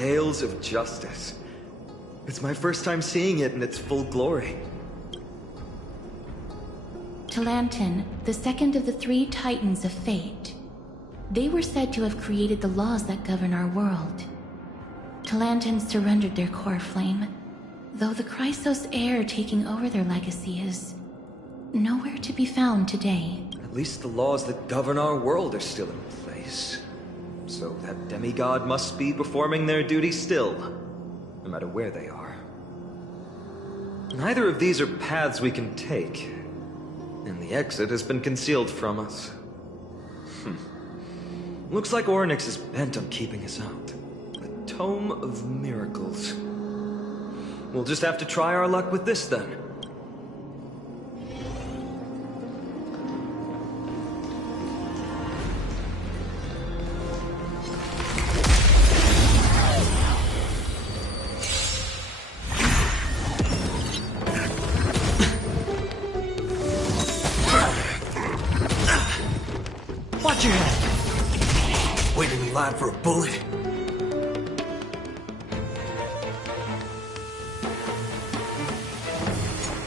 scales of justice. It's my first time seeing it in its full glory. Talantin, the second of the three Titans of Fate. They were said to have created the laws that govern our world. Talantin surrendered their core flame, though the Chrysos heir taking over their legacy is nowhere to be found today. At least the laws that govern our world are still in place. So that demigod must be performing their duty still, no matter where they are. Neither of these are paths we can take, and the exit has been concealed from us. Looks like Orynyx is bent on keeping us out. The Tome of Miracles. We'll just have to try our luck with this then. Watch your head. Waiting in line for a bullet.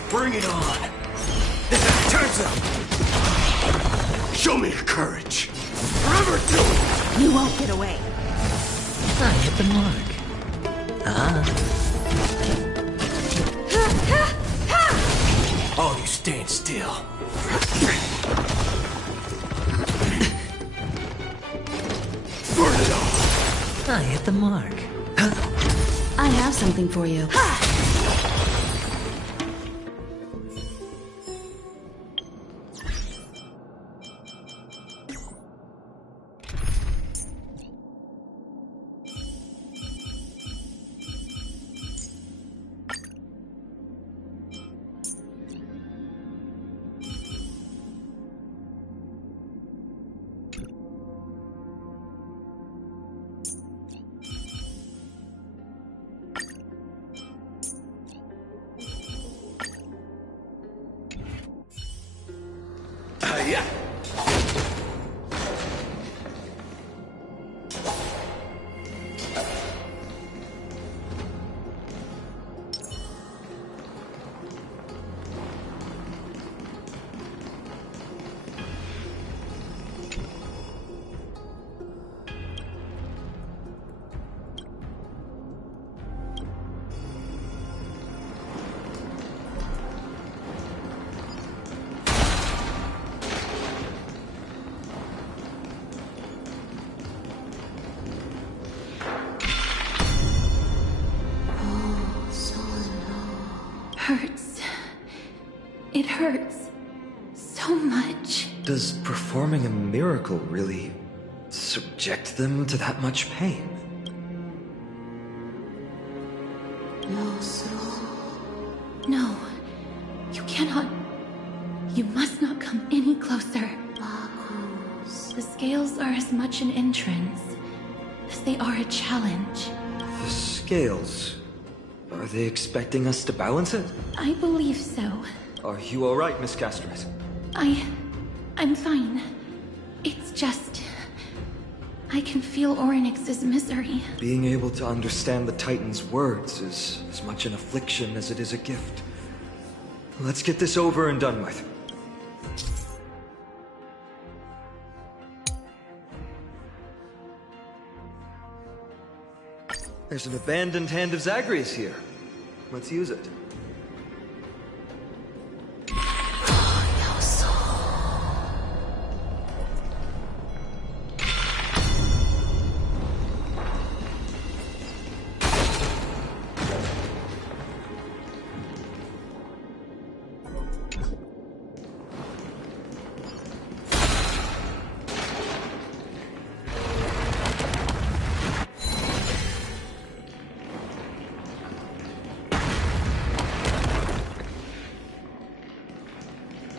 Bring it on. Time's up. Show me your courage. Forever do it. You won't get away. I hit the mark. Oh, you stand still. Burn it all. I hit the mark. I have something for you. Yeah. Hurts. It hurts so much. Does performing a miracle really subject them to that much pain? No, you cannot. You must not come any closer. The scales are as much an entrance as they are a challenge. The scales... Are they expecting us to balance it? I believe so. Are you alright, Miss Castret? I'm fine. It's just... I can feel Orynyx's misery. Being able to understand the Titan's words is as much an affliction as it is a gift. Let's get this over and done with. There's an abandoned hand of Zagreus here. Let's use it.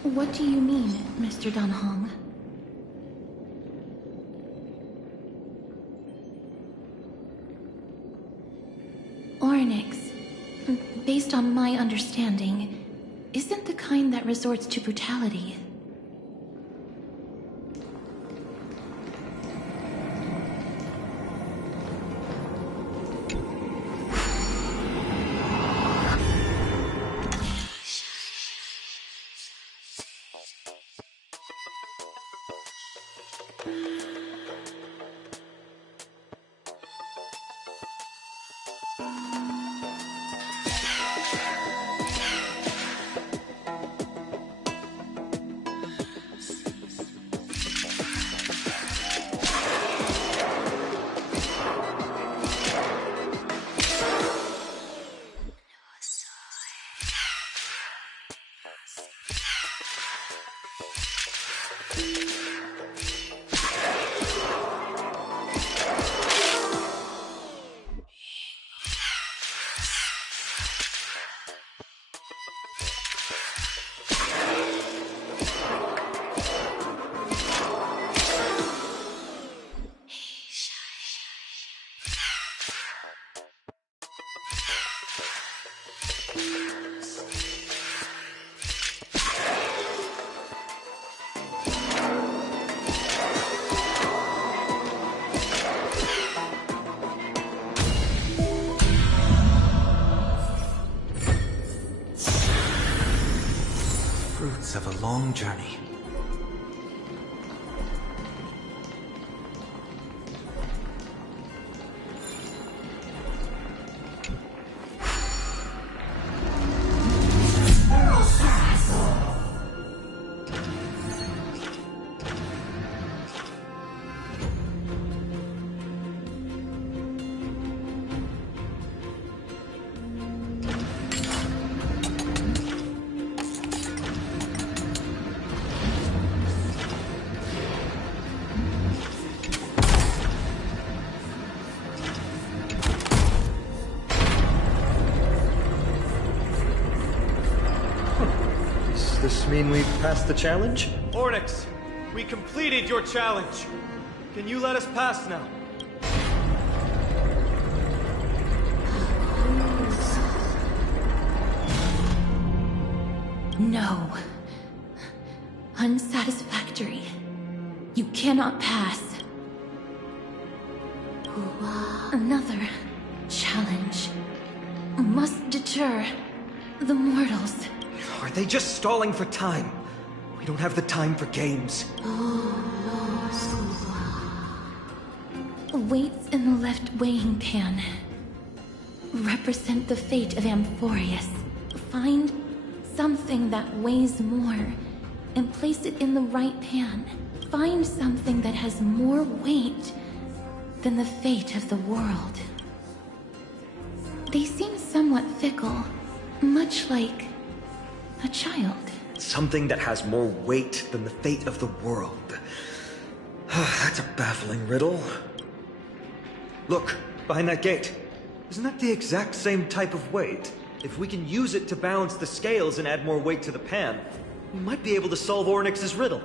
What do you mean, Mr. Dunhong? Orynyx, based on my understanding, isn't the kind that resorts to brutality. fruits of a long journey. Does this mean we've passed the challenge? Ornyx, we completed your challenge. Can you let us pass now? No. Unsatisfactory. You cannot pass. Another challenge must deter the mortals. Are they just stalling for time? We don't have the time for games. Weights in the left weighing pan represent the fate of Amphorius. Find something that weighs more and place it in the right pan. Find something that has more weight than the fate of the world. They seem somewhat fickle, much like a child. Something that has more weight than the fate of the world. That's a baffling riddle. Look, behind that gate. Isn't that the exact same type of weight? If we can use it to balance the scales and add more weight to the pan, we might be able to solve Ornyx's riddle.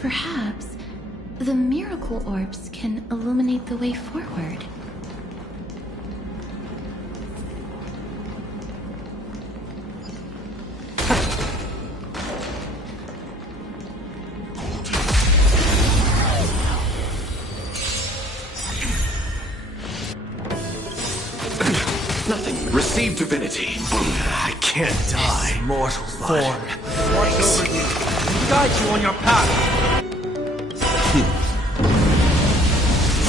Perhaps the miracle orbs can illuminate the way forward. Receive divinity. I can't die. Mortal form. Watch over you. Guide you on your path.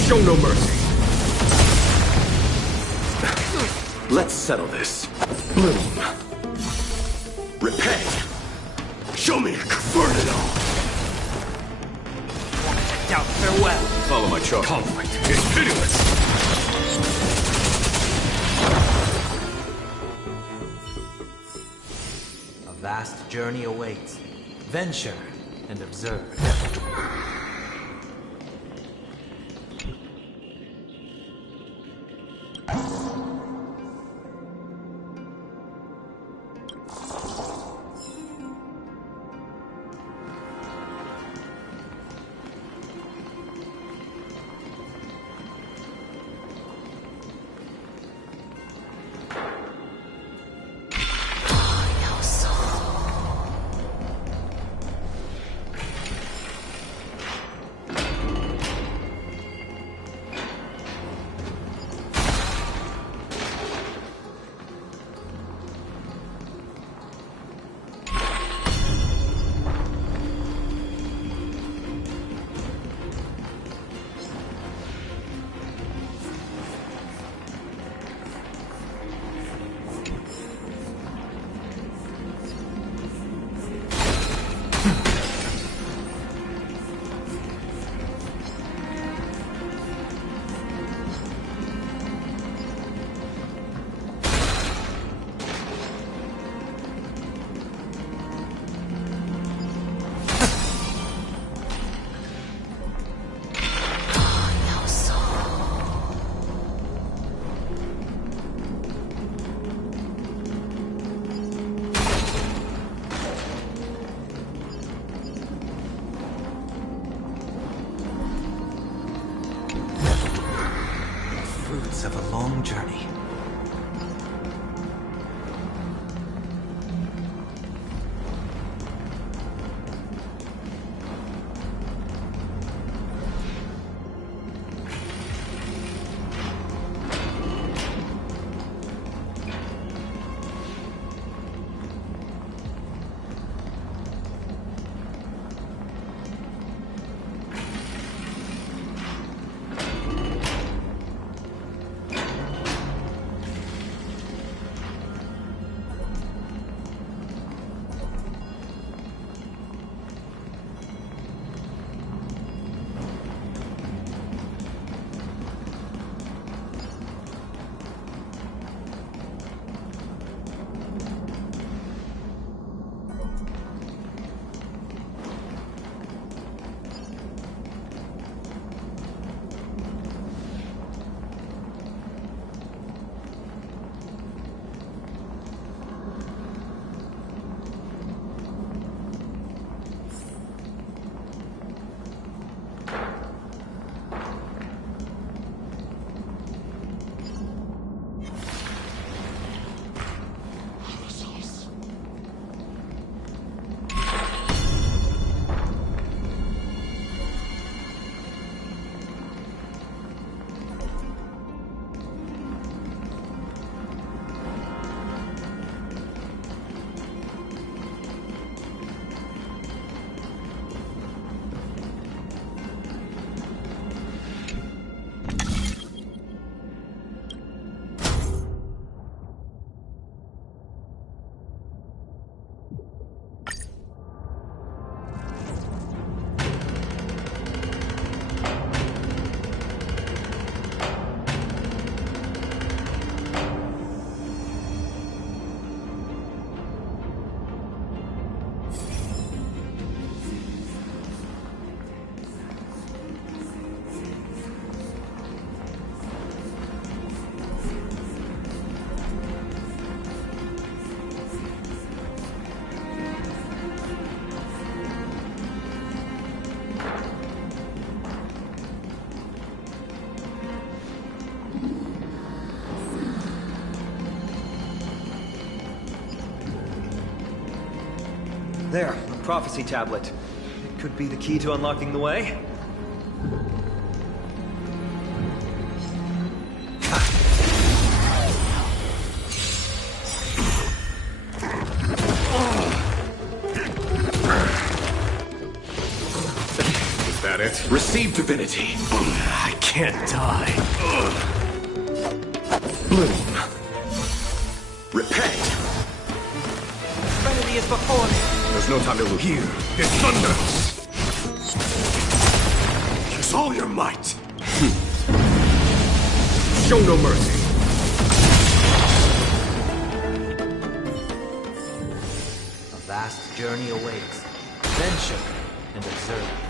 Show no mercy. Let's settle this. Bloom. Repay. Show me, burn it all. Down, farewell. Follow my charge. Conflict is pitiless. A vast journey awaits. Venture and observe. Of a long journey. There, a prophecy tablet. It could be the key to unlocking the way. that it? Receive divinity. I can't die. Bloom. Repent. Serenity is before me. There's no time to lose. Here is thunder. Use all your might. Show no mercy. A vast journey awaits. Venture and observe.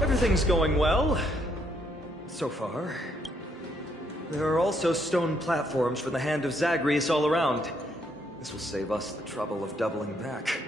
Everything's going well. So far. There are also stone platforms for the Hand of Zagreus all around. This will save us the trouble of doubling back.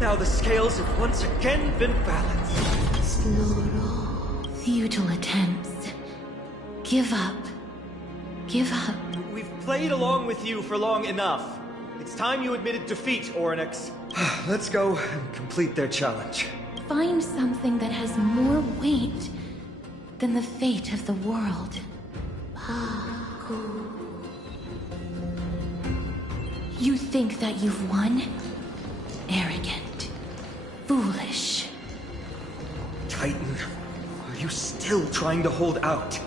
Now the scales have once again been balanced. Futile attempts. Give up. Give up. We've played along with you for long enough. It's time you admitted defeat, Oryx. Let's go and complete their challenge. Find something that has more weight than the fate of the world. You think that you've won? Arrogant. Foolish. Titan, are you still trying to hold out?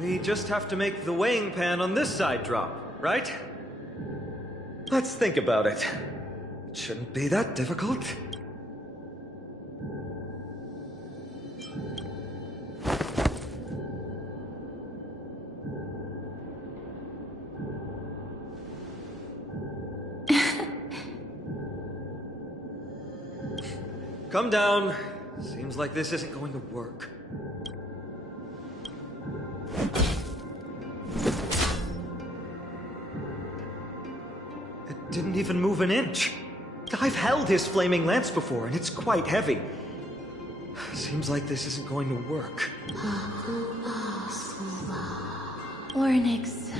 We just have to make the weighing pan on this side drop, right? Let's think about it. It shouldn't be that difficult. Come down. Seems like this isn't going to work. It didn't even move an inch. I've held his flaming lance before, and it's quite heavy. Seems like this isn't going to work. Ornyx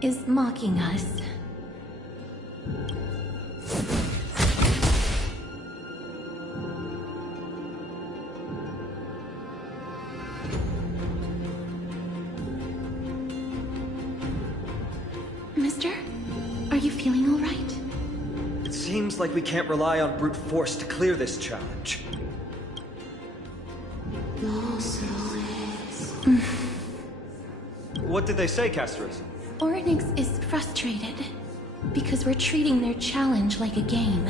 is mocking us. Mister, are you feeling all right? It seems like we can't rely on brute force to clear this challenge. What did they say, Chrysos? Ornyx is frustrated because we're treating their challenge like a game.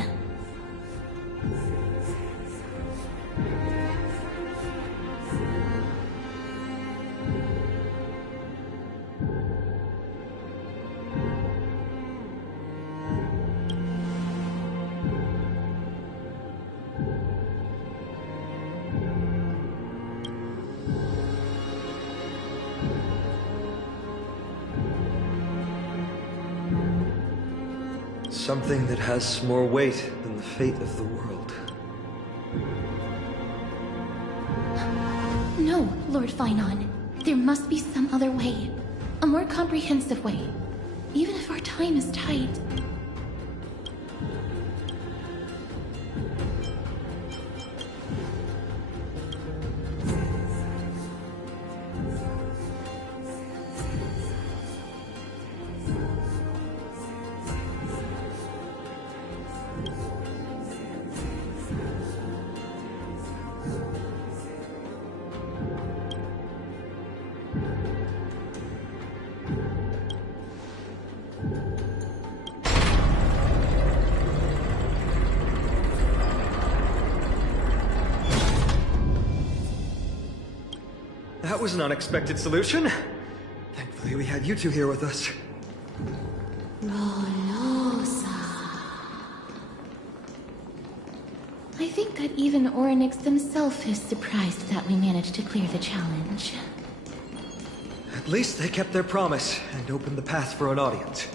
Something that has more weight than the fate of the world. No, Lord Finon. There must be some other way. A more comprehensive way. Even if our time is tight. That was an unexpected solution. Thankfully, we had you two here with us. I think that even Ornyx himself is surprised that we managed to clear the challenge. At least they kept their promise and opened the path for an audience.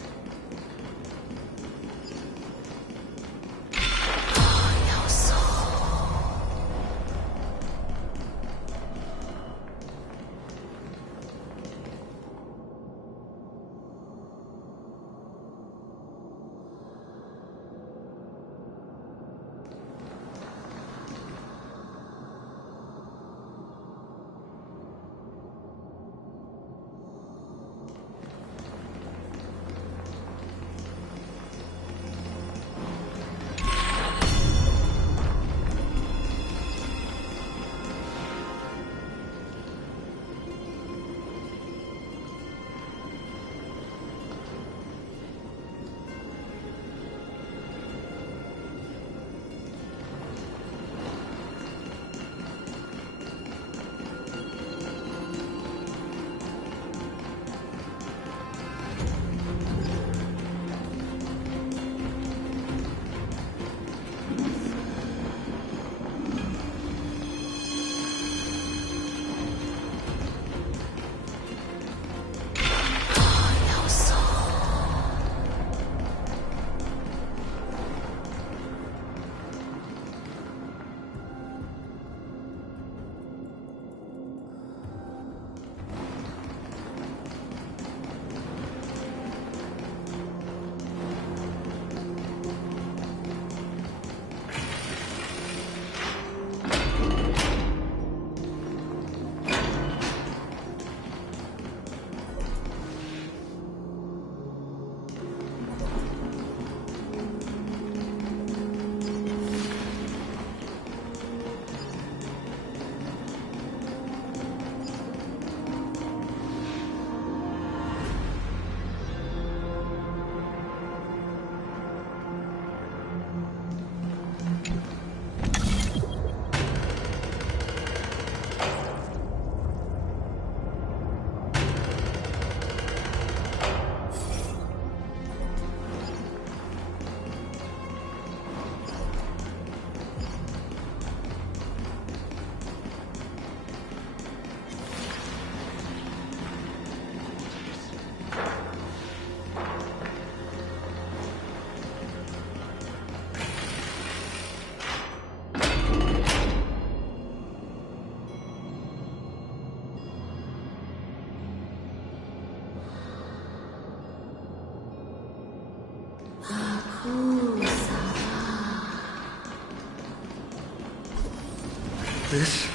This?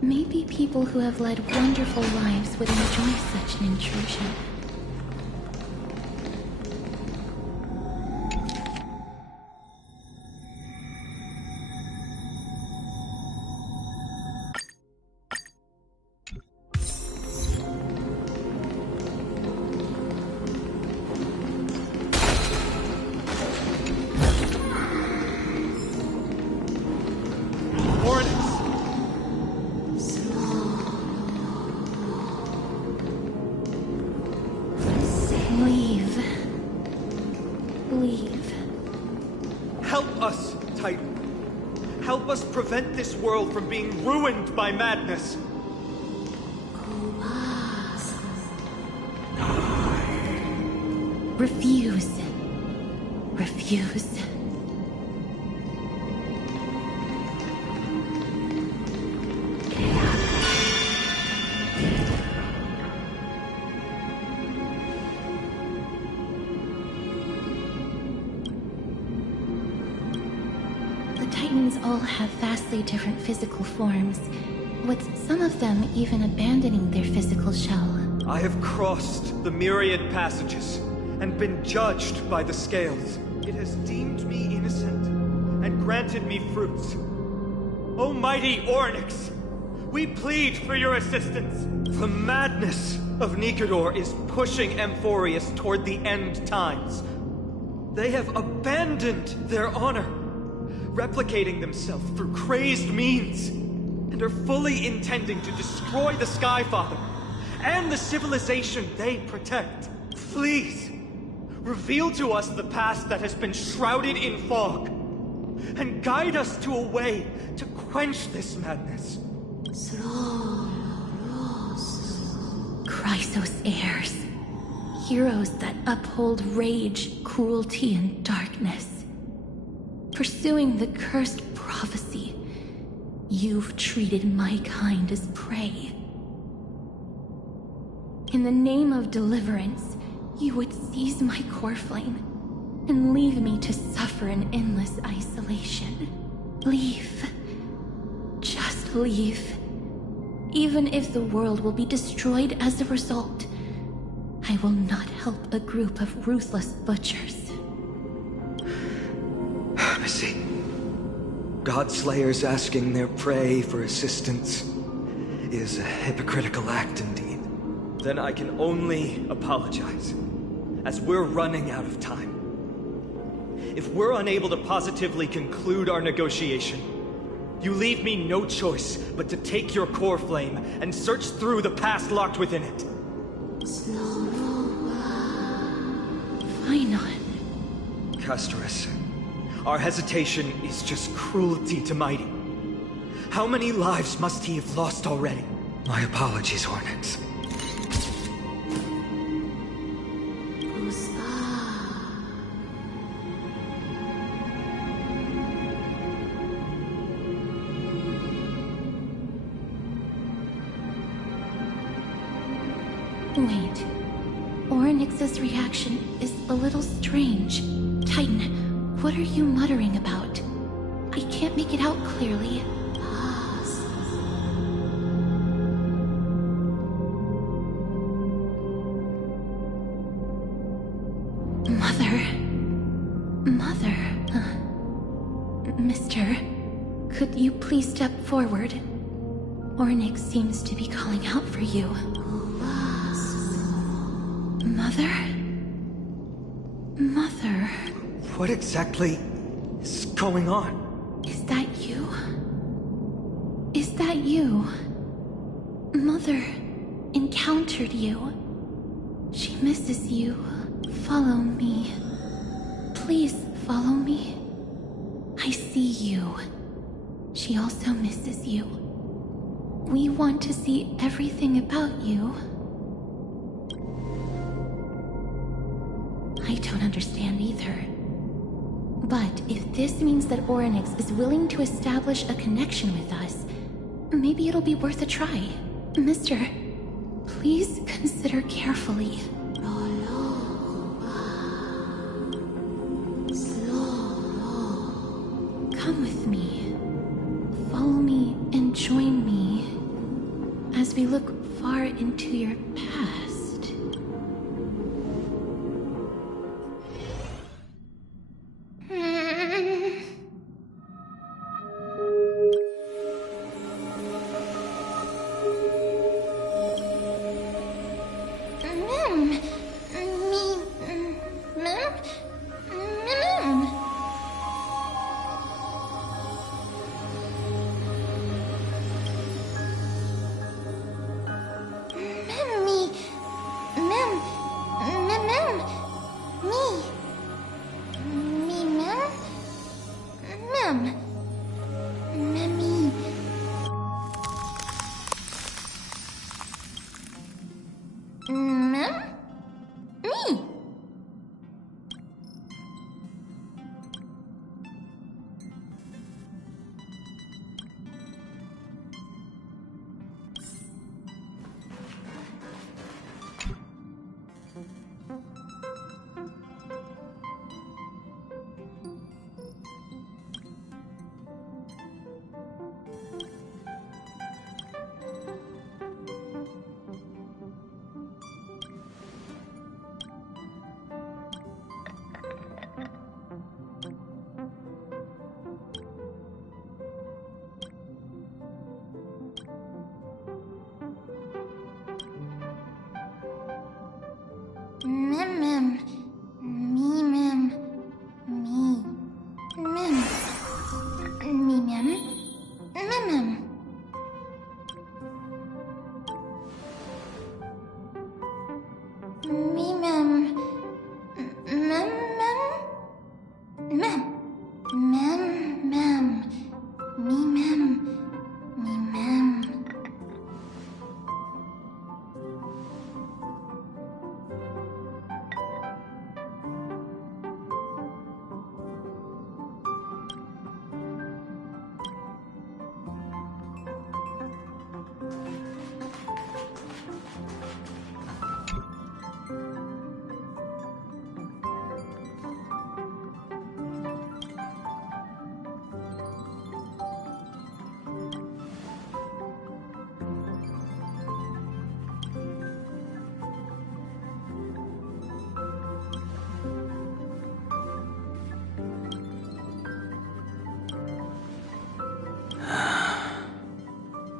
Maybe people who have led wonderful lives would enjoy such an intrusion. Leave. Help us, Titan. Help us prevent this world from being ruined by madness. Refuse. Refuse. Titans all have vastly different physical forms, with some of them even abandoning their physical shell. I have crossed the myriad passages and been judged by the scales. It has deemed me innocent and granted me fruits. O mighty Ornyx, we plead for your assistance. The madness of Nikedor is pushing Amphorius toward the end times. They have abandoned their honor, replicating themselves through crazed means, and are fully intending to destroy the Skyfather and the civilization they protect. Please, reveal to us the past that has been shrouded in fog, and guide us to a way to quench this madness. Chrysos heirs. Heroes that uphold rage, cruelty, and darkness. Pursuing the cursed prophecy, you've treated my kind as prey. In the name of deliverance, you would seize my core flame and leave me to suffer in endless isolation. Leave. Just leave. Even if the world will be destroyed as a result, I will not help a group of ruthless butchers. Missy, Godslayers asking their prey for assistance is a hypocritical act indeed. Then I can only apologize, as we're running out of time. If we're unable to positively conclude our negotiation, you leave me no choice but to take your core flame and search through the past locked within it. Why not? Castorus, Our hesitation is just cruelty to Mighty. How many lives must he have lost already? my apologies, Ornyx. Wait. Ornyx's reaction is a little strange. Titan, what are you muttering about? I can't make it out clearly. Mother, Mister, could you please step forward? Ornyx seems to be calling out for you. Mother? Mother? What exactly is going on? Is that you? Is that you? Mother encountered you. She misses you. Follow me. Please follow me. I see you. She also misses you. We want to see everything about you. I don't understand either. But if this means that Ornyx is willing to establish a connection with us, maybe it'll be worth a try. Mister, Please consider carefully. Come with me. Follow me and join me as we look far into your past.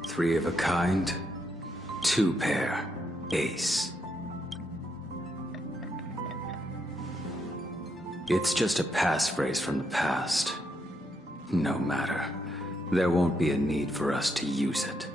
Three of a kind, two pair, ace. It's just a passphrase from the past. No matter. There won't be a need for us to use it.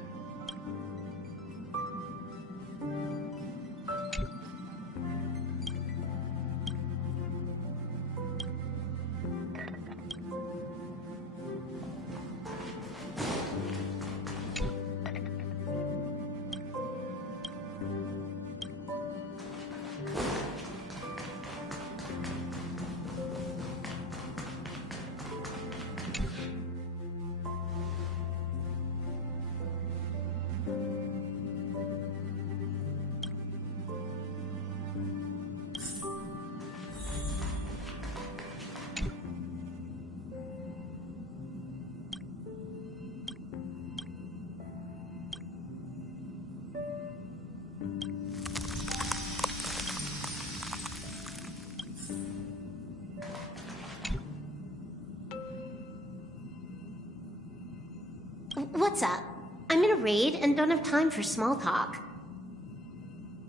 What's up? I'm in a raid and don't have time for small talk.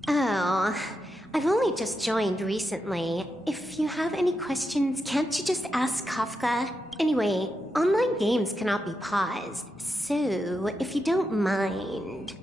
Oh, I've only just joined recently. If you have any questions, can't you just ask Kafka? Anyway, online games cannot be paused, so if you don't mind...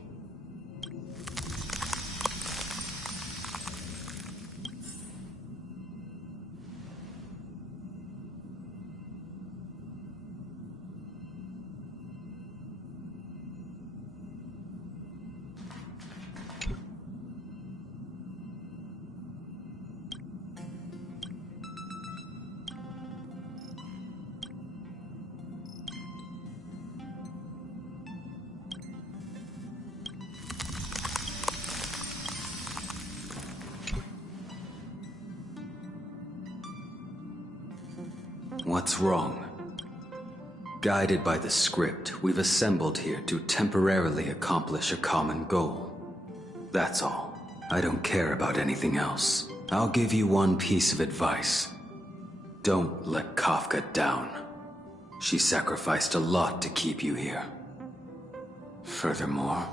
What's wrong? Guided by the script, we've assembled here to temporarily accomplish a common goal. That's all. I don't care about anything else. I'll give you one piece of advice. Don't let Kafka down. She sacrificed a lot to keep you here. Furthermore...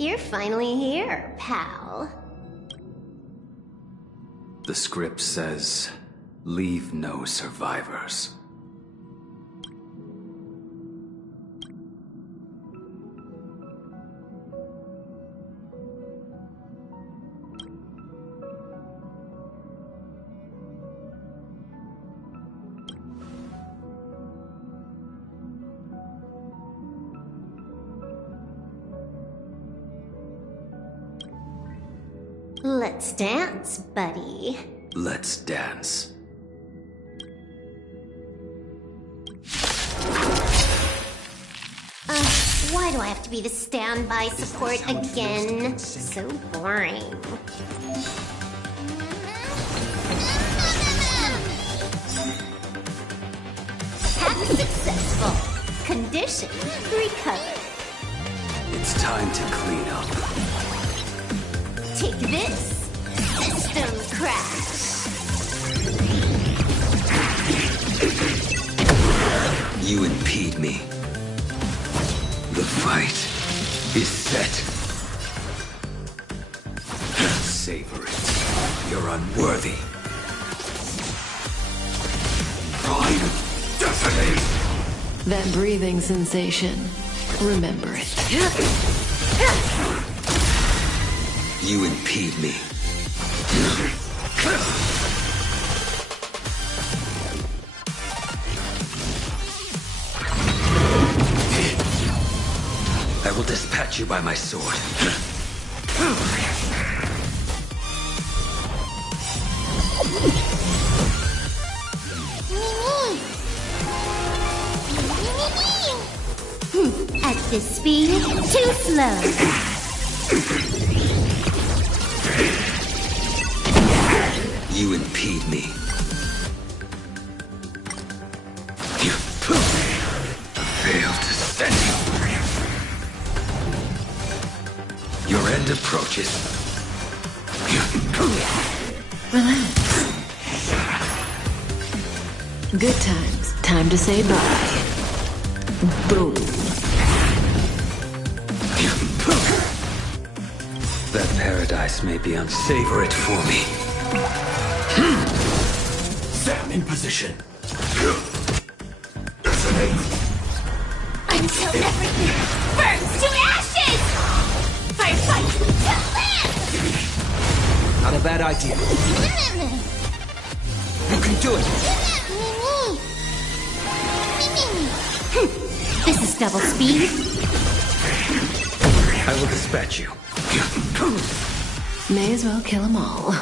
You're finally here, pal. The script says, leave no survivors. Let's dance, buddy. Let's dance. Why do I have to be the standby support again? So boring. Hack successful. Condition recovered. It's time to clean up. Take this, system crash. You impede me. The fight is set. Savor it. You're unworthy. Prime destiny. That breathing sensation. Remember it. You impede me. I will dispatch you by my sword. At this speed, too slow. You impede me. You fail to sense. Your end approaches. Relax. Good times. Time to say bye. Boom. That paradise may be unsavor it for me. Sam in position. Until everything burns to ashes! I fight to live! Not a bad idea. You can do it. This is double speed. I will dispatch you. May as well kill them all.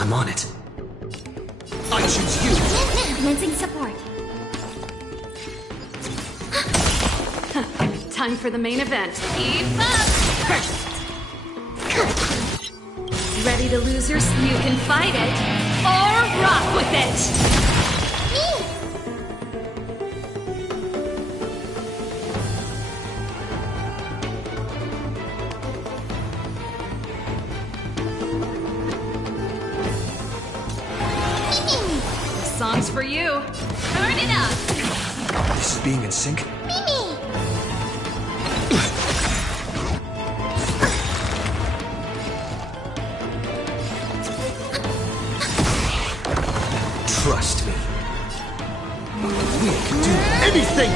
I'm on it. I choose you. Commencing support. Time for the main event. Keep up! Ready to lose your... You can fight it, or rock with it! This song's for you. Turn it up! This is being in sync. Trust me. We can do anything!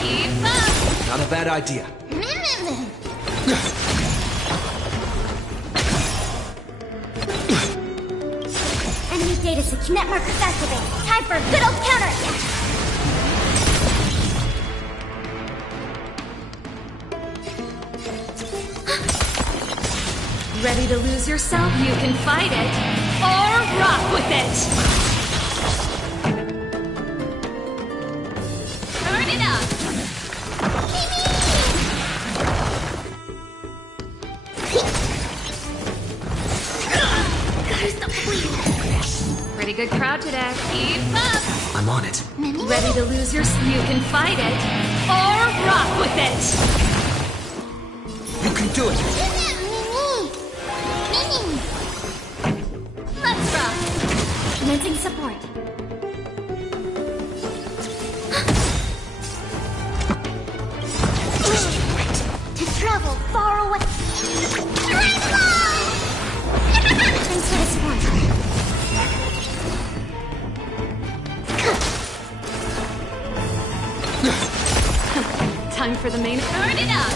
Keep up! Not a bad idea. Enemy data net markers activated. Time for a good old counterattack. Ready to lose yourself? You can fight it, or rock with it! Turn it up! Pretty good crowd today. Keep up! I'm on it. Ready to lose your... You can fight it, or rock with it! You can do it. Let's rock! Commencing support. Just you wait. To travel far away. Thanks for the support. Time for the main... Turn it up!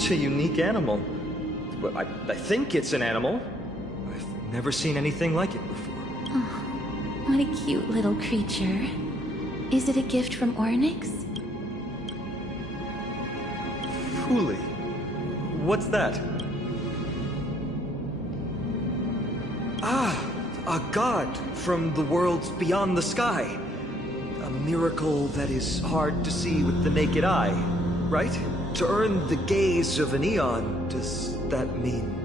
Such a unique animal. Well, I think it's an animal. I've never seen anything like it before. Oh, what a cute little creature. Is it a gift from Ornyx? Fuli. What's that? Ah, a god from the worlds beyond the sky. A miracle that is hard to see with the naked eye, right? To earn the gaze of an eon, does that mean?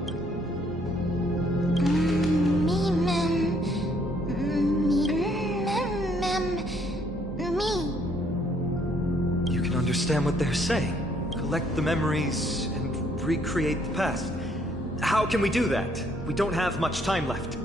You can understand what they're saying. Collect the memories and recreate the past. How can we do that? We don't have much time left.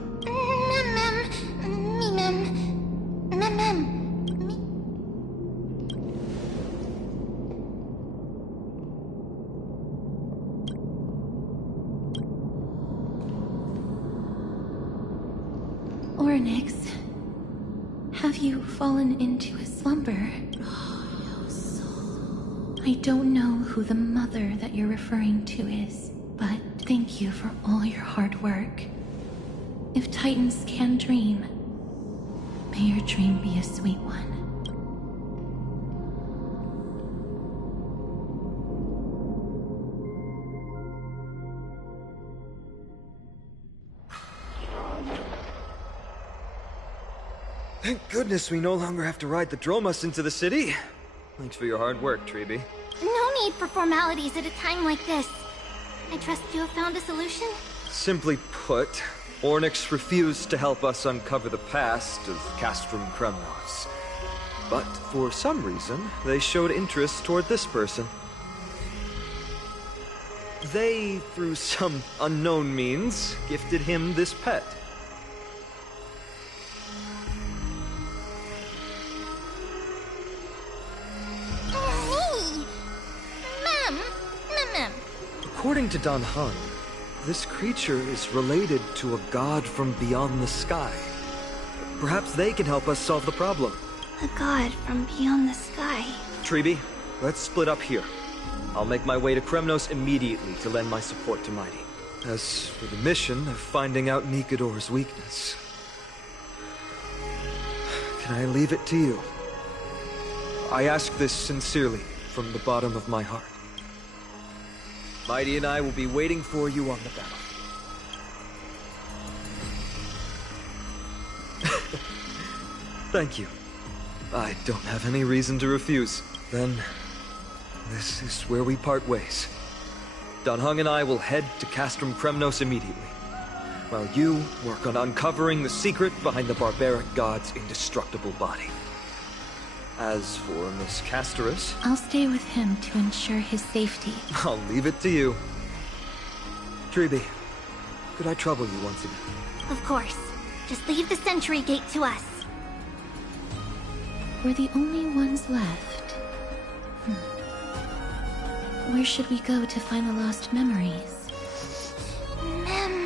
Ornyx, have you fallen into a slumber? I don't know who the mother that you're referring to is, but thank you for all your hard work. If Titans can dream, may your dream be a sweet one. Thank goodness we no longer have to ride the Dromus into the city. Thanks for your hard work, Treeby. No need for formalities at a time like this. I trust you have found a solution? Simply put, Ornyx refused to help us uncover the past of Castrum Kremnos. But for some reason, they showed interest toward this person. They, through some unknown means, gifted him this pet. According to Dan Heng, this creature is related to a god from beyond the sky. Perhaps they can help us solve the problem. A god from beyond the sky. Treeby, let's split up here. I'll make my way to Kremnos immediately to lend my support to Mighty. As for the mission of finding out Nikador's weakness, can I leave it to you? I ask this sincerely, from the bottom of my heart. Mighty and I will be waiting for you on the battlefield. Thank you. I don't have any reason to refuse. Then, this is where we part ways. Dan Heng and I will head to Castrum Kremnos immediately, while you work on uncovering the secret behind the barbaric god's indestructible body. As for Miss Casterus, I'll stay with him to ensure his safety. I'll leave it to you. Treeby, could I trouble you once again? Of course. Just leave the sentry gate to us. We're the only ones left. Where should we go to find the lost memories? Mem.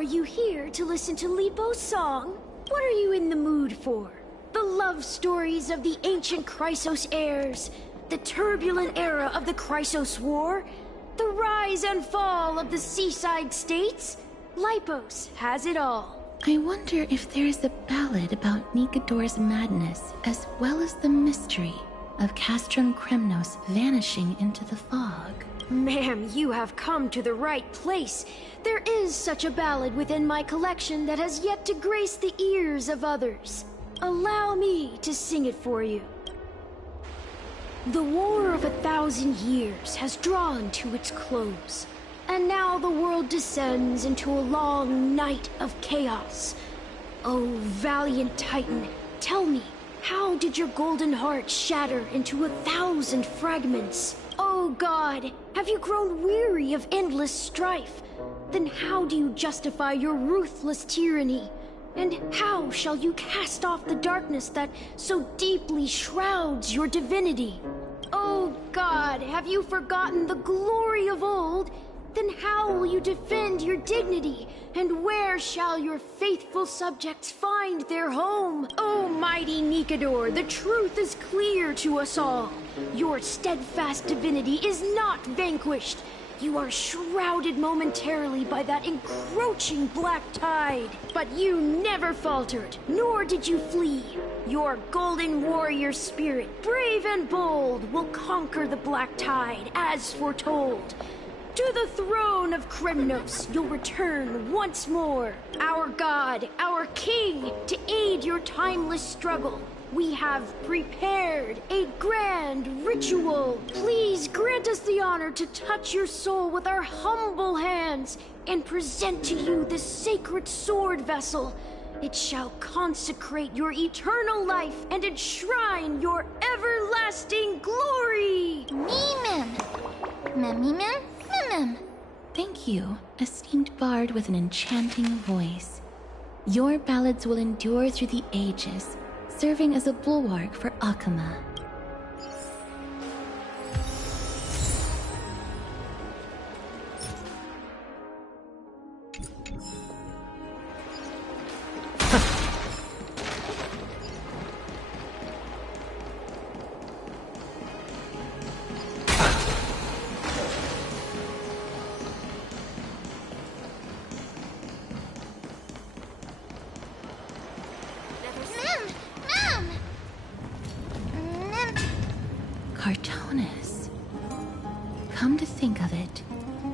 Are you here to listen to Lipo's song? What are you in the mood for? The love stories of the ancient Chrysos heirs, the turbulent era of the Chrysos War, the rise and fall of the seaside states? Lipos has it all. I wonder if there is a ballad about Nikador's madness, as well as the mystery of Castrum Kremnos vanishing into the fog. Ma'am, you have come to the right place. There is such a ballad within my collection that has yet to grace the ears of others. Allow me to sing it for you. The War of 1,000 Years has drawn to its close, and now the world descends into a long night of chaos. Oh, valiant Titan, tell me, how did your golden heart shatter into 1,000 fragments? Oh God, have you grown weary of endless strife? Then how do you justify your ruthless tyranny? And how shall you cast off the darkness that so deeply shrouds your divinity? Oh God, have you forgotten the glory of old? Then how will you defend your dignity? And where shall your faithful subjects find their home? Oh mighty Nikador, the truth is clear to us all. Your steadfast divinity is not vanquished. You are shrouded momentarily by that encroaching black tide. But you never faltered, nor did you flee. Your golden warrior spirit, brave and bold, will conquer the black tide, as foretold. To the throne of Kremnos you'll return once more. Our god, our king, to aid your timeless struggle. We have prepared a grand ritual. Please grant us the honor to touch your soul with our humble hands and present to you this sacred sword vessel. It shall consecrate your eternal life and enshrine your everlasting glory. Thank you, esteemed bard with an enchanting voice. Your ballads will endure through the ages, serving as a bulwark for Akama. Cartonis. Come to think of it,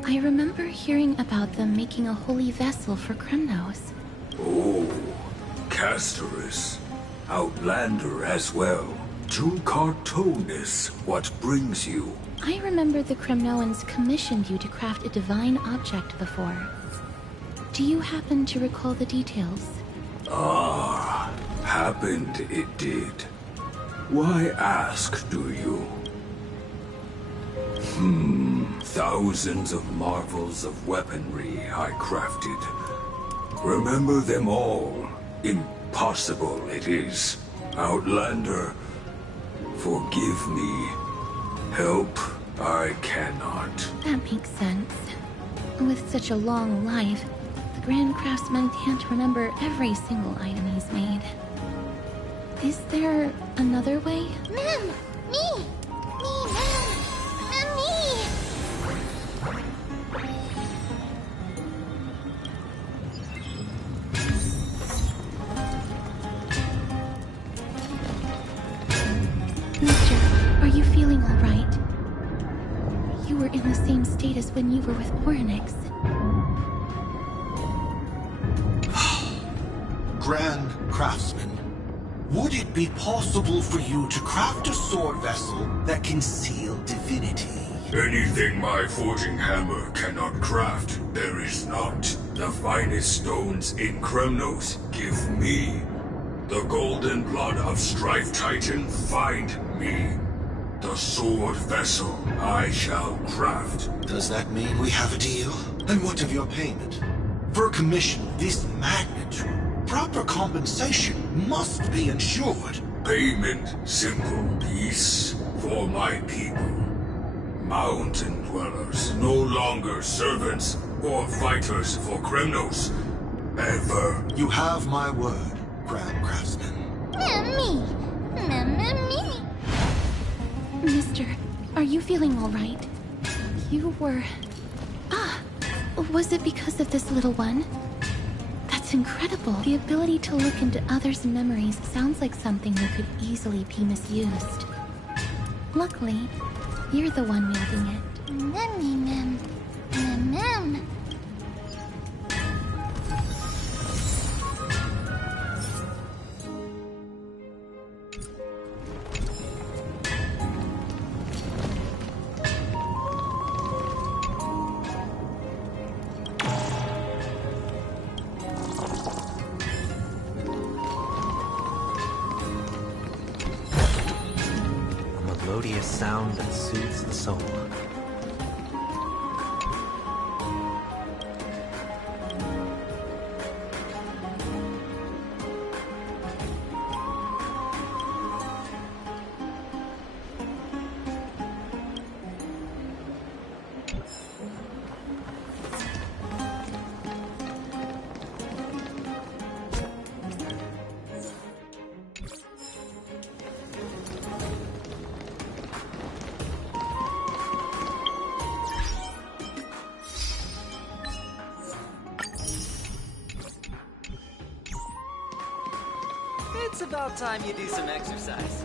I remember hearing about them making a holy vessel for Kremnos. Oh, Castoris. Outlander as well. To Cartonis, what brings you? I remember the Kremnoans commissioned you to craft a divine object before. Do you happen to recall the details? Ah, happened it did. Why ask, do you? Thousands of marvels of weaponry I crafted. Remember them all. Impossible it is. Outlander, forgive me. Help I cannot. That makes sense. With such a long life, the Grand Craftsman can't remember every single item he's made. Is there another way? Ma'am! Me! Me, ma'am! Ma'am, me! Mister, are you feeling all right? You were in the same state as when you were with Orynyx. Grand Craftsman, would it be possible for you to craft a sword vessel that can seal divinity? Anything my forging hammer cannot craft, there is not. The finest stones in Kremnos give me. The golden blood of Strife Titan find me. The sword vessel I shall craft. Does that mean we have a deal? And what of your payment? For a commission of this magnitude, proper compensation must be ensured. Payment simple. Peace for my people. Mountain dwellers, no longer servants or fighters for Kremnos. Ever. You have my word, Grand Craftsman. Mister, are you feeling all right? You were... was it because of this little one? That's incredible. The ability to look into others' memories sounds like something that could easily be misused. Luckily, you're the one wielding it. Melodious sound that soothes the soul. It's about time you do some exercise.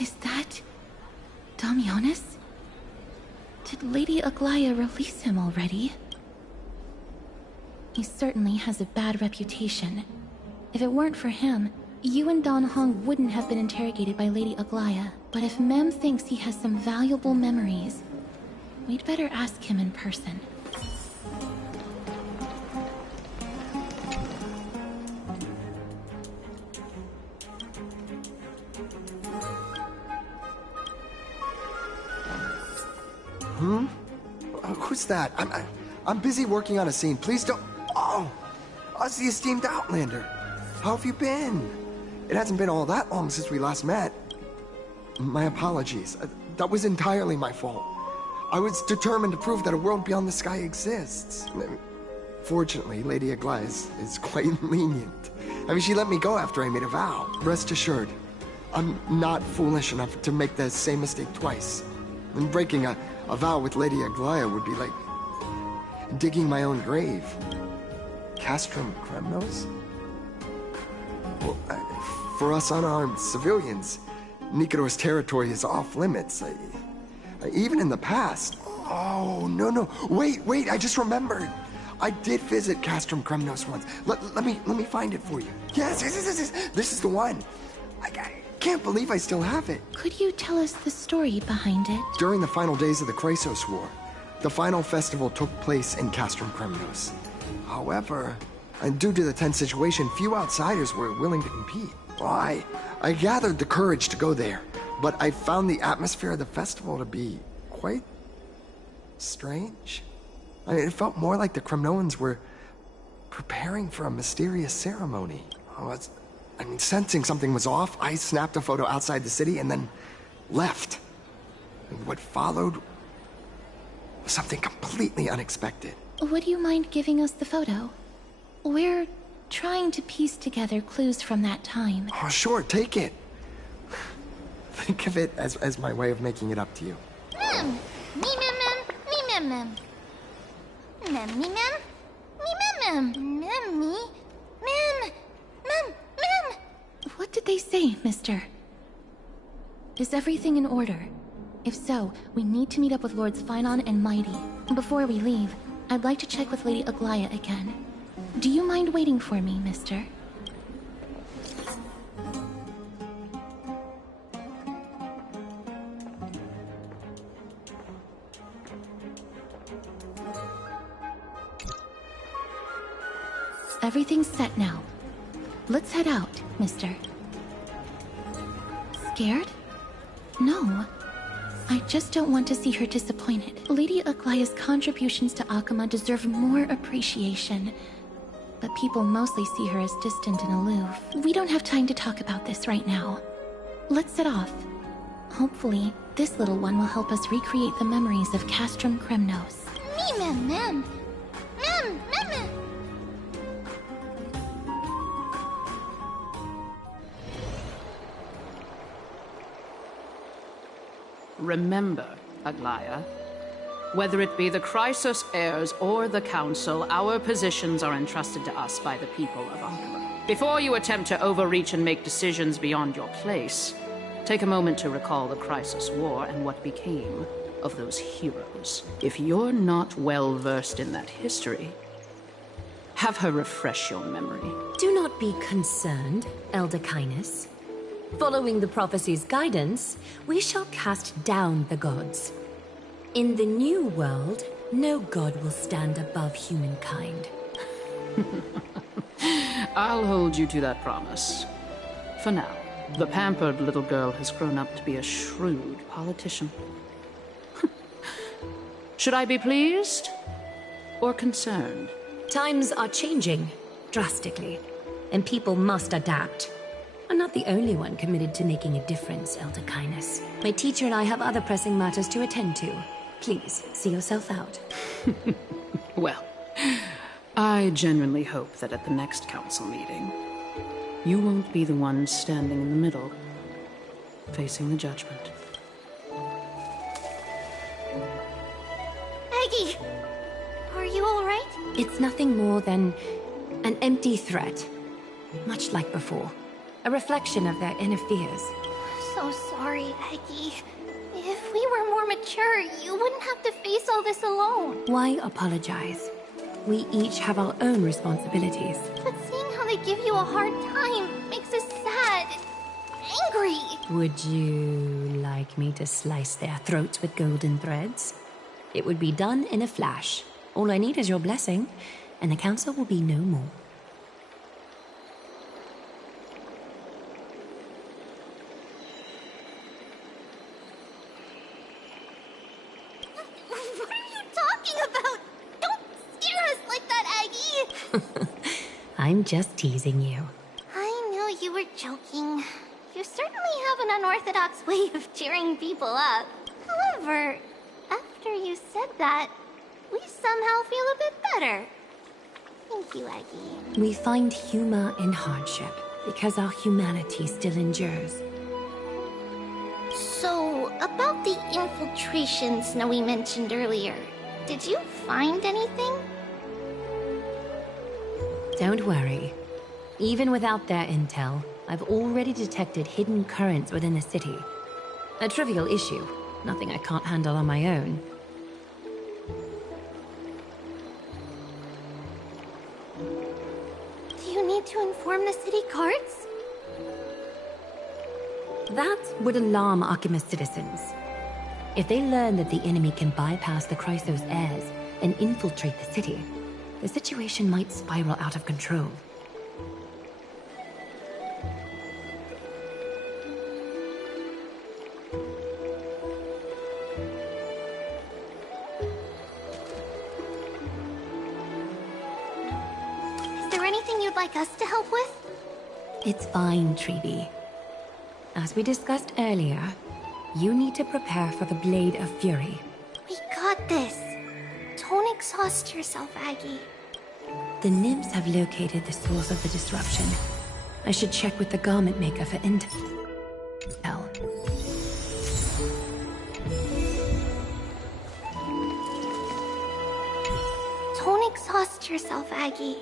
Is that... Damionis? Did Lady Aglaya release him already? He certainly has a bad reputation. If it weren't for him, you and Don Hong wouldn't have been interrogated by Lady Aglaya. But if Mem thinks he has some valuable memories, we'd better ask him in person. Who's that? I'm busy working on a scene. Please don't... Oh! Us, the esteemed Outlander. How have you been? It hasn't been all that long since we last met. My apologies. That was entirely my fault. I was determined to prove that a world beyond the sky exists. Fortunately, Lady Aglaya is quite lenient. I mean, she let me go after I made a vow. Rest assured, I'm not foolish enough to make the same mistake twice. And breaking a vow with Lady Aglaya would be like digging my own grave. Castrum Kremnos? Well, for us unarmed civilians, Nikodor's territory is off limits. Even in the past. Oh, no. Wait, I just remembered. I did visit Castrum Kremnos once. Let me find it for you. Yes. This is the one. I can't believe I still have it. Could you tell us the story behind it? During the final days of the Chrysos War, the final festival took place in Castrum Kremnos. However, and due to the tense situation, few outsiders were willing to compete. Well, I gathered the courage to go there, but I found the atmosphere of the festival to be quite strange. I mean, it felt more like the Kremnoans were preparing for a mysterious ceremony. Sensing something was off, I snapped a photo outside the city and then left. And what followed was something completely unexpected. Would you mind giving us the photo? We're trying to piece together clues from that time. Oh, sure, take it. Think of it as my way of making it up to you. What did they say, mister? Is everything in order? If so, we need to meet up with Lords Finon and Mighty. Before we leave, I'd like to check with Lady Aglaya again. Do you mind waiting for me, mister? Everything's set now. Let's head out, mister. Scared? No. I just don't want to see her disappointed. Lady Aglaya's contributions to Akama deserve more appreciation. But people mostly see her as distant and aloof. We don't have time to talk about this right now. Let's set off. Hopefully, this little one will help us recreate the memories of Castrum Kremnos. Mem. Remember, Aglaya, whether it be the Chrysos heirs or the Council, our positions are entrusted to us by the people of Akama. Before you attempt to overreach and make decisions beyond your place, take a moment to recall the Chrysos War and what became of those heroes. If you're not well versed in that history, have her refresh your memory. Do not be concerned, Elder Kynus. Following the prophecy's guidance, we shall cast down the gods. In the new world, no god will stand above humankind. I'll hold you to that promise. For now, the pampered little girl has grown up to be a shrewd politician. Should I be pleased or concerned? Times are changing, drastically, and people must adapt. I'm not the only one committed to making a difference, Elder Kynus. My teacher and I have other pressing matters to attend to. Please, see yourself out. Well, I genuinely hope that at the next council meeting, you won't be the one standing in the middle, facing the judgment. Aggie! Are you alright? It's nothing more than an empty threat, much like before. A reflection of their inner fears. So sorry, Aggie. If we were more mature, you wouldn't have to face all this alone. Why apologize? We each have our own responsibilities. But seeing how they give you a hard time makes us sad. Angry. Would you like me to slice their throats with golden threads? It would be done in a flash. All I need is your blessing, and the council will be no more. What are you talking about? Don't scare us like that, Aggie! I'm just teasing you. I knew you were joking. You certainly have an unorthodox way of cheering people up. However, after you said that, we somehow feel a bit better. Thank you, Aggie. We find humor in hardship because our humanity still endures. So, about the infiltration Snowy mentioned earlier, did you find anything? Don't worry. Even without their intel, I've already detected hidden currents within the city. A trivial issue, nothing I can't handle on my own. Do you need to inform the city guards? That would alarm Archimedes citizens. If they learn that the enemy can bypass the Chrysos heirs and infiltrate the city, the situation might spiral out of control. Is there anything you'd like us to help with? It's fine, Treeby. As we discussed earlier, you need to prepare for the Blade of Fury. We got this. Don't exhaust yourself, Aggie. The nymphs have located the source of the disruption. I should check with the garment maker for intel. Don't exhaust yourself, Aggie.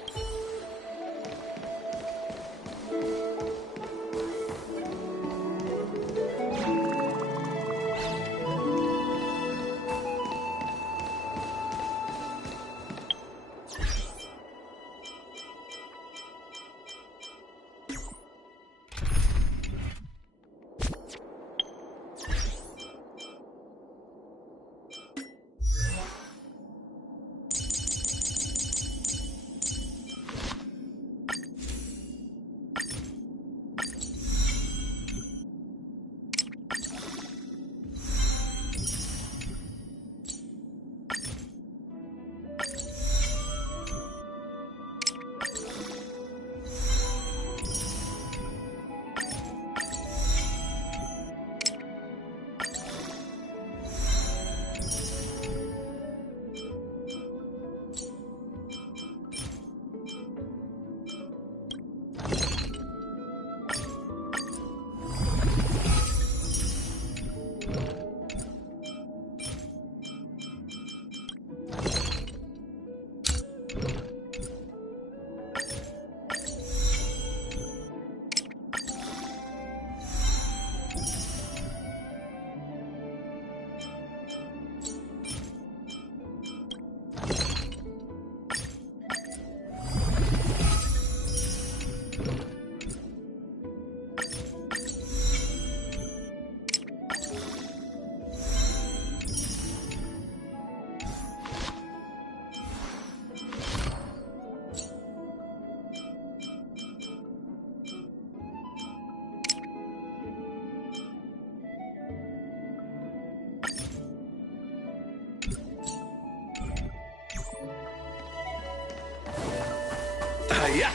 Hiya!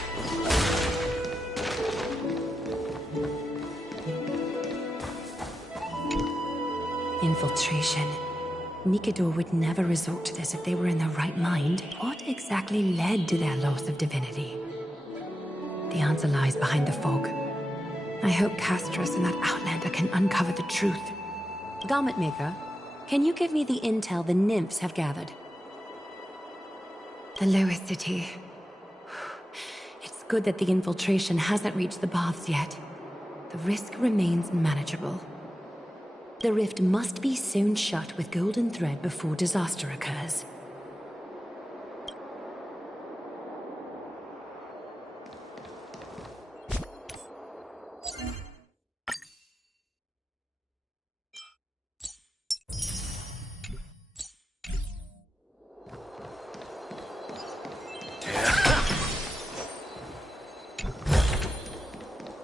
Infiltration. Nikador would never resort to this if they were in their right mind. What exactly led to their loss of divinity? The answer lies behind the fog. I hope Castros and that Outlander can uncover the truth. Garment Maker, can you give me the intel the nymphs have gathered? The lowest city. It's good that the infiltration hasn't reached the baths yet. The risk remains manageable. The rift must be sewn shut with golden thread before disaster occurs.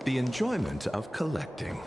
The enjoyment of collecting.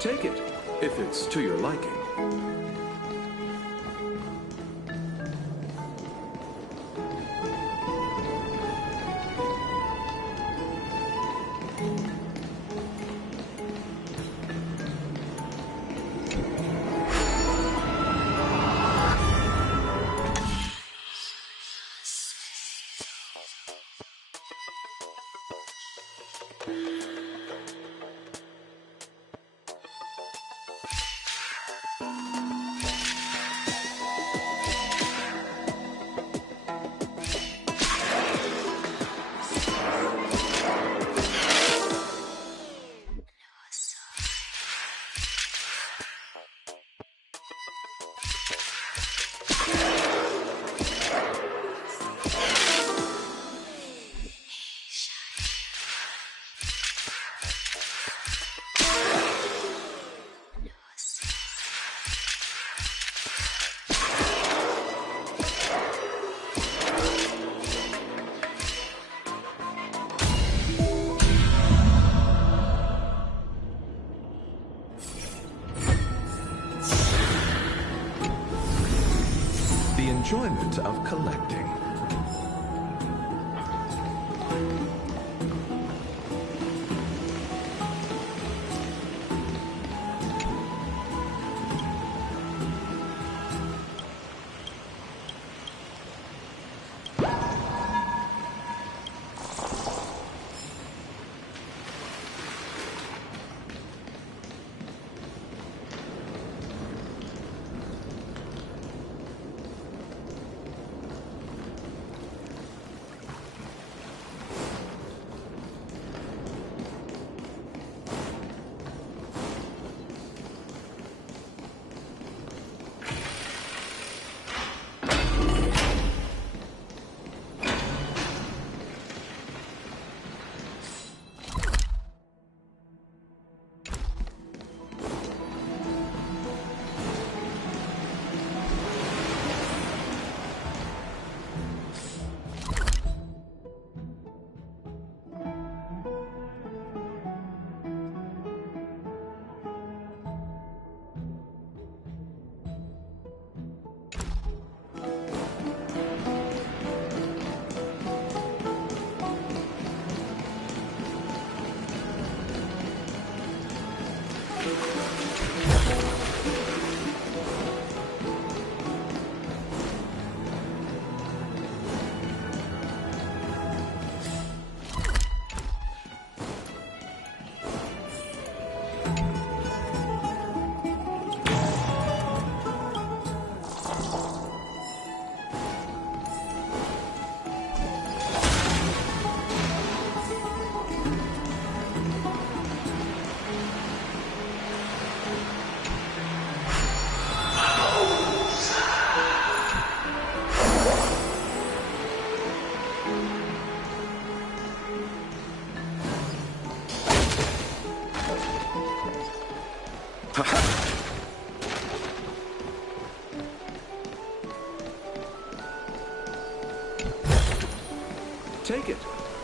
Take it, if it's to your liking. The enjoyment of collecting.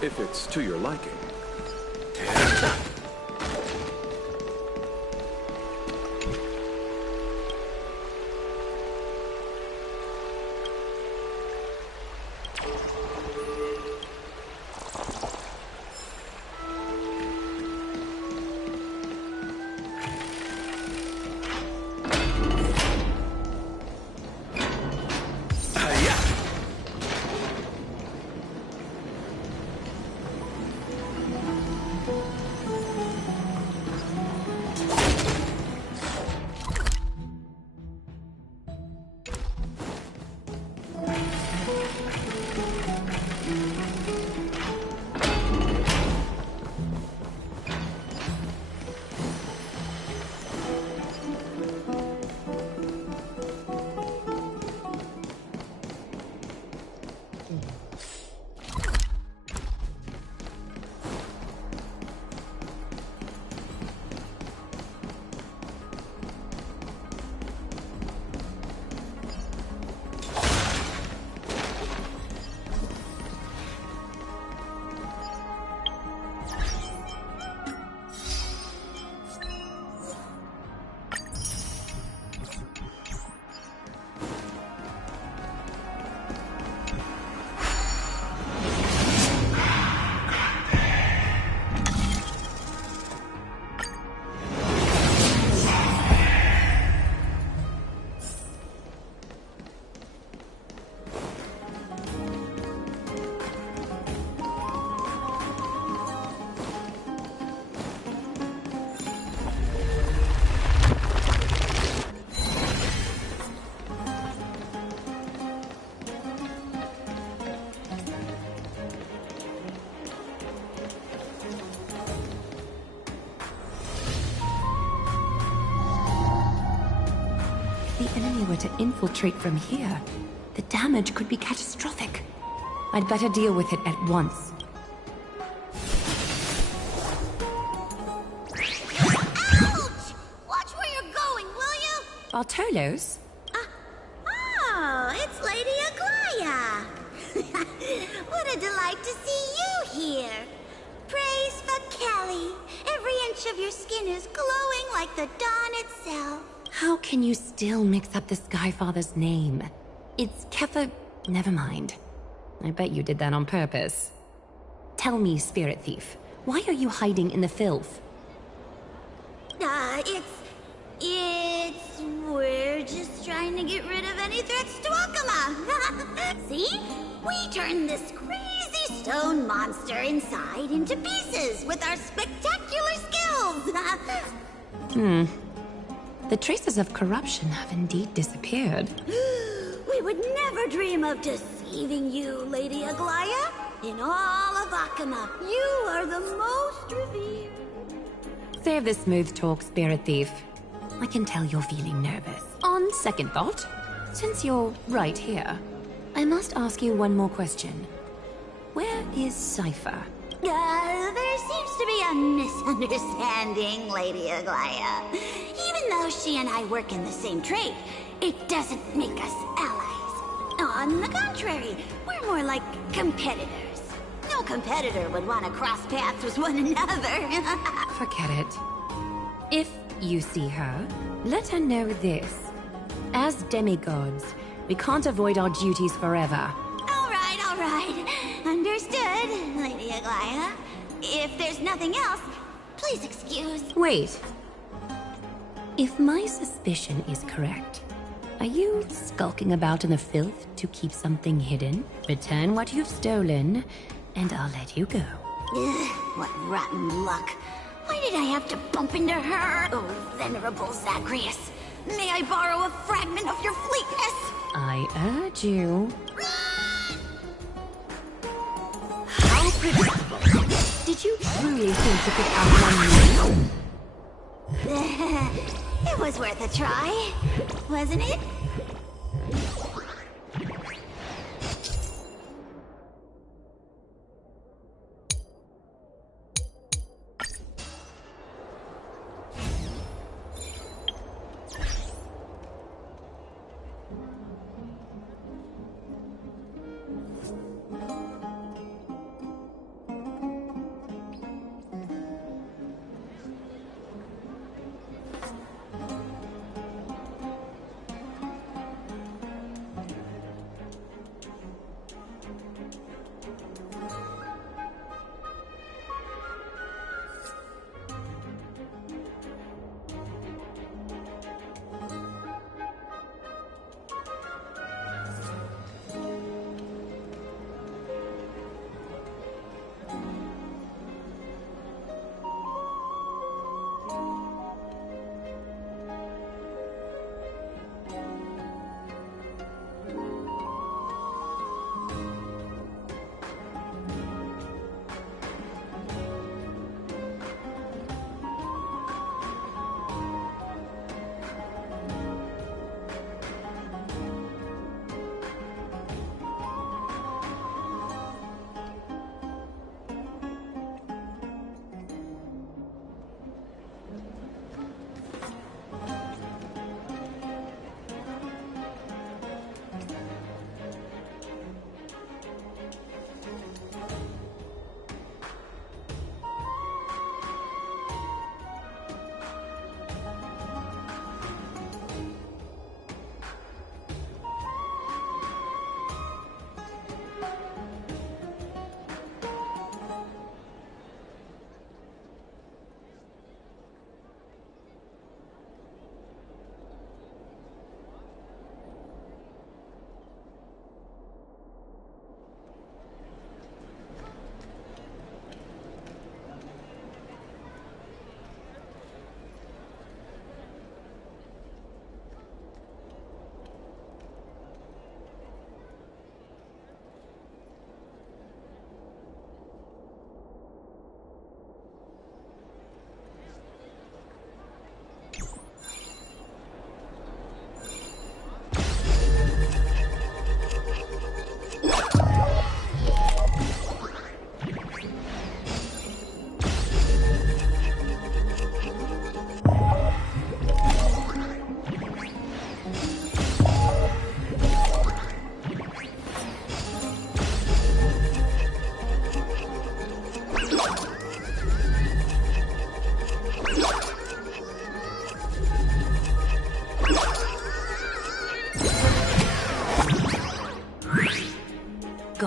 if it's to your liking. If the enemy were to infiltrate from here, the damage could be catastrophic. I'd better deal with it at once. Ouch! Watch where you're going, will you? Bartolos? Oh, it's Lady Aglaya. What a delight to see you here. Praise for Kelly. Every inch of your skin is glowing like the dawn itself. How can you still mix up the Skyfather's name? It's Kepha... Never mind. I bet you did that on purpose. Tell me, Spirit Thief, why are you hiding in the filth? We're just trying to get rid of any threats to Akama. See? We turned this crazy stone monster inside into pieces with our spectacular skills. The traces of corruption have indeed disappeared. We would never dream of deceiving you, Lady Aglaya. In all of Akama, you are the most revered. Save the smooth talk, Spirit Thief. I can tell you're feeling nervous. On second thought, since you're right here, I must ask you one more question. Where is Cypher? There seems to be a misunderstanding, Lady Aglaya. Even though she and I work in the same trade, it doesn't make us allies. On the contrary, we're more like competitors. No competitor would want to cross paths with one another. Forget it. If you see her, let her know this. As demigods, we can't avoid our duties forever. All right. Understood, Lady Aglaya. If there's nothing else, please excuse. Wait. If my suspicion is correct, are you skulking about in the filth to keep something hidden? Return what you've stolen, and I'll let you go. Ugh, what rotten luck. Why did I have to bump into her? Oh, venerable Zagreus. May I borrow a fragment of your fleetness? I urge you. How predictable. Did you truly think you could outrun me? It was worth a try, wasn't it?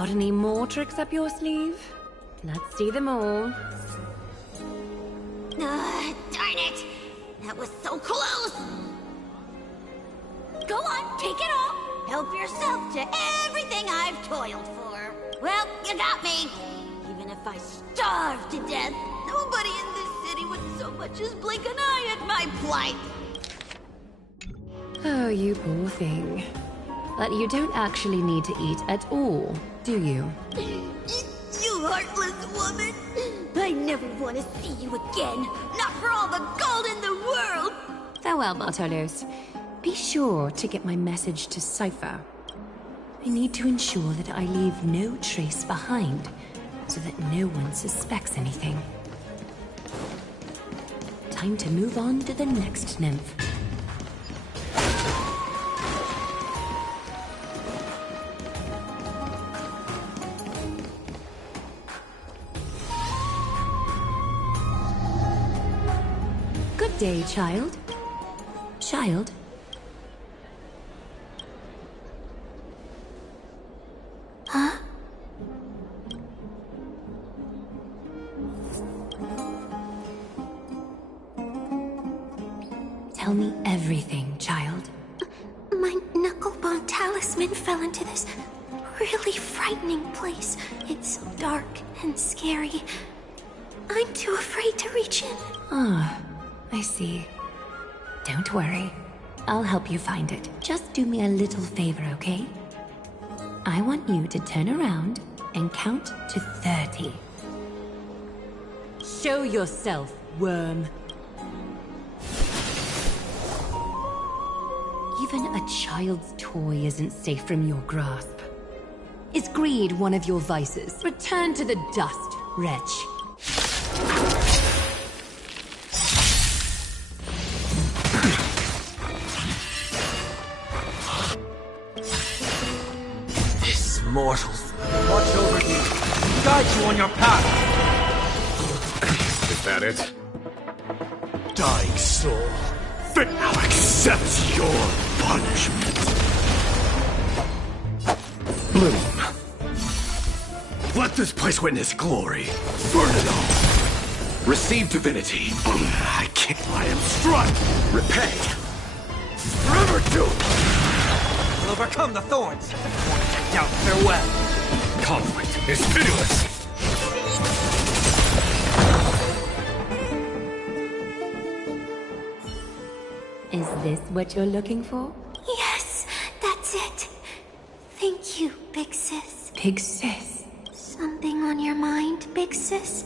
Got any more tricks up your sleeve? Let's see them all. Darn it! That was so close! Go on, take it all! Help yourself to everything I've toiled for. Well, you got me. Even if I starve to death, nobody in this city would so much as blink an eye at my plight. Oh, you poor thing. But you don't actually need to eat at all, do you? You heartless woman! I never want to see you again. Not for all the gold in the world! Farewell, Bartolos. Be sure to get my message to Cypher. I need to ensure that I leave no trace behind, so that no one suspects anything. Time to move on to the next nymph. Good day, child. Child? Huh? Tell me everything, child. My knucklebone talisman fell into this really frightening place. It's so dark and scary. I'm too afraid to reach in. Ah, I see. Don't worry. I'll help you find it. Just do me a little favor, okay? I want you to turn around and count to 30. Show yourself, worm. Even a child's toy isn't safe from your grasp. Is greed one of your vices? Return to the dust, wretch. Mortals, watch over you, guide you on your path. Is that it? Dying soul, fit now accepts your punishment. Bloom, let this place witness glory. Burn it all. Receive divinity. I can't. I am struck. Repay. Forever doomed. We'll overcome the thorns. Out farewell. Conflict is pitiless. Is this what you're looking for? Yes, that's it. Thank you, Big Sis. Big Sis? Something on your mind, Big Sis?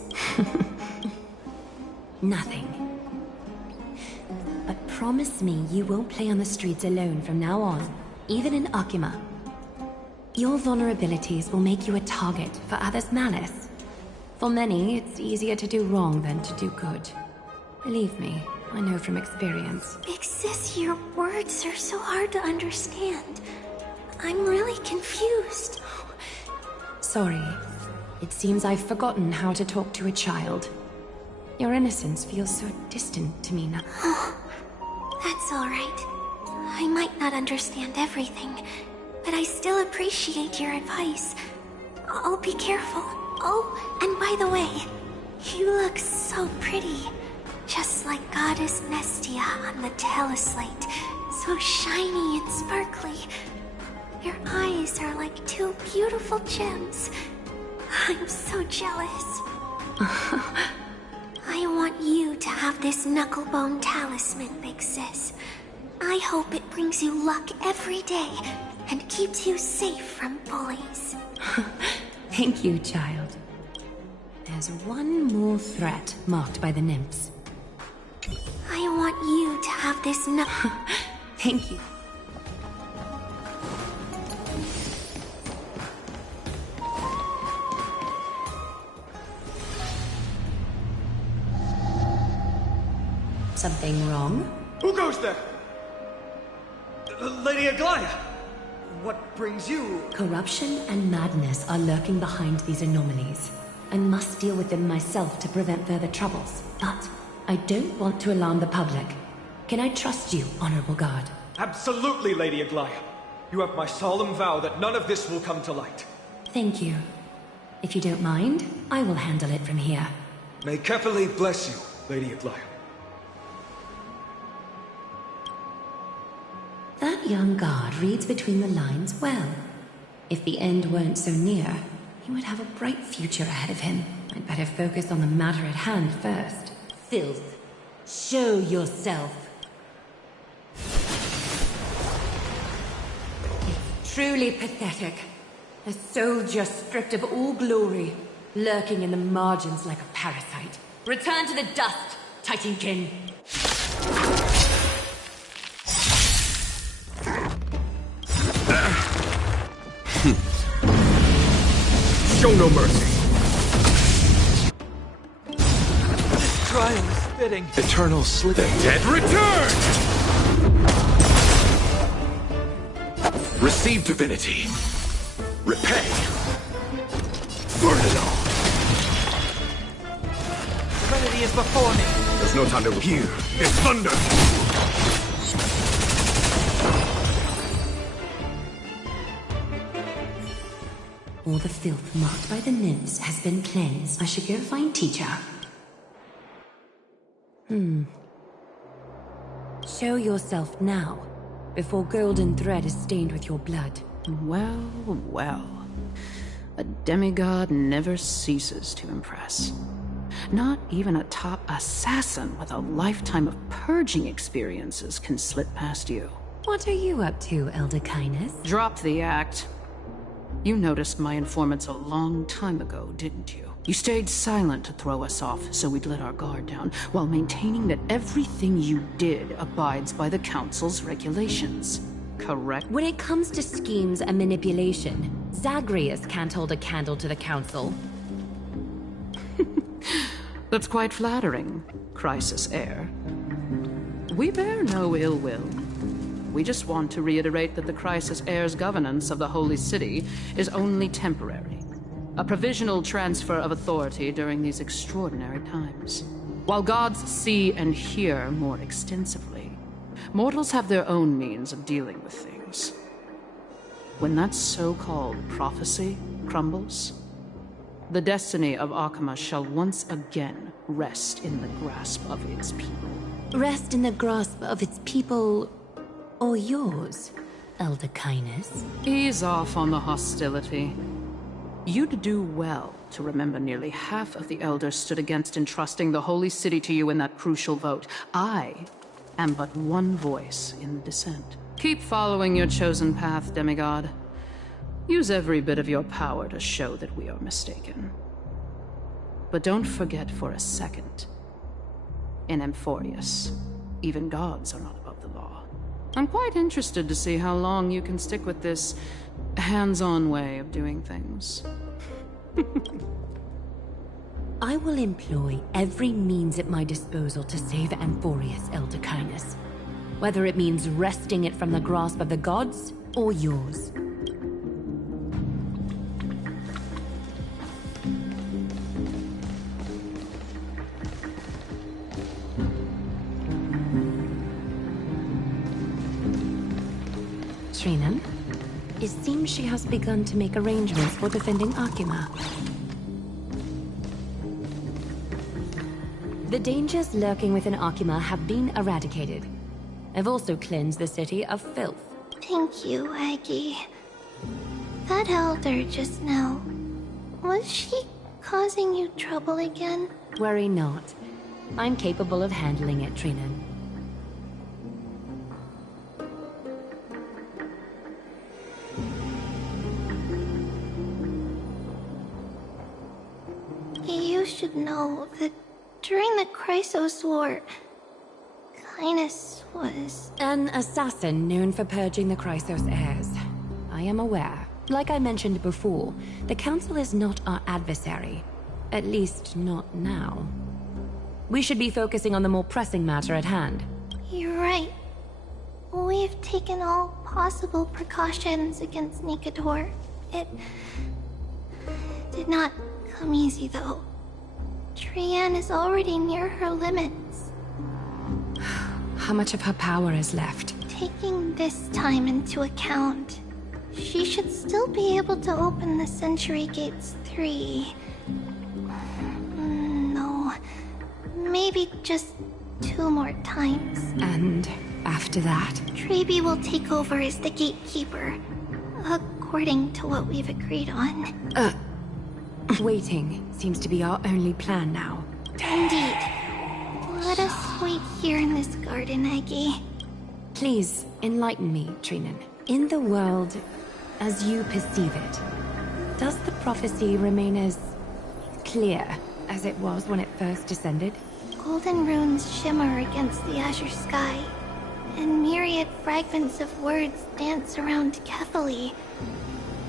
Nothing. But promise me you won't play on the streets alone from now on, even in Akima. Your vulnerabilities will make you a target for others' malice. For many, it's easier to do wrong than to do good. Believe me, I know from experience. Big Sis, your words are so hard to understand. I'm really confused. Sorry. It seems I've forgotten how to talk to a child. Your innocence feels so distant to me now. Oh, that's all right. I might not understand everything, but I still appreciate your advice. I'll be careful. Oh, and by the way, you look so pretty. Just like Goddess Nestia on the teleslate. So shiny and sparkly. Your eyes are like two beautiful gems. I'm so jealous. I want you to have this knucklebone talisman, Big Sis. I hope it brings you luck every day and keeps you safe from bullies. Thank you, child. There's one more threat marked by the nymphs. I want you to have this Thank you. Something wrong? Who goes there? Lady Aglaya! What brings you? Corruption and madness are lurking behind these anomalies. I must deal with them myself to prevent further troubles. But I don't want to alarm the public. Can I trust you, Honorable Guard? Absolutely, Lady Aglaya. You have my solemn vow that none of this will come to light. Thank you. If you don't mind, I will handle it from here. May Kepali bless you, Lady Aglaia. That young guard reads between the lines well. If the end weren't so near, he would have a bright future ahead of him. I'd better focus on the matter at hand first. Filth, show yourself. It's truly pathetic. A soldier stripped of all glory, lurking in the margins like a parasite. Return to the dust, Titankin. Show no mercy. This trial is fitting. Eternal sleep. The dead return! Receive divinity. Repay. Burn it all. Serenity is before me. There's no time to hear. It's thunder. All the filth marked by the nymphs has been cleansed. I should go find teacher. Show yourself now, before golden thread is stained with your blood. Well, well. A demigod never ceases to impress. Not even a top assassin with a lifetime of purging experiences can slip past you. What are you up to, Elder Kindness? Drop the act. You noticed my informants a long time ago, didn't you? You stayed silent to throw us off, so we'd let our guard down, while maintaining that everything you did abides by the Council's regulations. Correct? When it comes to schemes and manipulation, Zagreus can't hold a candle to the Council. That's quite flattering, Chrysos heir. We bear no ill will. We just want to reiterate that the Chrysos heir's governance of the Holy City is only temporary. A provisional transfer of authority during these extraordinary times. While gods see and hear more extensively, mortals have their own means of dealing with things. When that so-called prophecy crumbles, the destiny of Akama shall once again rest in the grasp of its people. Rest in the grasp of its people, or yours, Elder Kindness? Ease off on the hostility. You'd do well to remember nearly half of the elders stood against entrusting the Holy City to you in that crucial vote. I am but one voice in the dissent. Keep following your chosen path, demigod. Use every bit of your power to show that we are mistaken. But don't forget for a second, in Amphorius, even gods are not above the law. I'm quite interested to see how long you can stick with this hands-on way of doing things. I will employ every means at my disposal to save Amphorius, Elder Kindness. Whether it means wresting it from the grasp of the gods, or yours. Trina, it seems she has begun to make arrangements for defending Akima. The dangers lurking within Akima have been eradicated. I've also cleansed the city of filth. Thank you, Aggie. That elder just now, was she causing you trouble again? Worry not. I'm capable of handling it, Trina. You should know that during the Chrysos War, Kindness was... an assassin known for purging the Chrysos heirs. I am aware. Like I mentioned before, the Council is not our adversary. At least, not now. We should be focusing on the more pressing matter at hand. You're right. We've taken all possible precautions against Nikador. It did not come easy, though. Trianne is already near her limits. How much of her power is left? Taking this time into account, she should still be able to open the Century Gates 3. No, maybe just 2 more times. And after that? Trebi will take over as the gatekeeper, according to what we've agreed on. Waiting seems to be our only plan now. Indeed. Let us wait here in this garden, Aggie. Please, enlighten me, Trinan. In the world, as you perceive it, does the prophecy remain as clear as it was when it first descended? Golden runes shimmer against the azure sky, and myriad fragments of words dance around carefully.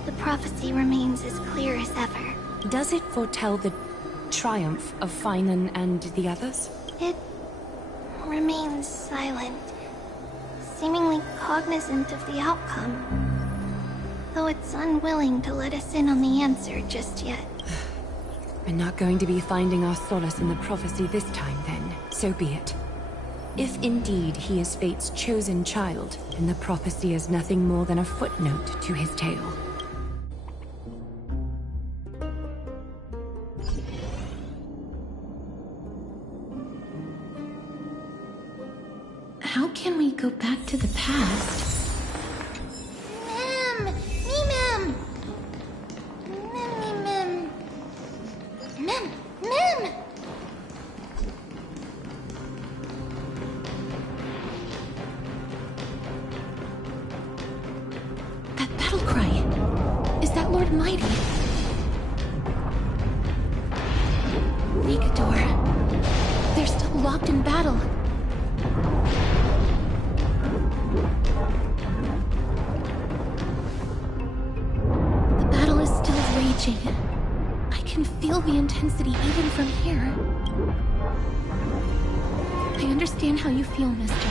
The prophecy remains as clear as ever. Does it foretell the triumph of Finan and the others? It remains silent, seemingly cognizant of the outcome, though it's unwilling to let us in on the answer just yet. We're not going to be finding our solace in the prophecy this time, then. So be it. If indeed he is Fate's chosen child, then the prophecy is nothing more than a footnote to his tale. How can we go back to the past? Mem! Me, Mem! Mem! Mem! Mem! That battle cry. Is that Lord Mighty? Nigador. They're still locked in battle. The battle is still raging. I can feel the intensity even from here. I understand how you feel, mister.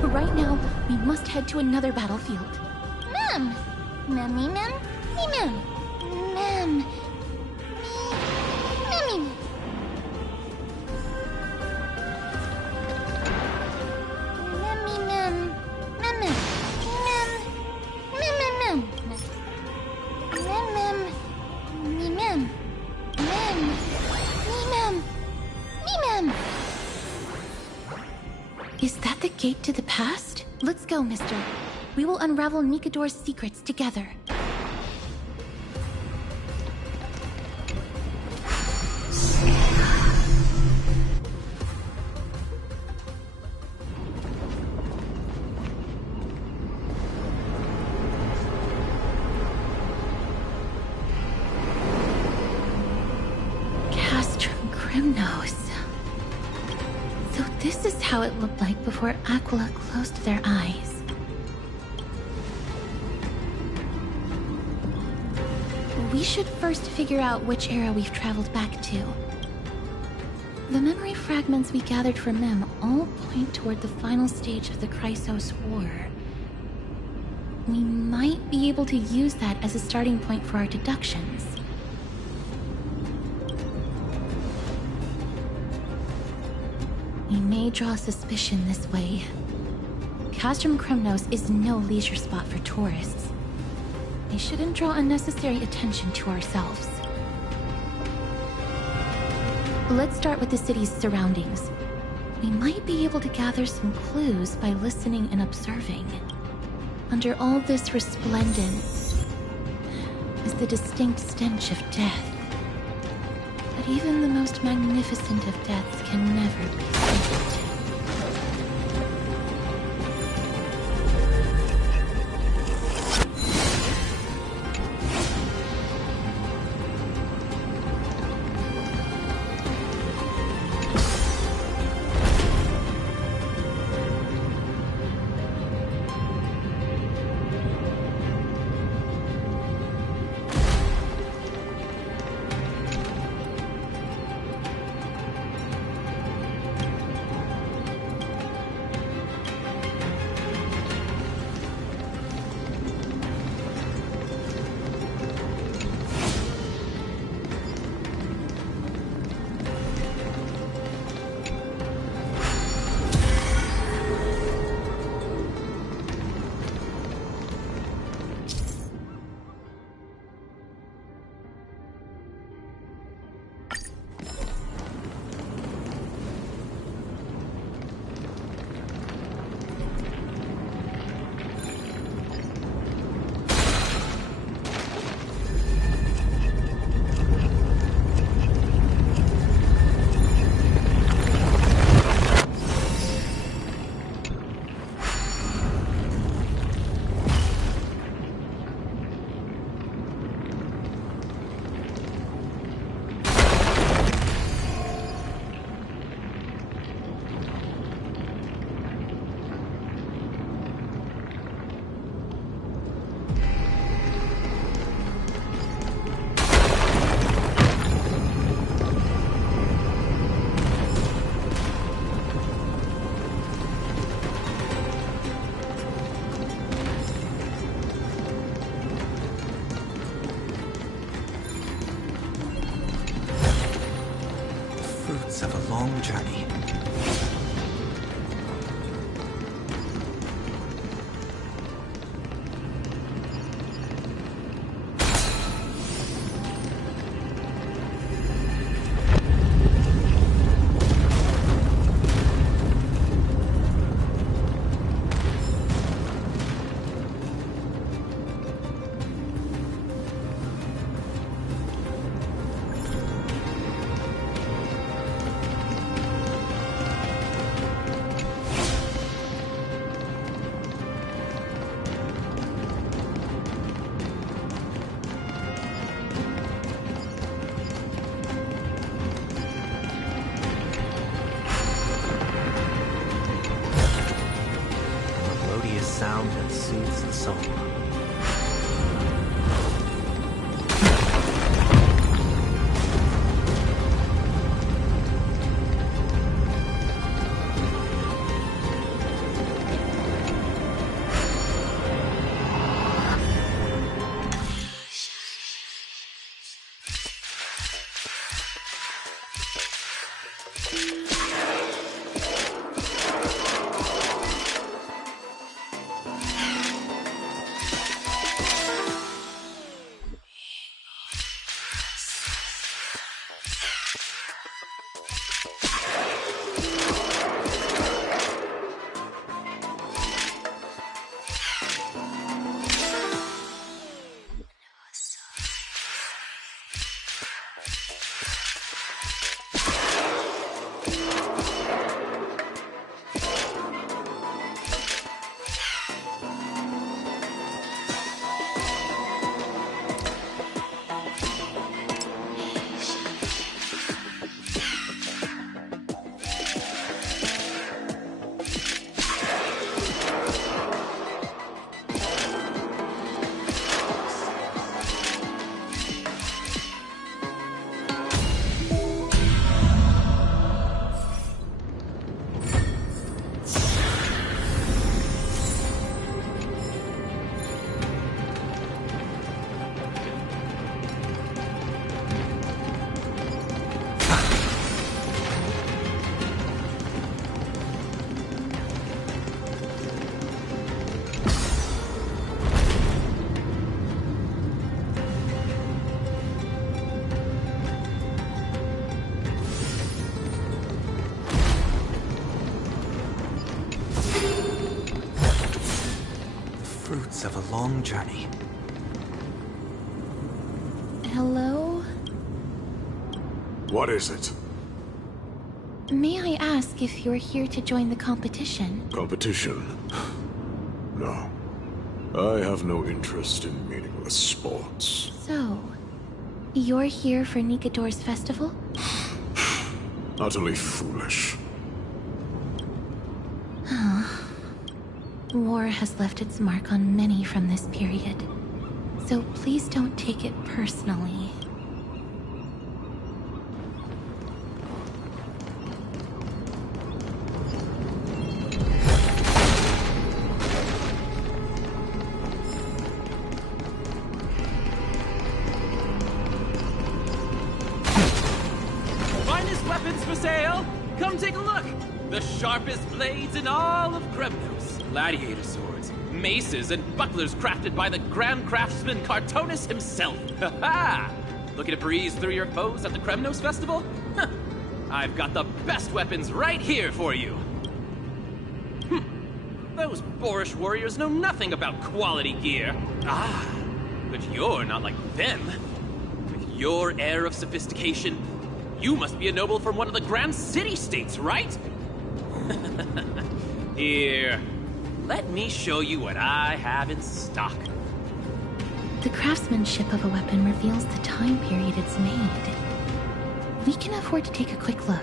But right now, we must head to another battlefield. Mem! Mem, me, Mem? Me, Mem! Mem! Me... Memmy! Memmy, Mem! Mem, Mem! Mem! Mem, Mem, Mem! Mem, Mem! Me, Mem! Mem! Me, Mem! Me, Mem! Is that the gate to the past? Let's go, mister. We will unravel Nigador's secrets together. Chrysos. So this is how it looked like before Aquila closed their eyes. We should first figure out which era we've traveled back to. The memory fragments we gathered from Mem all point toward the final stage of the Chrysos War. We might be able to use that as a starting point for our deductions. We may draw suspicion this way. Castrum Chrysos is no leisure spot for tourists. We shouldn't draw unnecessary attention to ourselves. Let's start with the city's surroundings. We might be able to gather some clues by listening and observing. Under all this resplendence is the distinct stench of death. But even the most magnificent of deaths can never be saved. of a long journey. Sound that soothes the soul. Fruits of a long journey. Hello? What is it? May I ask if you're here to join the competition? Competition? No. I have no interest in meaningless sports. So, you're here for Nikador's festival? Utterly foolish. War has left its mark on many from this period, so please don't take it personally. Finest weapons for sale! Come take a look! The sharpest blades in all of Chrysos. Gladiator swords, maces, and bucklers crafted by the Grand Craftsman Cartonus himself. Ha ha! Looking to breeze through your foes at the Chrysos Festival? Huh. I've got the best weapons right here for you. Those boorish warriors know nothing about quality gear. Ah, but you're not like them. With your air of sophistication, you must be a noble from one of the Grand City-States, right? Here, let me show you what I have in stock. The craftsmanship of a weapon reveals the time period it's made. We can afford to take a quick look.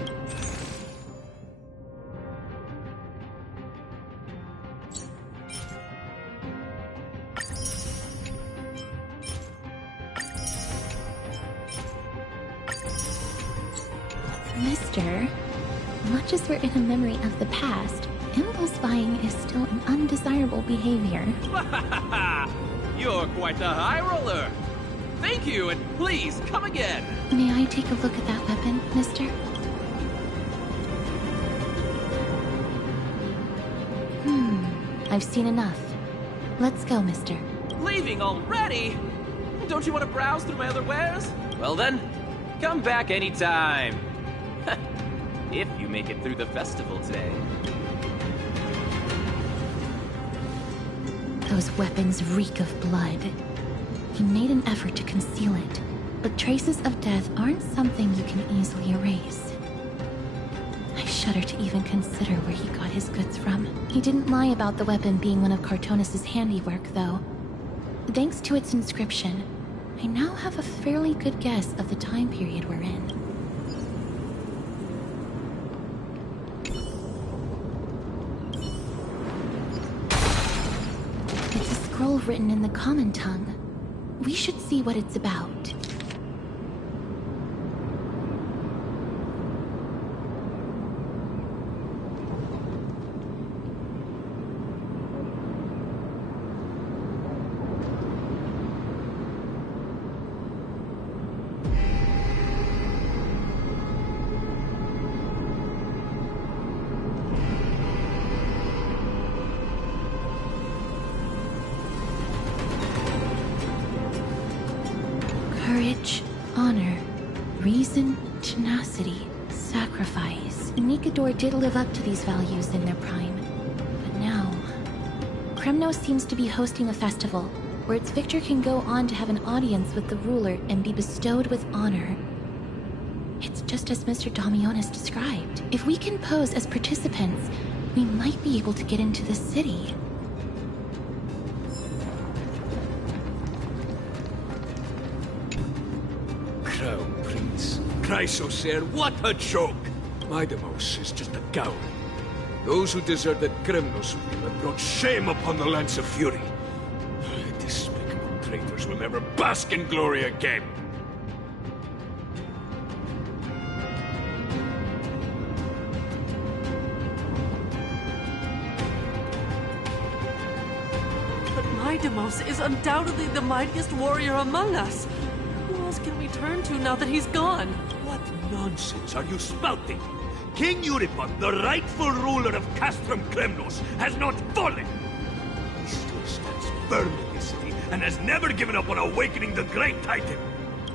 Mister, much as we're in a memory of the past, impulse buying is still an undesirable behavior. You're quite the high roller. Thank you, and please come again. May I take a look at that weapon, mister? I've seen enough. Let's go, mister. Leaving already? Don't you want to browse through my other wares? Well then, come back anytime. If you make it through the festival today. Those weapons reek of blood. He made an effort to conceal it, but traces of death aren't something you can easily erase. I shudder to even consider where he got his goods from. He didn't lie about the weapon being one of Cartonis' handiwork, though. Thanks to its inscription, I now have a fairly good guess of the time period we're in. It's a scroll written in the common tongue. We should see what it's about. Courage, honor, reason, tenacity, sacrifice. Nikador did live up to these values in their prime. But now, Chrysos seems to be hosting a festival where its victor can go on to have an audience with the ruler and be bestowed with honor. It's just as Mr. Damionis described. If we can pose as participants, we might be able to get into the city. Crown Prince. Chrysos here, what a joke! Midamos is just a coward. Those who deserted Kremnos with him have brought shame upon the Lance of Fury. Despicable traitors will never bask in glory again. But Midamos is undoubtedly the mightiest warrior among us. Who else can we turn to now that he's gone? What nonsense are you spouting? King Euripon, the rightful ruler of Castrum Kremnos, has not fallen! He still stands firm in this city, and has never given up on awakening the Great Titan!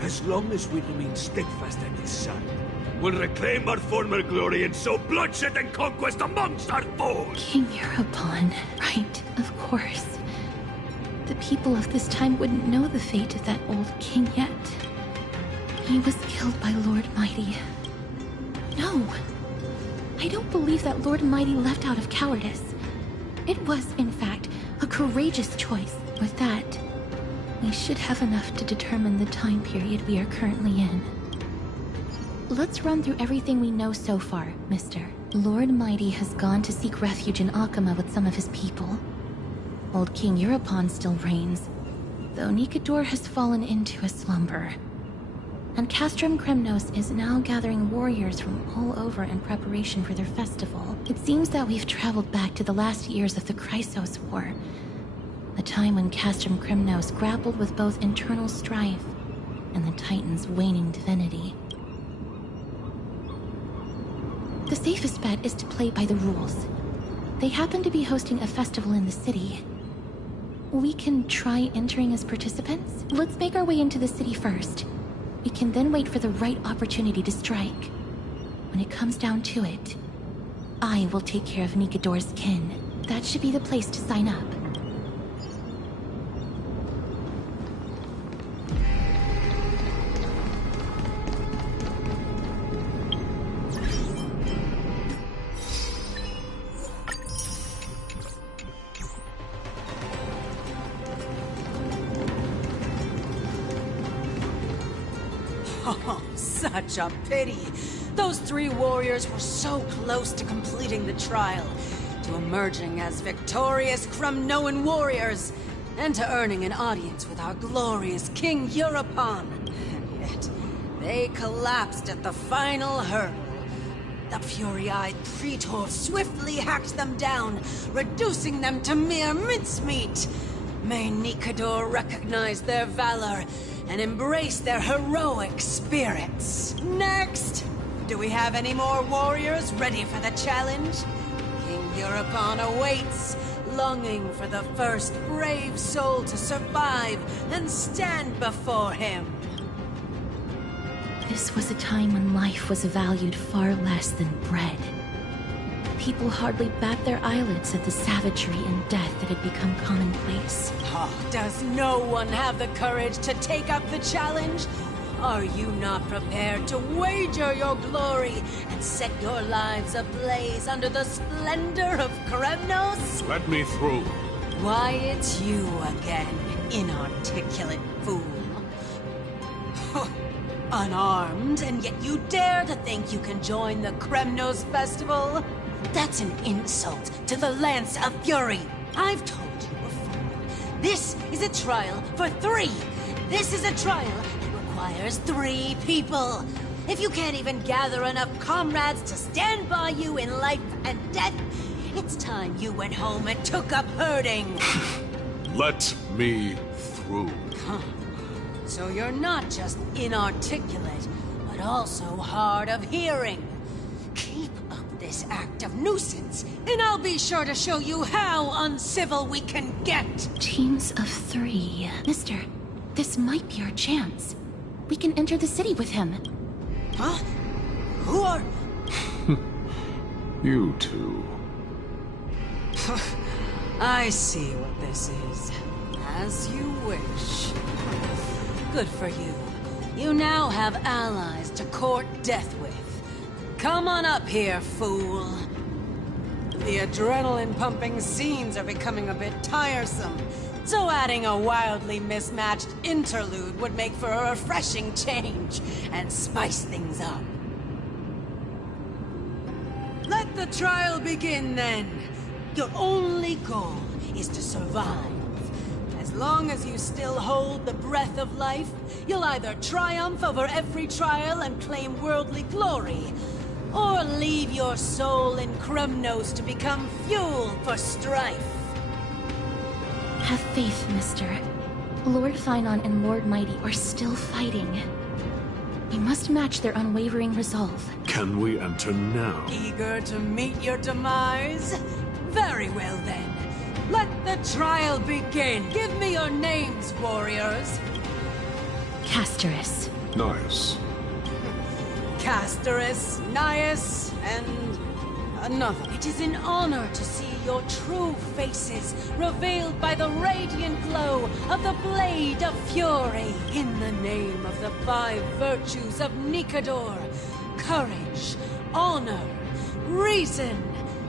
As long as we remain steadfast at his side, we'll reclaim our former glory and sow bloodshed and conquest amongst our foes! King Euripon, right, of course. The people of this time wouldn't know the fate of that old king yet. He was killed by Lord Mighty. No! I don't believe that Lord Mighty left out of cowardice. It was, in fact, a courageous choice. With that, we should have enough to determine the time period we are currently in. Let's run through everything we know so far, mister. Lord Mighty has gone to seek refuge in Akama with some of his people. Old King Euripon still reigns, though Nikador has fallen into a slumber. And Castrum Kremnos is now gathering warriors from all over in preparation for their festival. It seems that we've traveled back to the last years of the Chrysos War, a time when Castrum Kremnos grappled with both internal strife and the Titan's waning divinity. The safest bet is to play by the rules. They happen to be hosting a festival in the city. We can try entering as participants? Let's make our way into the city first. We can then wait for the right opportunity to strike. When it comes down to it, I will take care of Nikador's kin. That should be the place to sign up. Oh, such a pity. Those three warriors were so close to completing the trial, to emerging as victorious Kremnoan warriors, and to earning an audience with our glorious King Euripon. And yet, they collapsed at the final hurdle. The fury-eyed Praetor swiftly hacked them down, reducing them to mere mincemeat. May Nikador recognize their valor and embrace their heroic spirits. Next! Do we have any more warriors ready for the challenge? King Euripon awaits. longing for the first brave soul to survive and stand before him. This was a time when life was valued far less than bread. People hardly bat their eyelids at the savagery and death that had become commonplace. Does no one have the courage to take up the challenge? Are you not prepared to wager your glory and set your lives ablaze under the splendor of Chrysos? Let me through. Why, it's you again, inarticulate fool. Unarmed, and yet you dare to think you can join the Chrysos festival? That's an insult to the Lance of Fury. I've told you before. This is a trial for 3. This is a trial that requires 3 people. If you can't even gather enough comrades to stand by you in life and death, it's time you went home and took up herding. Let me through. So you're not just inarticulate, but also hard of hearing. Keep up this act of nuisance, and I'll be sure to show you how uncivil we can get. Teams of 3. Mister, this might be our chance. We can enter the city with him. Huh? Who are... You two. I see what this is. As you wish. Good for you. You now have allies to court death with. Come on up here, fool. The adrenaline-pumping scenes are becoming a bit tiresome, so adding a wildly mismatched interlude would make for a refreshing change and spice things up. Let the trial begin, then. Your only goal is to survive. As long as you still hold the breath of life, you'll either triumph over every trial and claim worldly glory, or leave your soul in Chrysos to become fuel for strife. Have faith, mister. Lord Finon and Lord Mighty are still fighting. We must match their unwavering resolve. Can we enter now? Eager to meet your demise? Very well, then. Let the trial begin. Give me your names, warriors. Casterus. Nice. Casterus, Nias, and another. It is an honor to see your true faces revealed by the radiant glow of the Blade of Fury. In the name of the 5 virtues of Nikador: courage, honor, reason,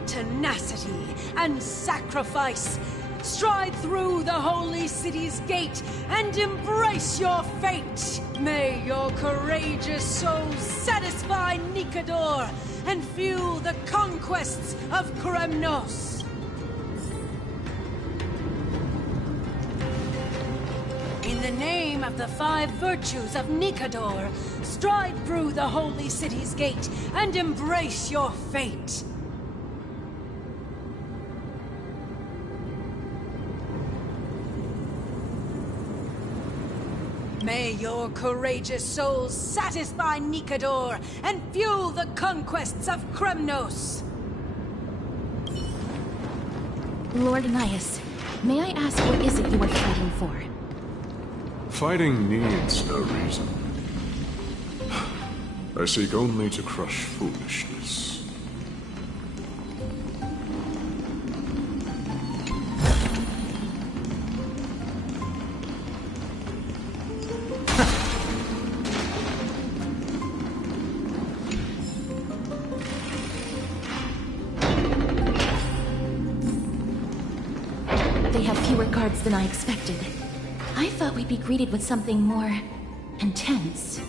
tenacity, and sacrifice. Stride through the holy city's gate and embrace your fate. May your courageous souls satisfy Nikador and fuel the conquests of Chrysos. In the name of the 5 virtues of Nikador, stride through the holy city's gate and embrace your fate. May your courageous souls satisfy Nikador and fuel the conquests of Chrysos. Lord Nias, may I ask what is it you are fighting for? Fighting needs no reason. I seek only to crush foolishness. They have fewer guards than I expected. I thought we'd be greeted with something more intense.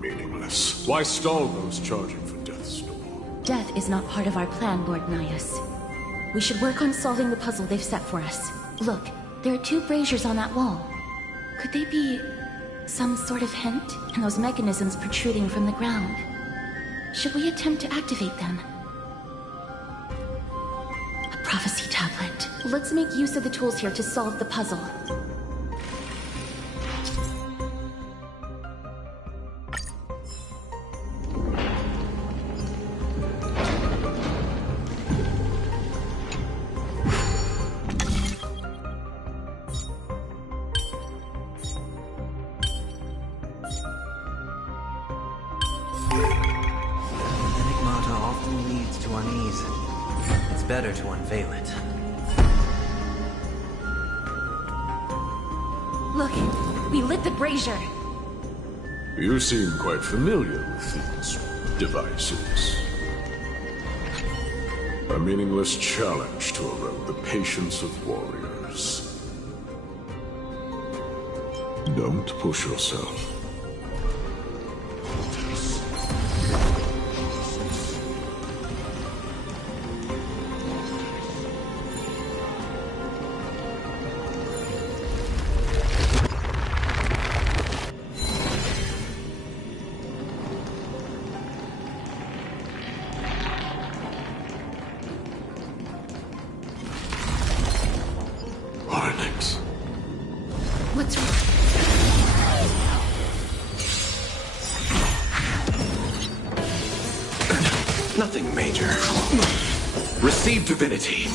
Meaningless. Why stall those charging for death's door? Death is not part of our plan, Lord Nias. We should work on solving the puzzle they've set for us. Look, there are 2 braziers on that wall. Could they be some sort of hint? And those mechanisms protruding from the ground. Should we attempt to activate them? A prophecy tablet. Let's make use of the tools here to solve the puzzle. often leads to unease. It's better to unveil it. Look, we lit the brazier. You seem quite familiar with these devices. A meaningless challenge to erode the patience of warriors. Don't push yourself. What's wrong? Nothing major. Receive divinity.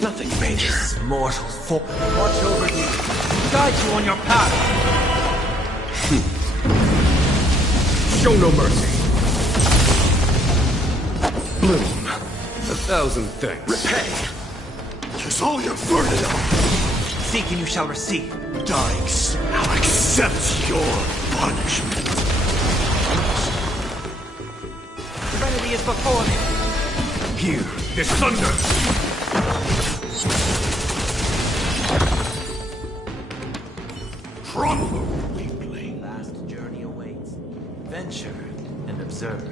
Nothing major. This mortal form. Watch over you. Guide you on your path. Show no mercy. Bloom. 1,000 thanks. Repay. Tis all your burden on. Seek and you shall receive. Dying I'll accept your punishment. Serenity is before me. Here, this thunder. Trouble, weakling. Last journey awaits. Venture and observe.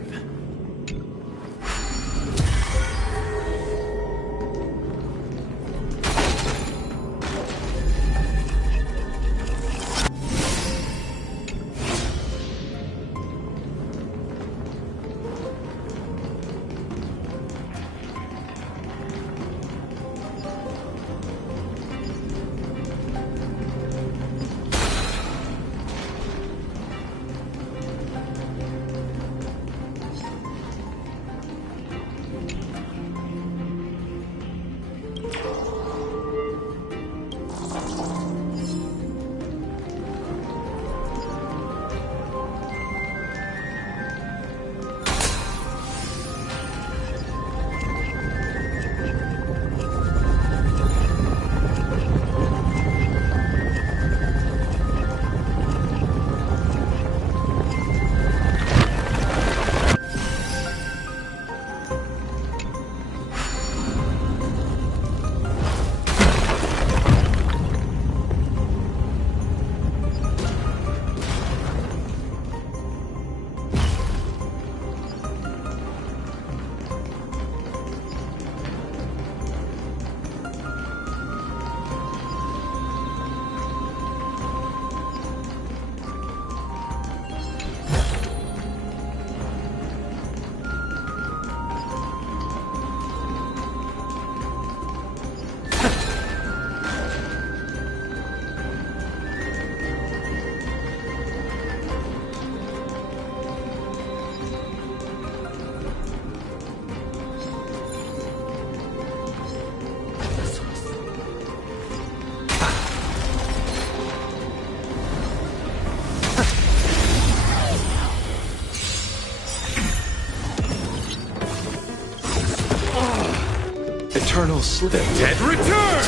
Eternal slip. The dead return!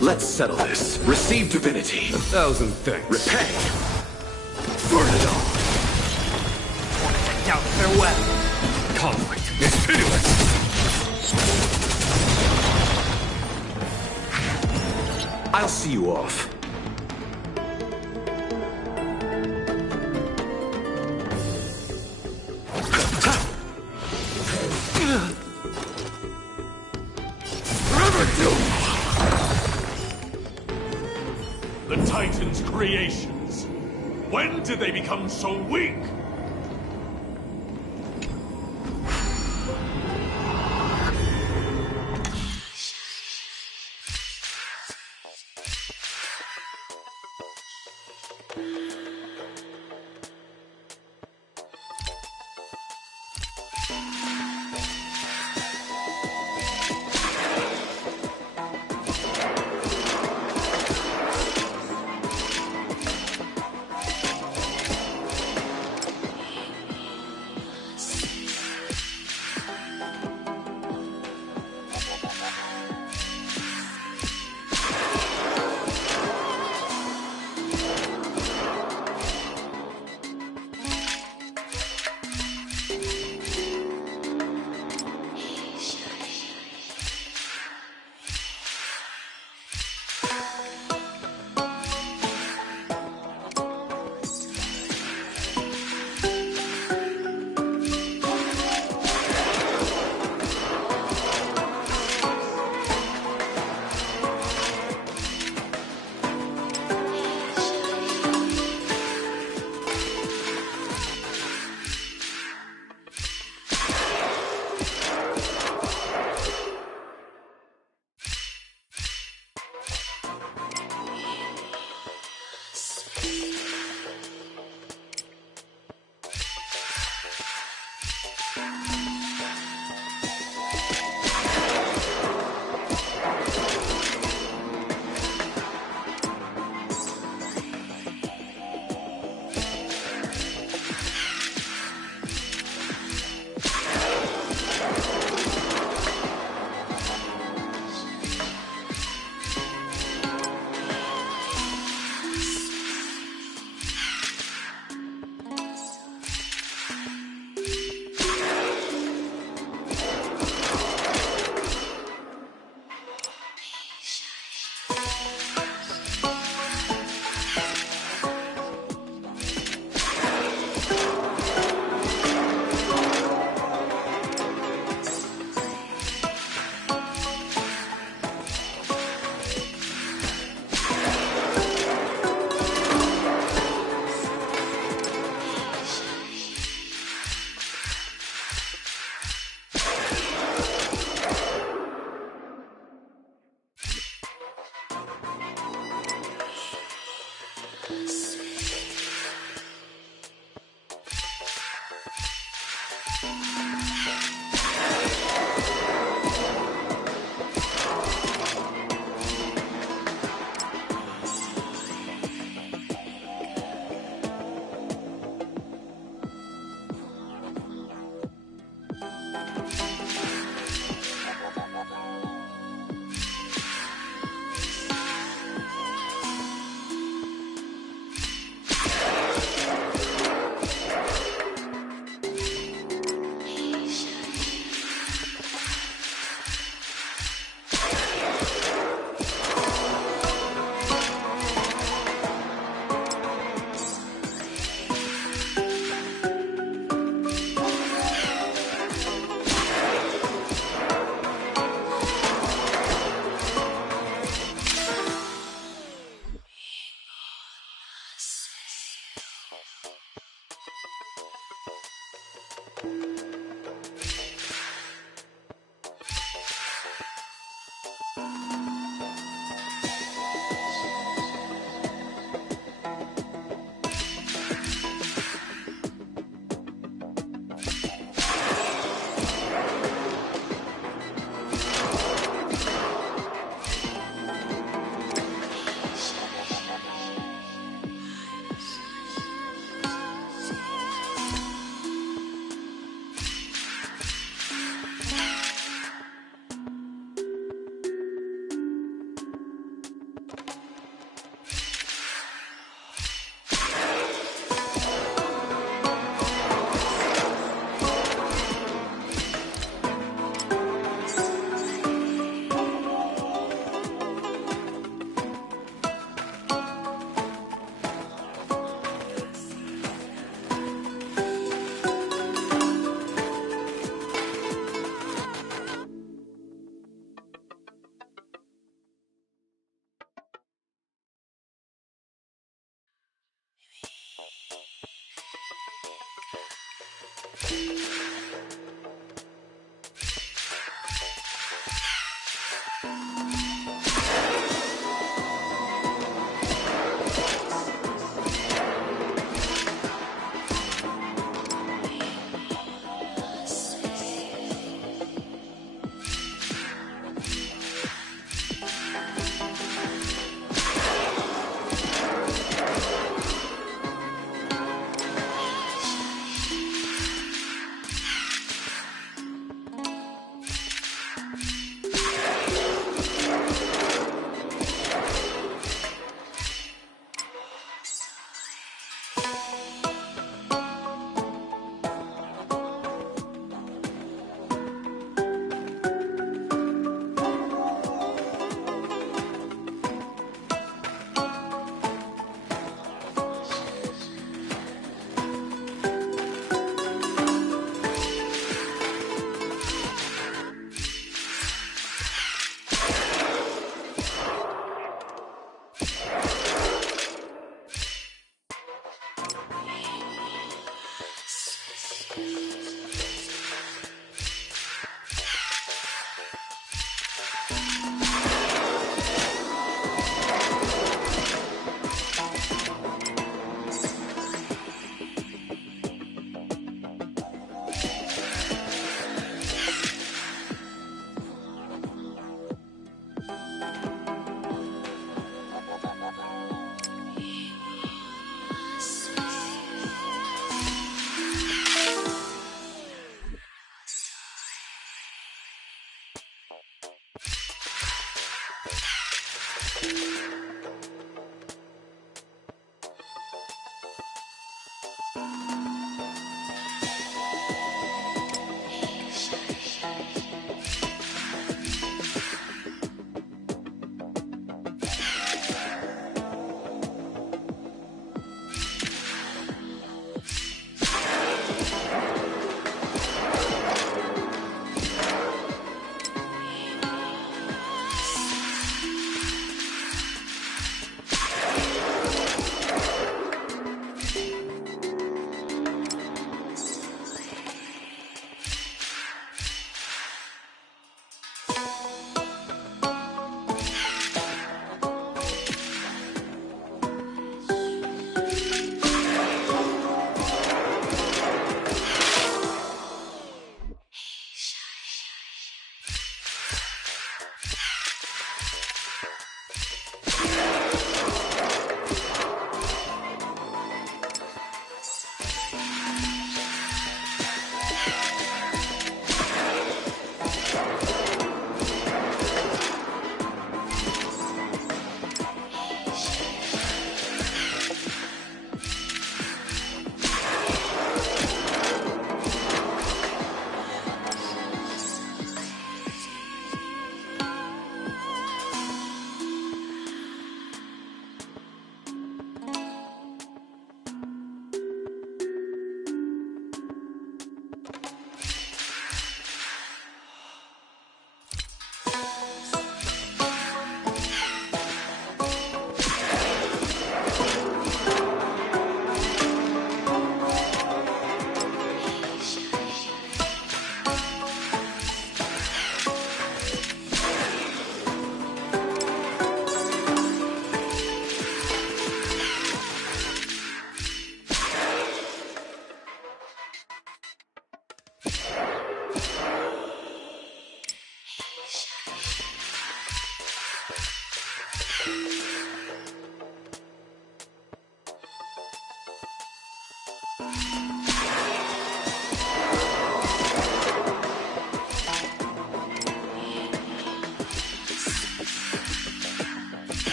Let's settle this. Receive divinity. 1,000 thanks. Repay. Burn it all. Down, farewell. Conflict is pitiless. I'll see you off. The Titan's creations. When did they become so weak?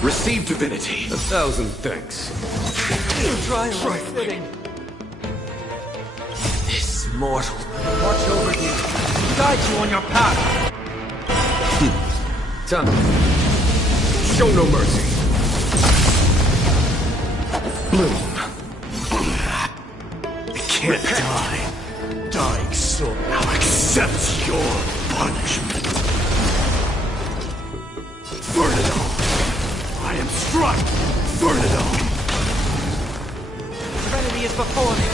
Receive divinity. 1,000 thanks. Trial fitting. This mortal. Watch over you. Guide you on your path. Time. Show no mercy. Bloom. I can't die. Dying soul. Now accept your punishment. Burn it all. I am struck! Burn it all! Serenity is before me.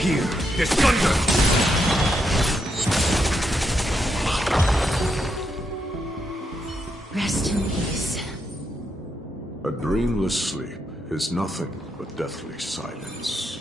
Here, this thunder! Rest in peace. A dreamless sleep is nothing but deathly silence.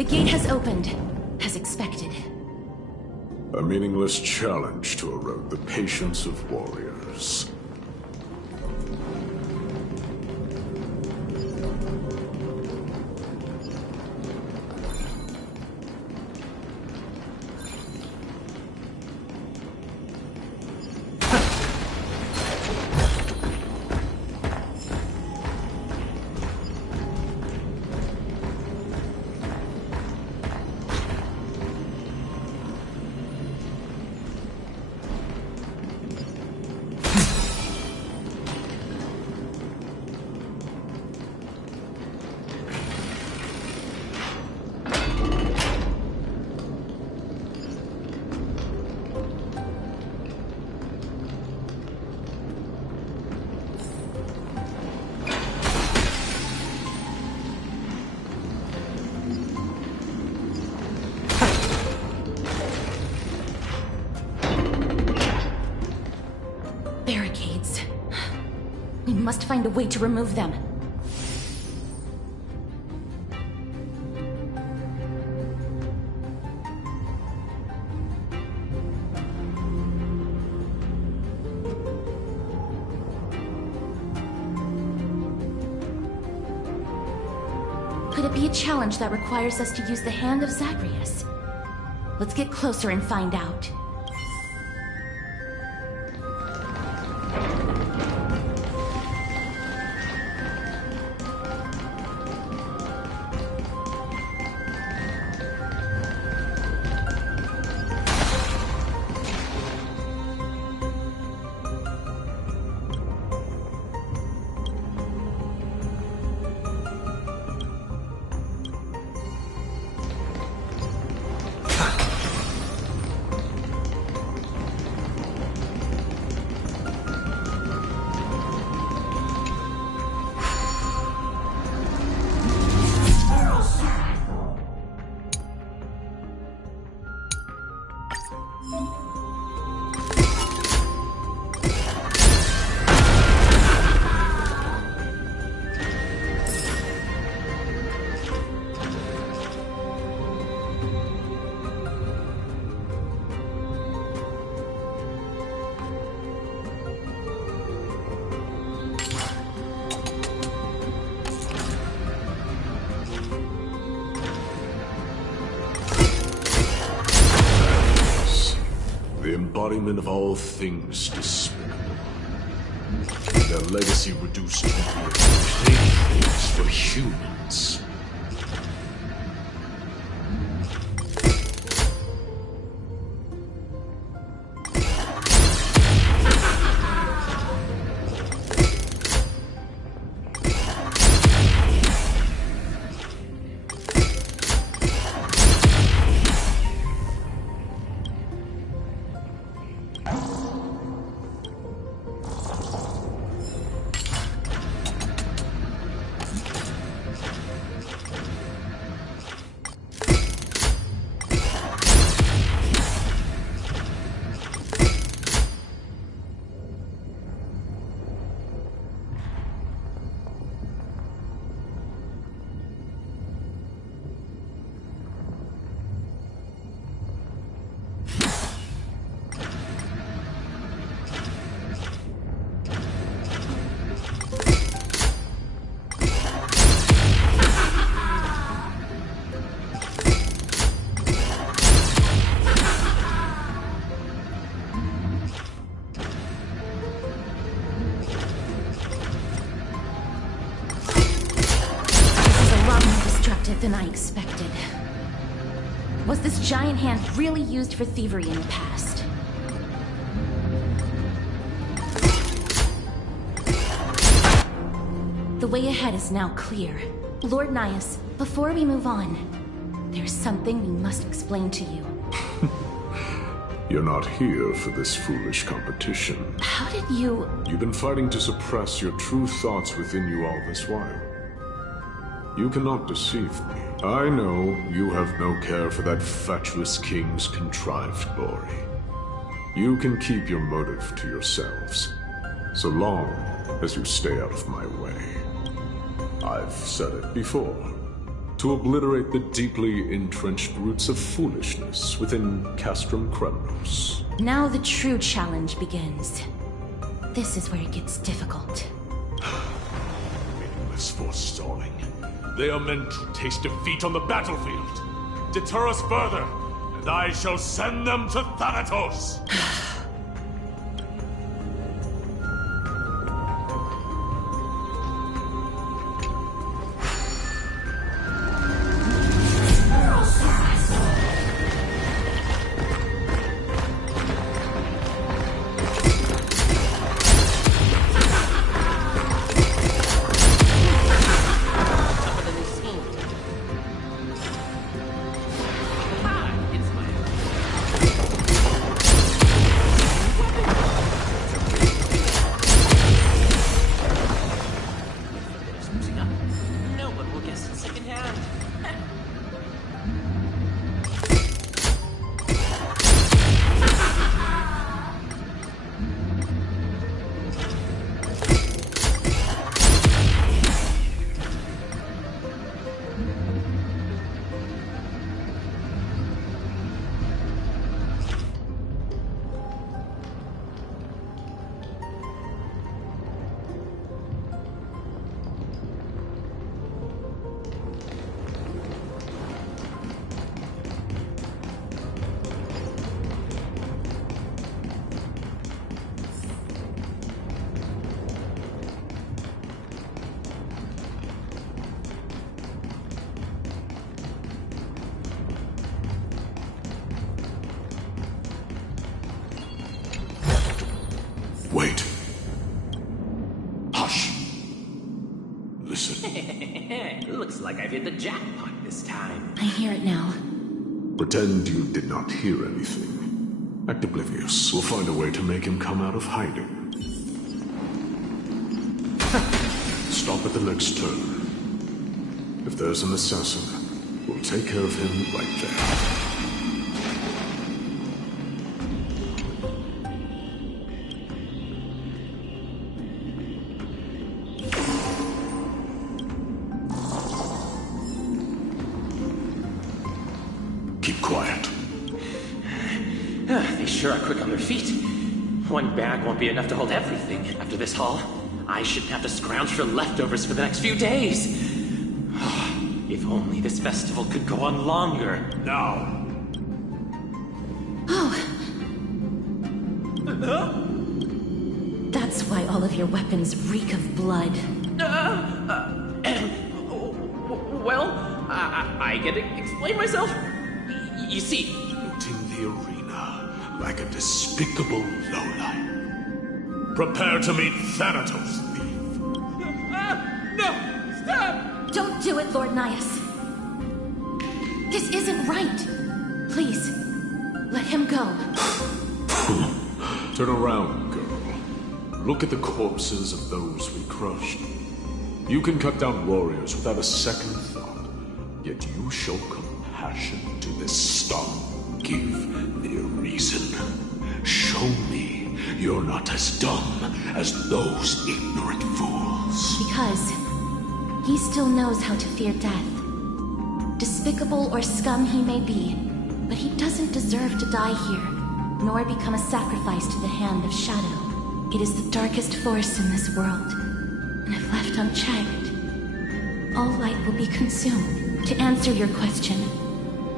The gate has opened, as expected. A meaningless challenge to erode the patience of warriors. Barricades. We must find a way to remove them. Could it be a challenge that requires us to use the hand of Zagreus? Let's get closer and find out. The embodiment of all things despicable. Their legacy reduced to mere playthings for humans. Than I expected. Was this giant hand really used for thievery in the past? The way ahead is now clear. Lord Nias, before we move on, there's something we must explain to you. You're not here for this foolish competition. How did you... You've been fighting to suppress your true thoughts within you all this while. You cannot deceive me. I know you have no care for that fatuous king's contrived glory. You can keep your motive to yourselves, so long as you stay out of my way. I've said it before. To obliterate the deeply entrenched roots of foolishness within Castrum Kremnos. Now the true challenge begins. This is where it gets difficult. Meaningless forestalling. They are meant to taste defeat on the battlefield. Deter us further, and I shall send them to Thanatos! Wait. Hush. Listen. Looks like I've hit the jackpot this time. I hear it now. Pretend you did not hear anything. Act oblivious. We'll find a way to make him come out of hiding. Stop at the next turn. If there's an assassin, we'll take care of him right there. Keep quiet. They sure are quick on their feet. One bag won't be enough to hold everything after this haul. I shouldn't have to scrounge for leftovers for the next few days. If only this festival could go on longer. Now. Oh. That's why all of your weapons reek of blood. Well, I get to explain myself. You see, in the arena like a despicable lowlife. Prepare to meet Thanatos, thief. No! Stop! Don't do it, Lord Nias. This isn't right. Please, let him go. Turn around, girl. Look at the corpses of those we crushed. You can cut down warriors without a second thought, yet you show compassion to this scum. Give me a reason. Show me you're not as dumb as those ignorant fools. Because he still knows how to fear death. Despicable or scum he may be, but he doesn't deserve to die here, nor become a sacrifice to the hand of Shadow. It is the darkest force in this world, and if left unchecked, all light will be consumed. To answer your question,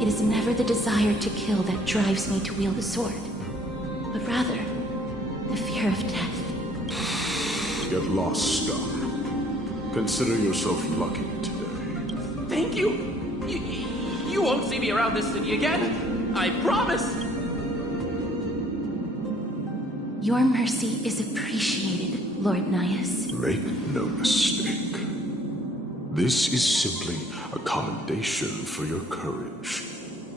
it is never the desire to kill that drives me to wield a sword, but rather the fear of death. Get lost, scum. Consider yourself lucky today. Thank you. You won't see me around this city again. I promise. Your mercy is appreciated, Lord Nias. Make no mistake. This is simply a commendation for your courage,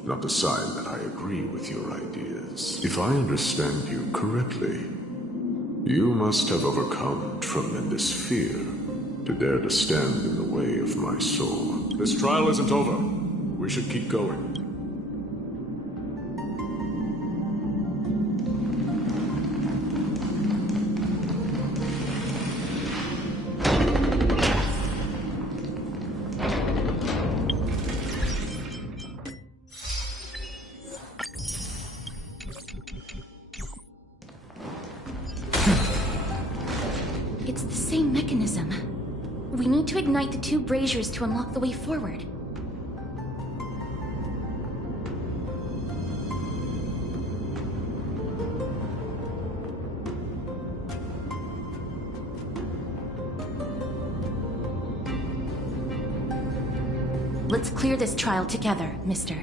not a sign that I agree with your ideas. If I understand you correctly, you must have overcome tremendous fear to dare to stand in the way of my sword. This trial isn't over. We should keep going. same mechanism. We need to ignite the 2 braziers to unlock the way forward. Let's clear this trial together, mister.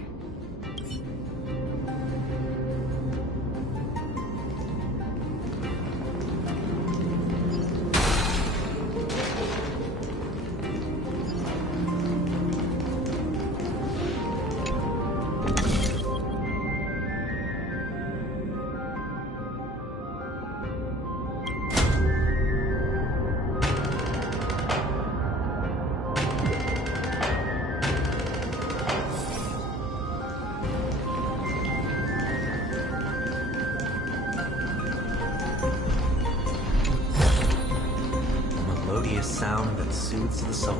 Sound that soothes the soul.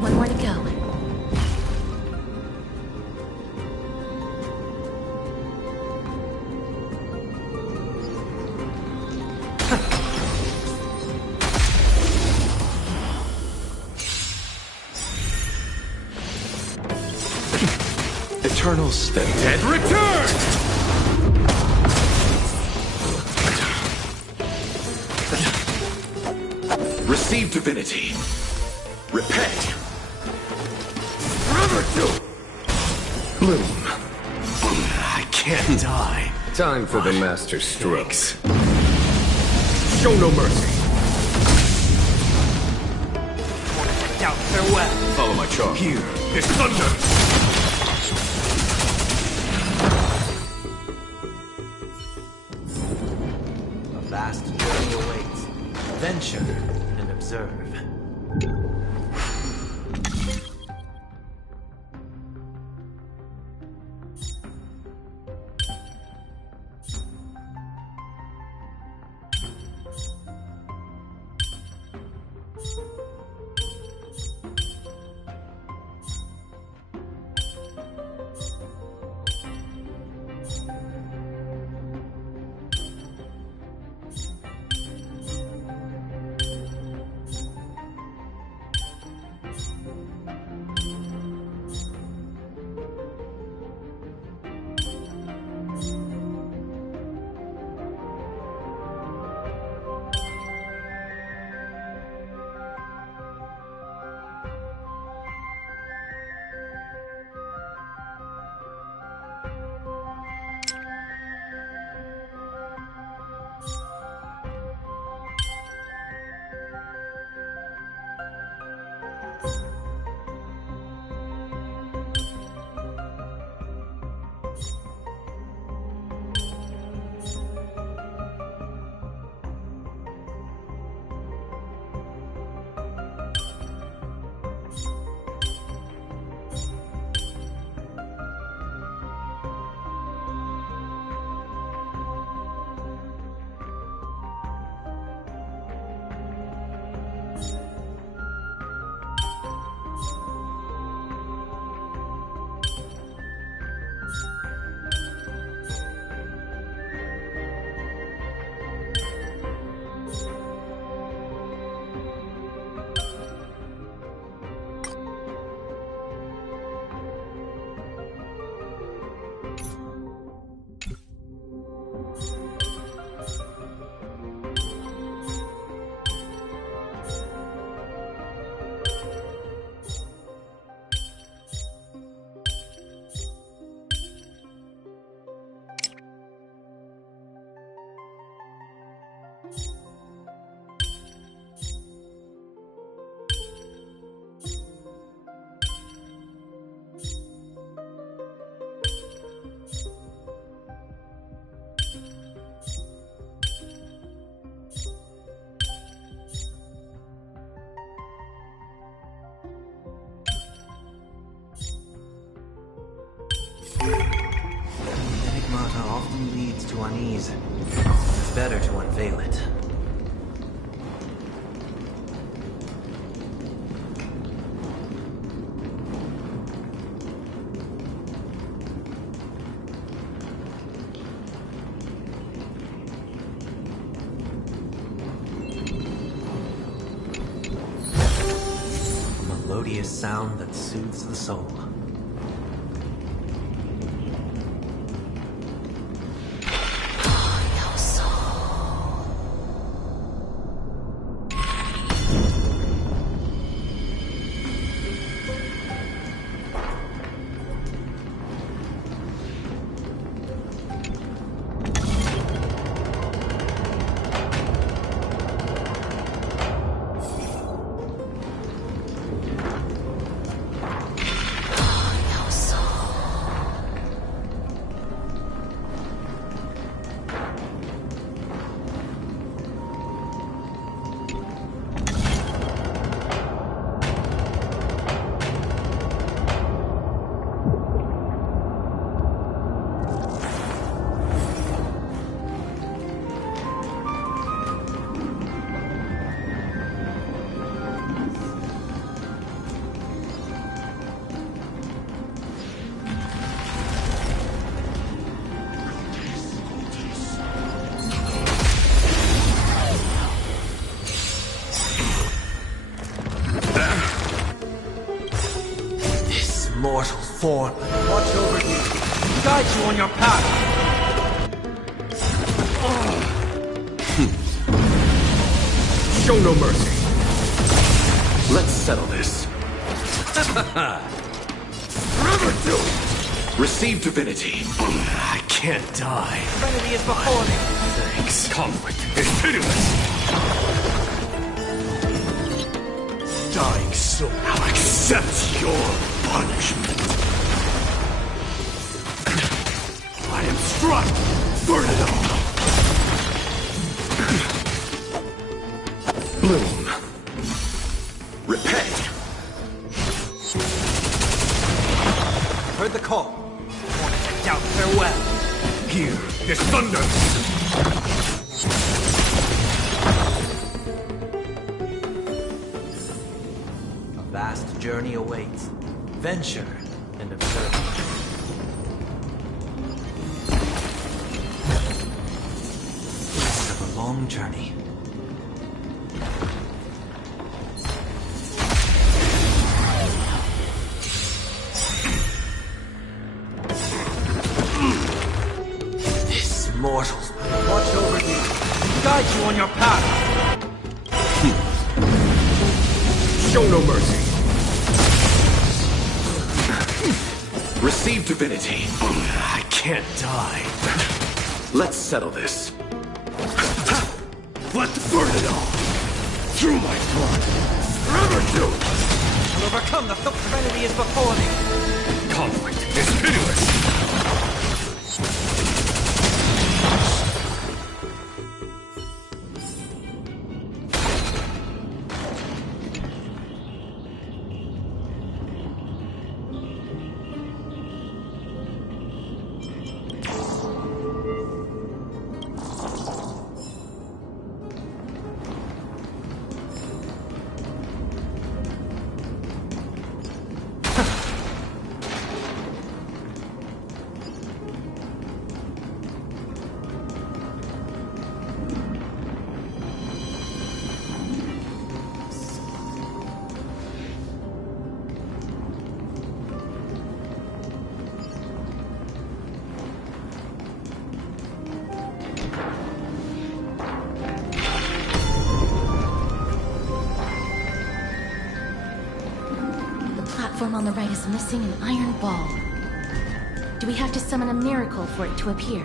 One more to go. Eternals, the Dead return! receive divinity. Repay. Forever to bloom. I can't die. Time for the master strokes. Show no mercy. Out, farewell. Follow my charm. Here, this thunder! A vast journey awaits. Venture and observe. only leads to unease. It's better to unveil it. Melodious sound that soothes the soul. Mortal form, watch over you, guide you on your path. Show no mercy. Let's settle this. Forever do. Receive divinity. I can't die. Divinity is before me. Thanks. Conflict is pitiless. Dying soul, Now accept your punishment. I am struck. Burn it all. Bloom. Repay. heard the call. Wanted to doubt farewell. Hear this thunder. A vast journey awaits. Venture and observe. It's of a long journey. This mortals watch over you, guide you on your path. Show no mercy. Receive divinity. I can't die. Let's settle this. Let's burn it all. Through my blood. Forever do. To overcome the filth of enemy is before me. Conflict is pitiless. The platform on the right is missing an iron ball. Do we have to summon a miracle for it to appear?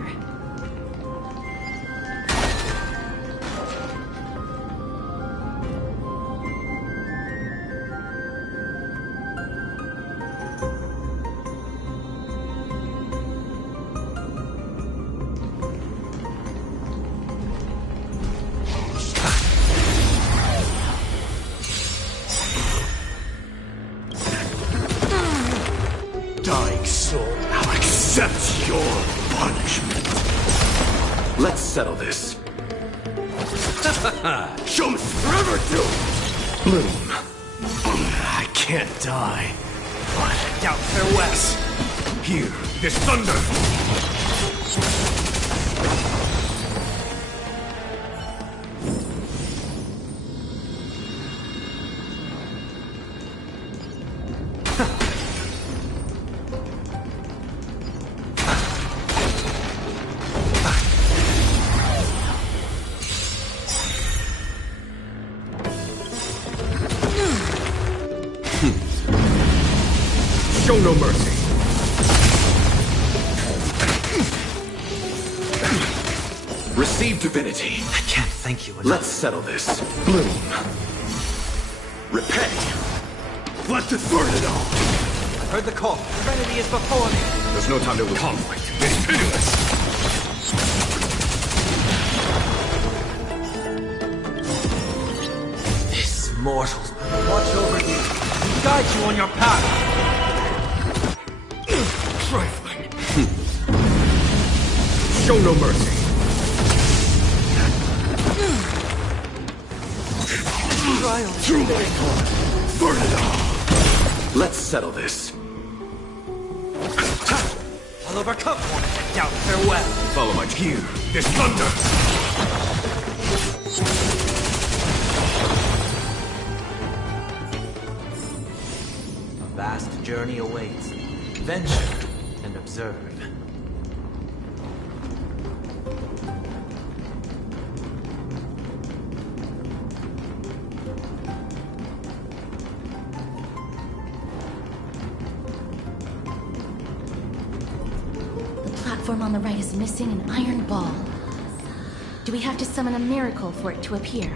Dying soul, Now accept your punishment. settle this. Show me! Forever do! Bloom. I can't die. But doubt farewell. Hear this thunder! Show no mercy. Receive divinity. I can't thank you enough. Let's settle this. Bloom. Repay. Let us burn it all. I heard the call. Serenity is before me. There's no time to lose. Conflict is pitiless. This mortal watch over you, guide you on your path. Trifling. Show no mercy. Through my blood, burn it all. Let's settle this. I'll overcome one and doubt farewell. Follow my cue. This thunder. A vast journey awaits. Venture and observe. The platform on the right is missing an iron ball. Do we have to summon a miracle for it to appear?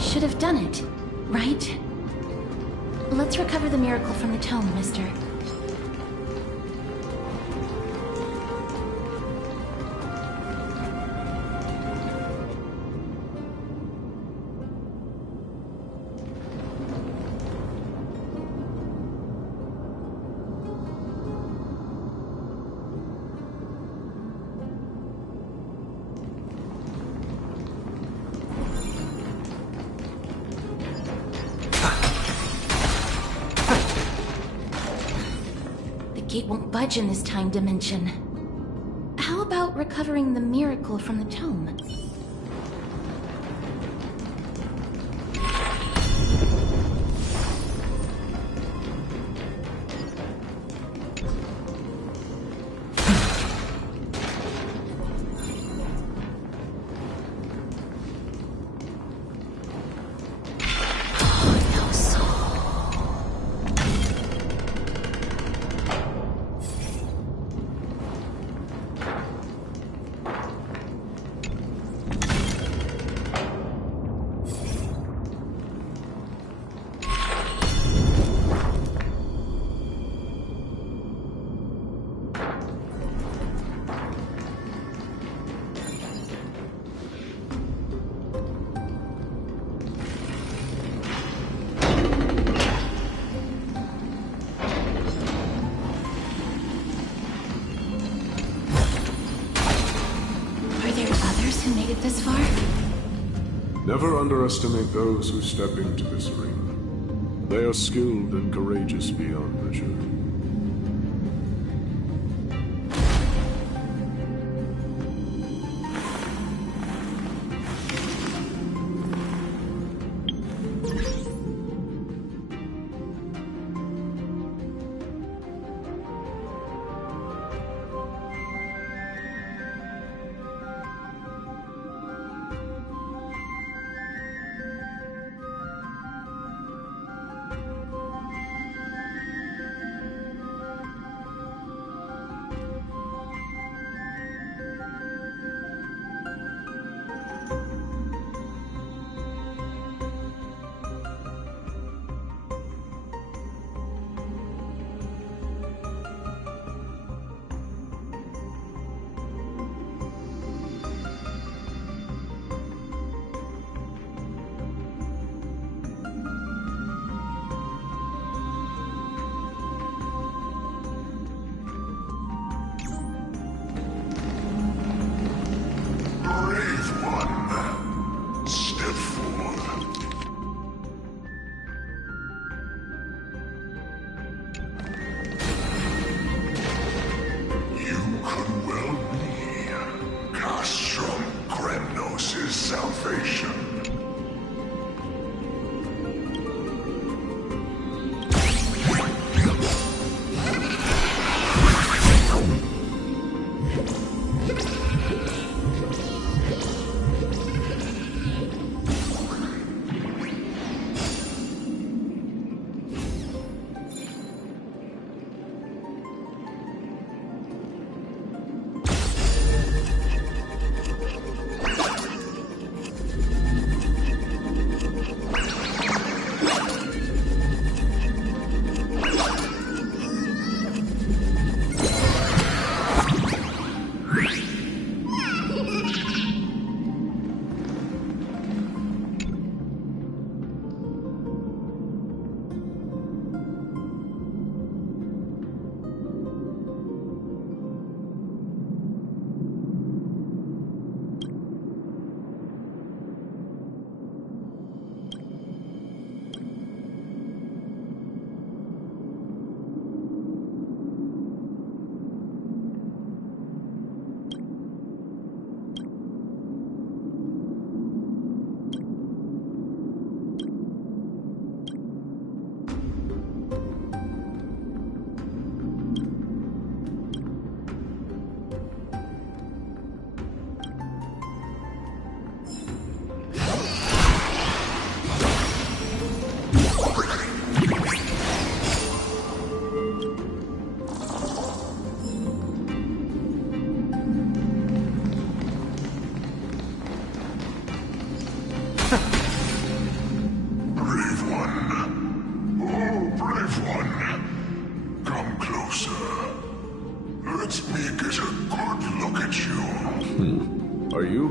Should have done it, right? Let's recover the miracle from the tome, mister. Gate won't budge in this time dimension. How about recovering the miracle from the tome? Never underestimate those who step into this arena. They are skilled and courageous beyond measure.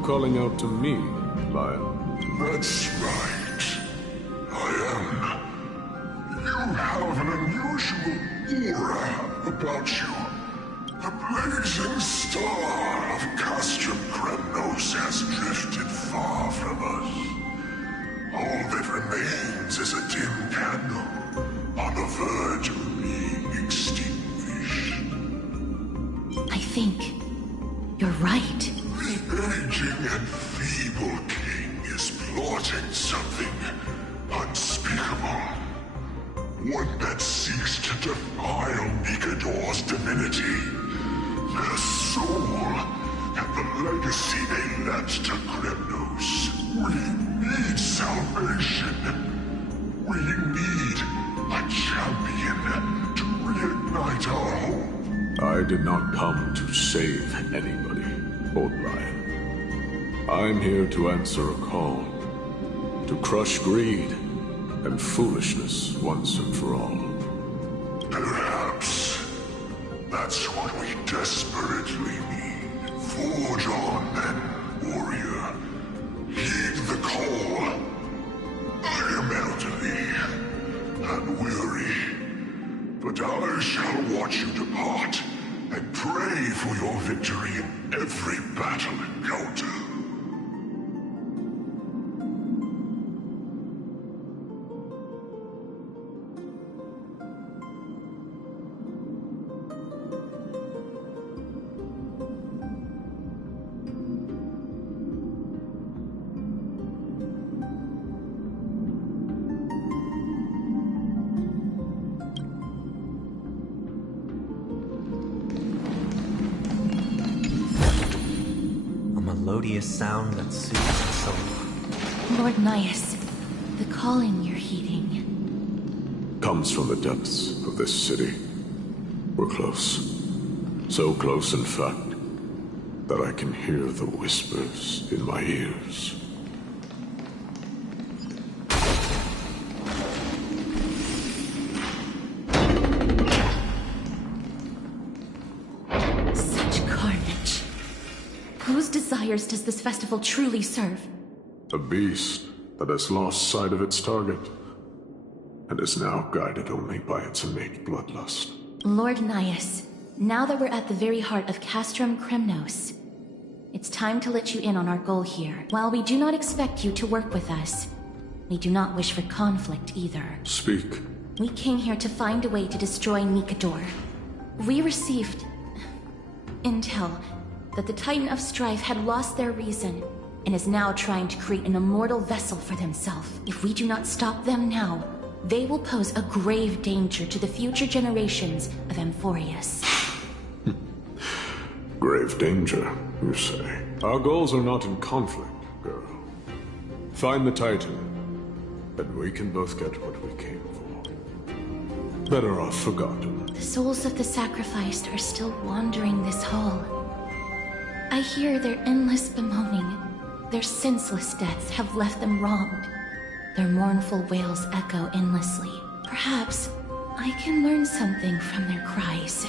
Calling out to me, Lyle. That's right. I am. You have an unusual aura about you. The blazing star of Castrum Kremnos has drifted far from us. All that remains is a dim candle on the verge of being extinguished. I think you're right. The aging and feeble king is plotting something unspeakable. One that seeks to defile Nikador's divinity, their soul, and the legacy they left to Kremnos. We need salvation. We need a champion to reignite our hope. I did not come to save anybody, Old Lion. I'm here to answer a call. To crush greed and foolishness once and for all. Perhaps that's what we desperately need. Forge on then, warrior. Heed the call. I am elderly and weary, but I shall watch you depart and pray for your victory in every battle encounter. melodious sound that soothes the soul. Lord Nyas, the calling you're heeding. Comes from the depths of this city. We're close. So close, in fact, that I can hear the whispers in my ears. Such carnage. Whose desires does this festival truly serve? A beast that has lost sight of its target, and is now guided only by its innate bloodlust. Lord Nyas, now that we're at the very heart of Castrum Chrysos, it's time to let you in on our goal here. While we do not expect you to work with us, we do not wish for conflict either. Speak. We came here to find a way to destroy Nikador. We received intel that the Titan of Strife had lost their reason and is now trying to create an immortal vessel for themselves. If we do not stop them now, they will pose a grave danger to the future generations of Amphorius. Grave danger, you say? Our goals are not in conflict, girl. Find the Titan, and we can both get what we came for. Better off forgotten. The souls of the sacrificed are still wandering this hall. I hear their endless bemoaning. Their senseless deaths have left them wronged. Their mournful wails echo endlessly. Perhaps I can learn something from their cries.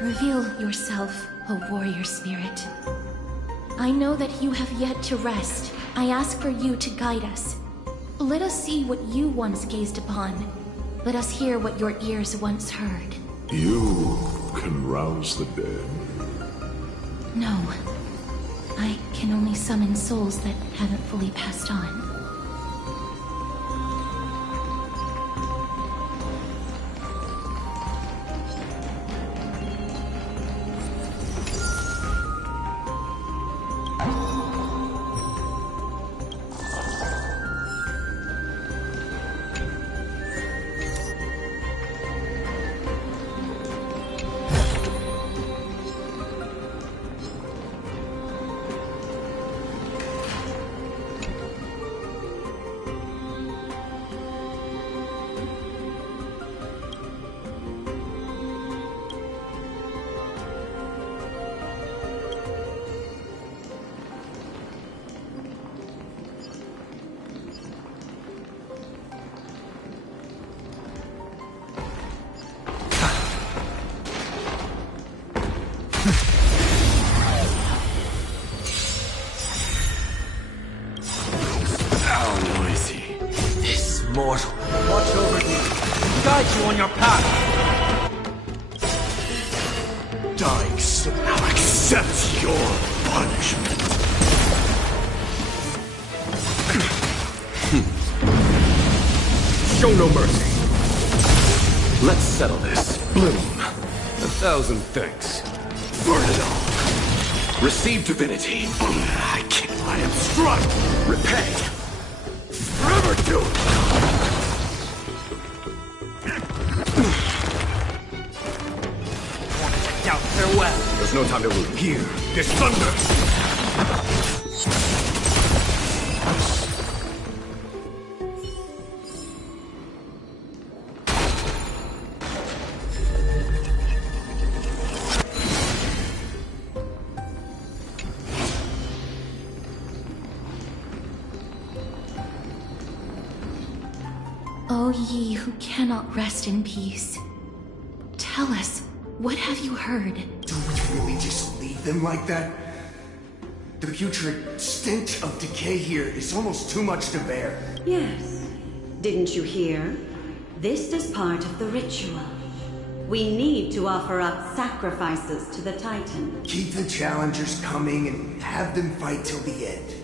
Reveal yourself, O warrior spirit. I know that you have yet to rest. I ask for you to guide us. Let us see what you once gazed upon. Let us hear what your ears once heard. You can rouse the dead. No. I can only summon souls that haven't fully passed on. Mortal, watch over you, guide you on your path. Dying soul now accepts your punishment. Show no mercy. Let's settle this. Bloom. 1,000 thanks. Burn it all. Receive divinity. I can't. I am struck. Repay. Forever do it. Out, farewell. There's no time to lose. Here, this thunder. O ye who cannot rest in peace, tell us, what have you heard? Do we really just leave them like that? The putrid stench of decay here is almost too much to bear. Yes. Didn't you hear? This is part of the ritual. We need to offer up sacrifices to the Titan. Keep the challengers coming and have them fight till the end.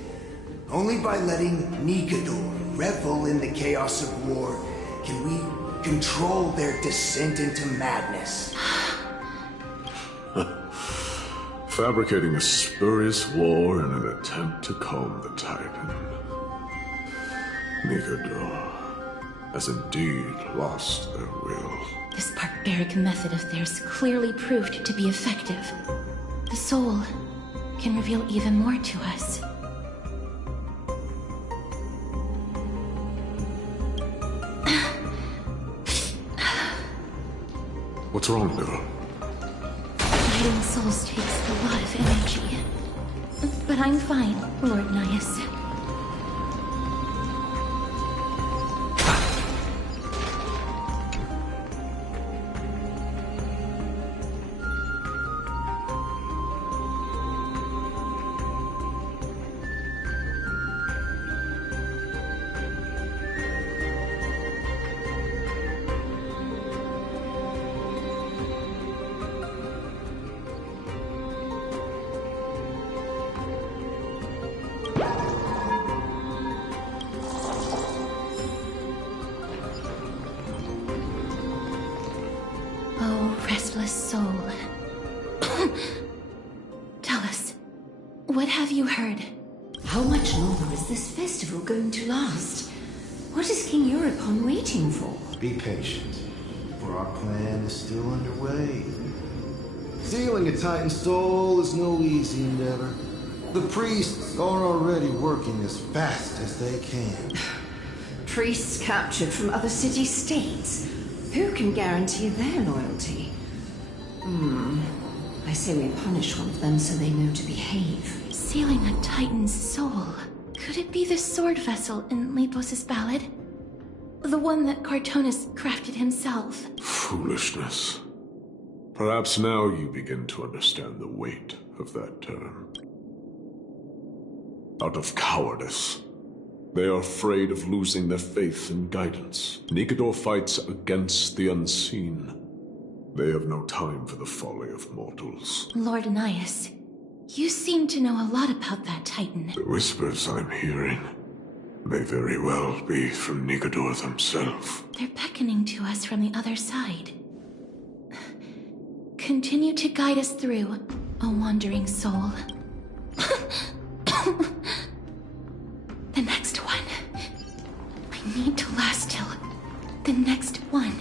Only by letting Nikador revel in the chaos of war can we control their descent into madness. Fabricating a spurious war in an attempt to calm the Titan. Nikador. has indeed lost their will. This barbaric method of theirs clearly proved to be effective. The soul can reveal even more to us. What's wrong, girl? Guiding souls takes a lot of energy. But I'm fine, Lord Nias. Soul. Tell us, what have you heard? How much longer is this festival going to last? What is King Euripon waiting for? Be patient, for our plan is still underway. Stealing a Titan soul is no easy endeavor. The priests are already working as fast as they can. Priests captured from other city-states. Who can guarantee their loyalty? I say we punish one of them so they know to behave. Sealing a Titan's soul. Could it be the sword vessel in Lepos' ballad? The one that Cartonis crafted himself? Foolishness. Perhaps now you begin to understand the weight of that term. Out of cowardice. They are afraid of losing their faith and guidance. Nikador fights against the unseen. They have no time for the folly of mortals. Lord Nias, you seem to know a lot about that Titan. The whispers I'm hearing may very well be from Nikador themselves. They're beckoning to us from the other side. Continue to guide us through, a wandering soul. The next one. I need to last till the next one.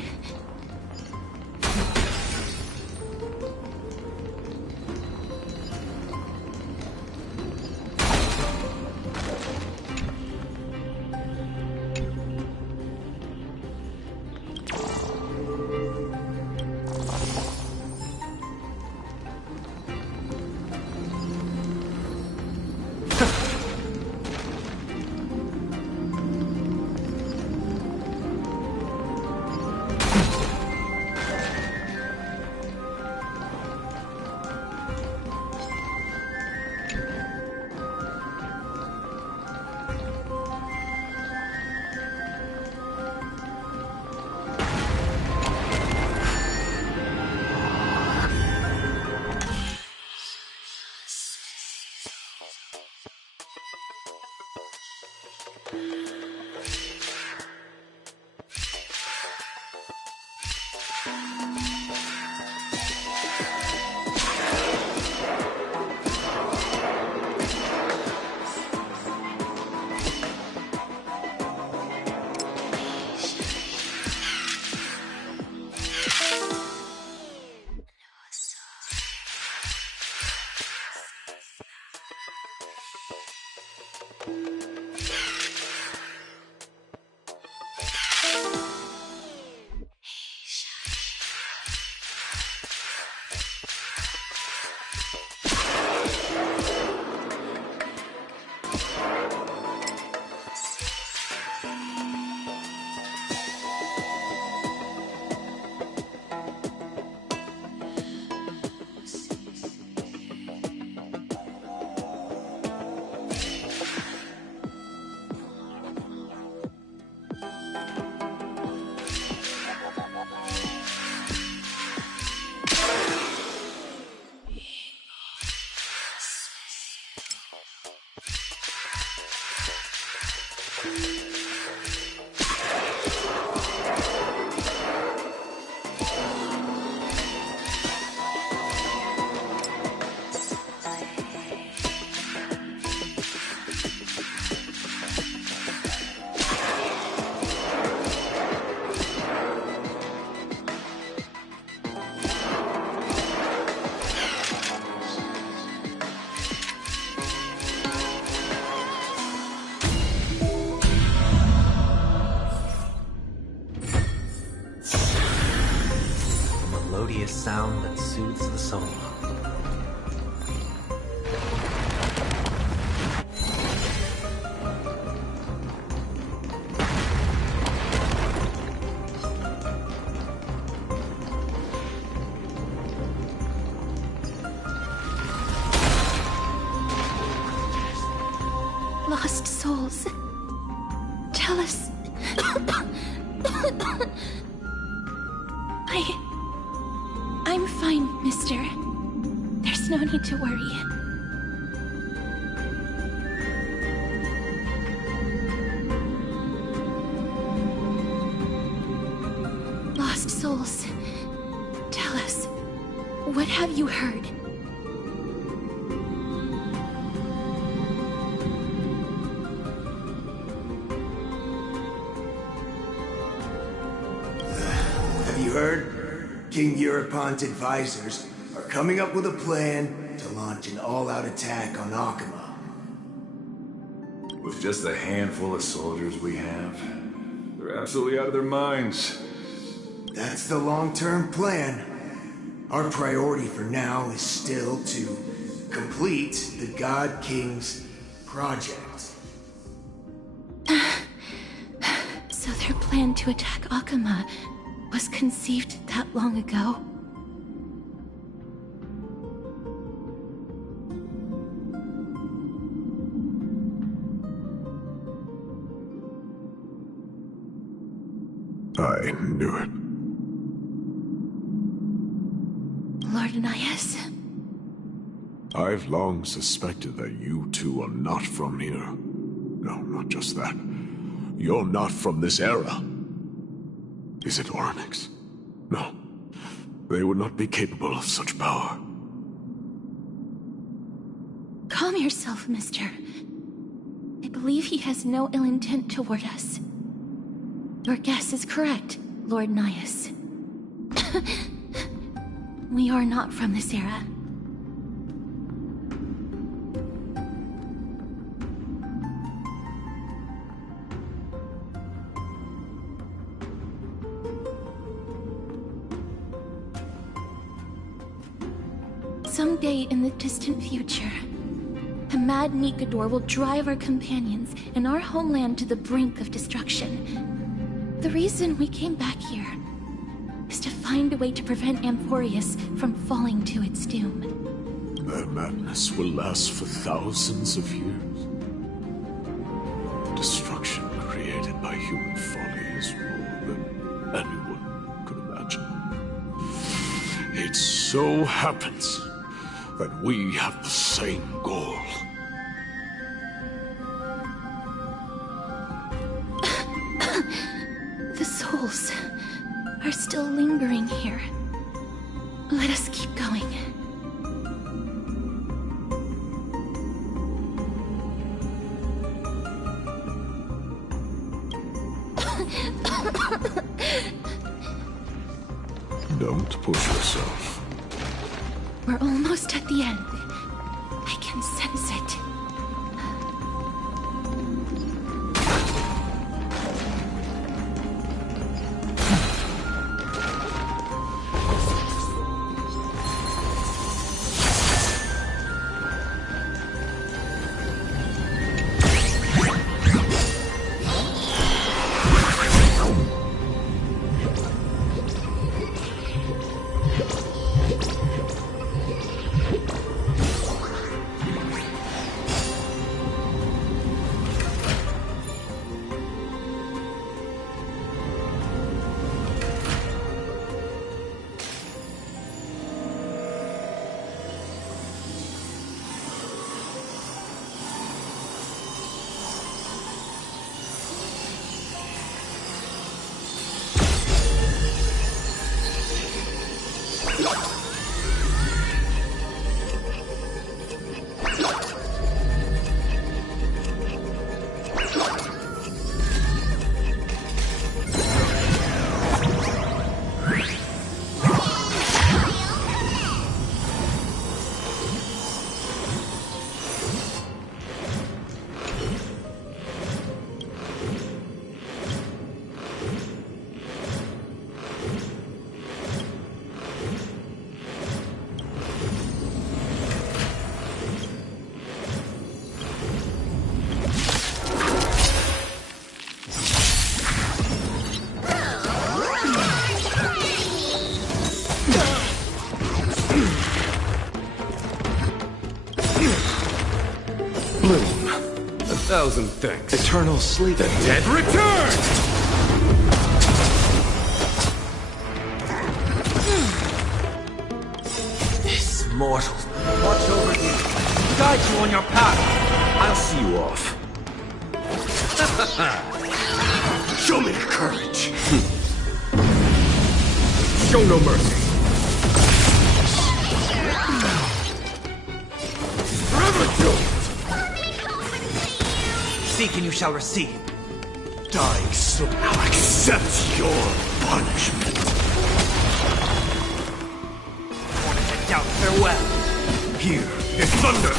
melodious sound that soothes the soul. Lost souls. Tell us. I'm fine, mister. There's no need to worry. Lost souls. Tell us. What have you heard? Have you heard? King Europon's advisors are coming up with a plan to launch an all-out attack on Akama. With just the handful of soldiers we have, they're absolutely out of their minds. That's the long-term plan. Our priority for now is still to complete the God King's project. So their plan to attack Akama was conceived that long ago? I knew it. Lord Anias? I've long suspected that you two are not from here. No, not just that. You're not from this era. Is it Oryx? No. They would not be capable of such power. Calm yourself, mister. I believe he has no ill intent toward us. Your guess is correct, Lord Nias. We are not from this era. Someday in the distant future, the mad Nikador will drive our companions and our homeland to the brink of destruction. The reason we came back here is to find a way to prevent Emporius from falling to its doom. Their madness will last for thousands of years. Destruction created by human folly is more than anyone could imagine. It so happens that we have the same goal. The souls are still lingering here. Let us keep going. Don't push yourself. We're almost at the end. I can sense it. 1,000 thanks. Eternal sleep. The dead return! This mortal. Watch over you. Guide you on your path. I'll see you off. Show me courage. Show no mercy. Forever doomed. Seek and you shall receive. Dying soul, now accept your punishment. Wanted to doubt farewell. Here is thunder.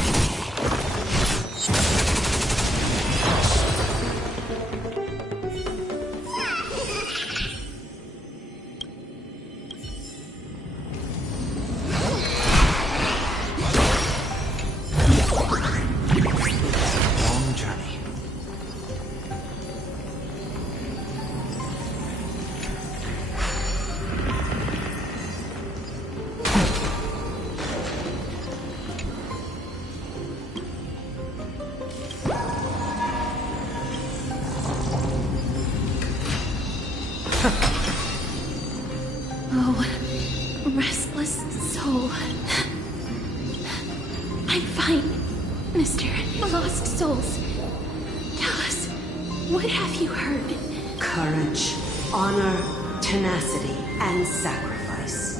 Oh, restless soul. I'm fine, Mr. Lost Souls. Tell us, what have you heard? Courage, honor, tenacity, and sacrifice.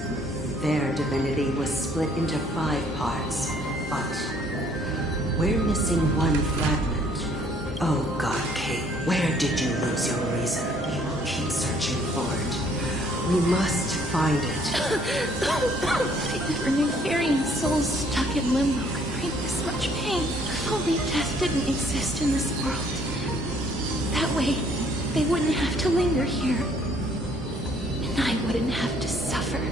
Their divinity was split into 5 parts, but we're missing one fragment. Oh, God King, where did you lose your reason? We will keep searching for it. We must find it. I never knew Aryan souls stuck in limbo could bring this much pain. If only death didn't exist in this world. That way, they wouldn't have to linger here. And I wouldn't have to suffer. You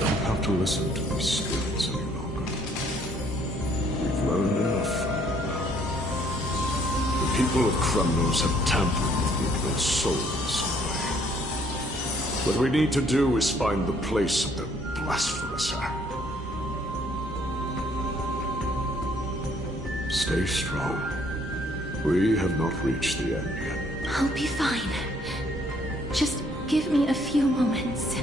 don't have to listen to these spirits any longer. We've learned enough from them now. The people of Chrysos have tampered with Nico's soul in some way. What we need to do is find the place of their blasphemous act. Stay strong. We have not reached the end yet. I'll be fine. Just give me a few moments.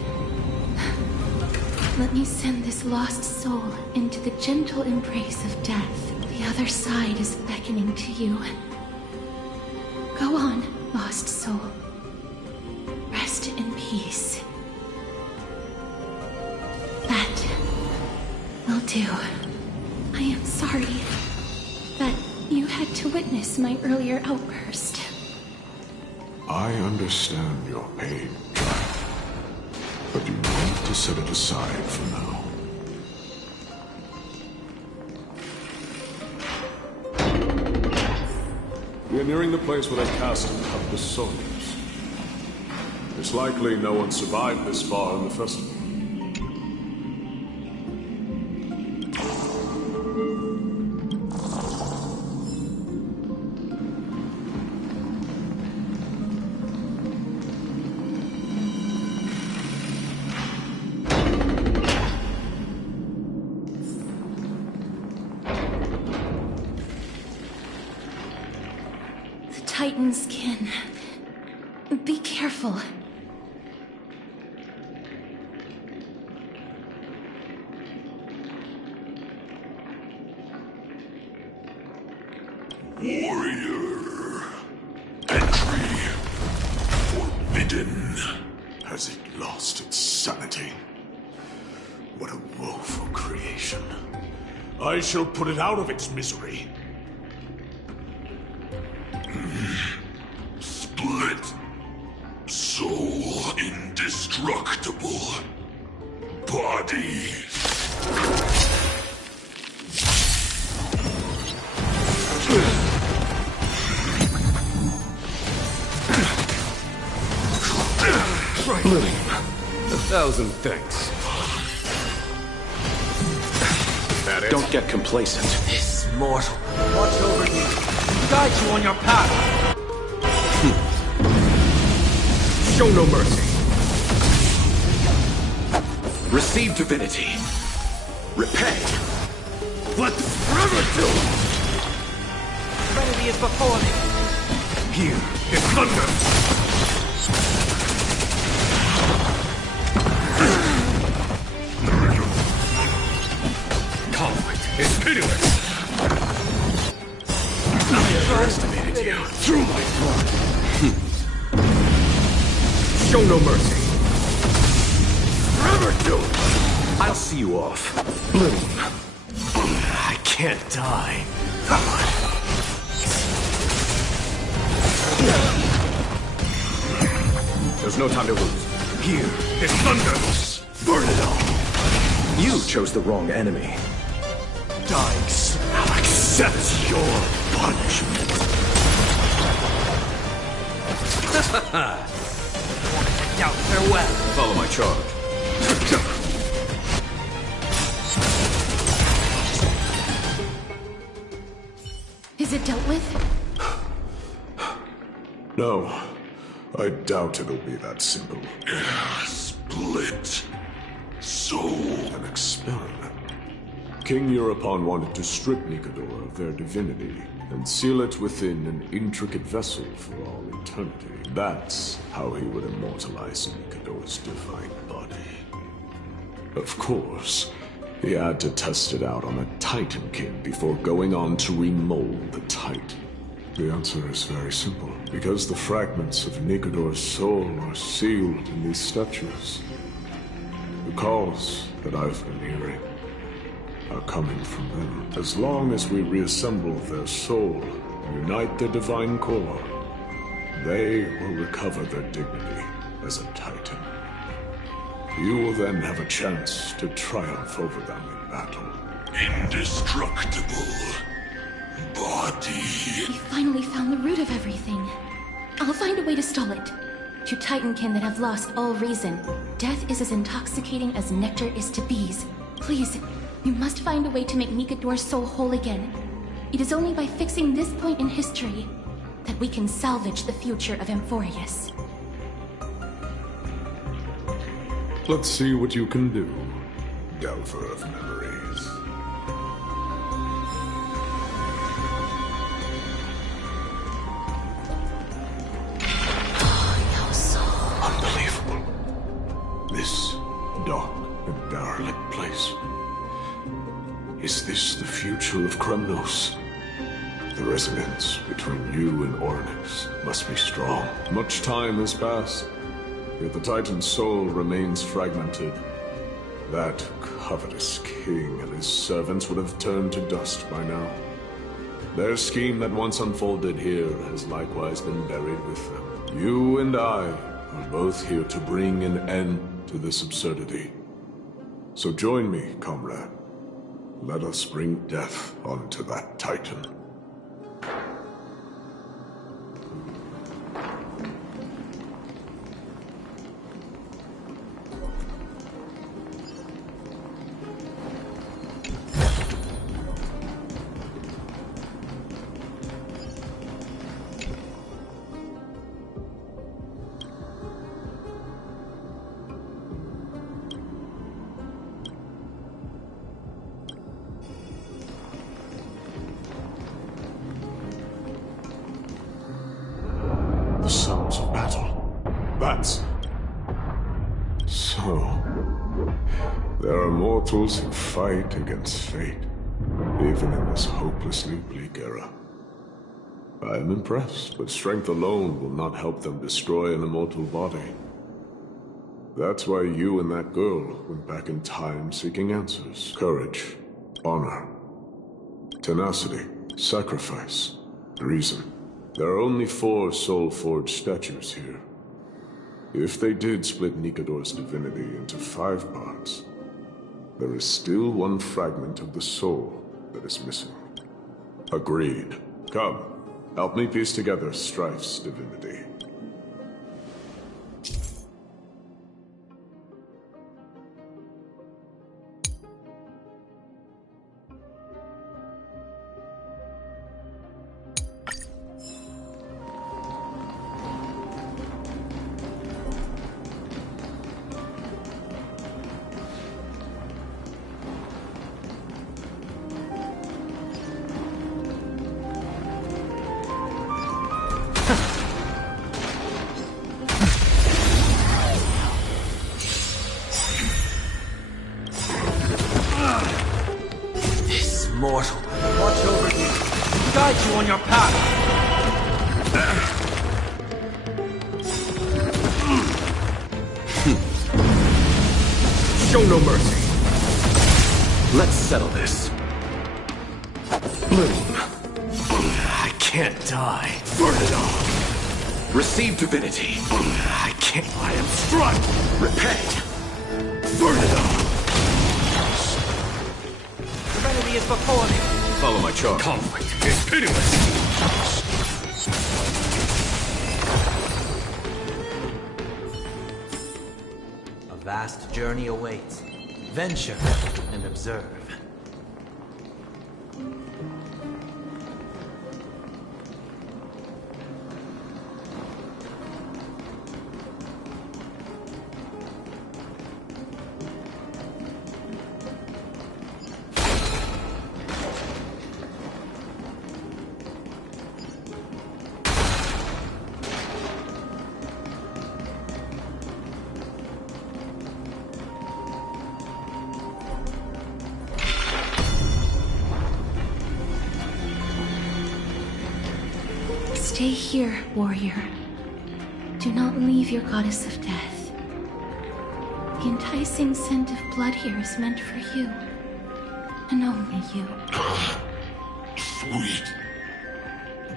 Let me send this lost soul into the gentle embrace of death. The other side is beckoning to you. Go on, lost soul. Rest in peace. That will do. I am sorry that you had to witness my earlier outburst. I understand your pain, child. But you need to set it aside for now. We are nearing the place where they cast and cut the souls. It's likely no one survived this far in the festival. The Titan's kin. Be careful. Warrior. Entry forbidden. Has it lost its sanity? What a woeful creation. I shall put it out of its misery. Split. Soul indestructible. Body. Bloom. 1,000 thanks. That it? Don't get complacent. This mortal. Watch over you. Guide you on your path. Show no mercy. Receive divinity. Repay. Let them forever do it. is before me. Here is thunder! Conflict is pitiless! I underestimated you. Through my blood! Show no mercy! Forever do it! I'll see you off. Bloom. I can't die. There's no time to lose. Here is thunder! Burn it all! You chose the wrong enemy. Dying soon, I'll accept your punishment. Now, farewell. Follow my charge. Is it dealt with? No, I doubt it'll be that simple. Split soul. An experiment. King Europon wanted to strip Nikador of their divinity and seal it within an intricate vessel for all eternity. That's how he would immortalize Nikador's divine body. Of course, he had to test it out on a Titan King before going on to remold the Titan. The answer is very simple. Because the fragments of Nikador's soul are sealed in these statues. The calls that I've been hearing are coming from them. As long as we reassemble their soul and unite their divine core, they will recover their dignity as a Titan. You will then have a chance to triumph over them in battle. Indestructible body. We finally found the root of everything. I'll find a way to stall it. To Titankin that have lost all reason, death is as intoxicating as nectar is to bees. Please, you must find a way to make Nikador's soul whole again. It is only by fixing this point in history that we can salvage the future of Amphorius. Let's see what you can do, Delver of Memories. Unbelievable. This dark and derelict place. Is this the future of Chrysos? The resonance between you and Oryx must be strong. Much time has passed, yet the Titan's soul remains fragmented. That covetous king and his servants would have turned to dust by now. Their scheme that once unfolded here has likewise been buried with them. You and I are both here to bring an end to this absurdity. So join me, comrade. Let us bring death onto that Titan. The sounds of battle. That's... So... there are mortals who fight against fate, even in this hopelessly bleak era. I am impressed, but strength alone will not help them destroy an immortal body. That's why you and that girl went back in time seeking answers. Courage, honor, tenacity, sacrifice, reason. There are only 4 soul-forged statues here. If they did split Nikador's divinity into 5 parts, there is still one fragment of the soul that is missing. Agreed. Come, help me piece together Strife's divinity. Show no mercy. Let's settle this. Bloom. I can't die. Burn it all. Receive divinity. I can't. I am struck. Repent. Burn it all. Divinity is before me. Follow my charge. Conflict is pitiless. A vast journey awaits. Venture and observe. Stay here, warrior. Do not leave your goddess of death. The enticing scent of blood here is meant for you. And only you. Sweet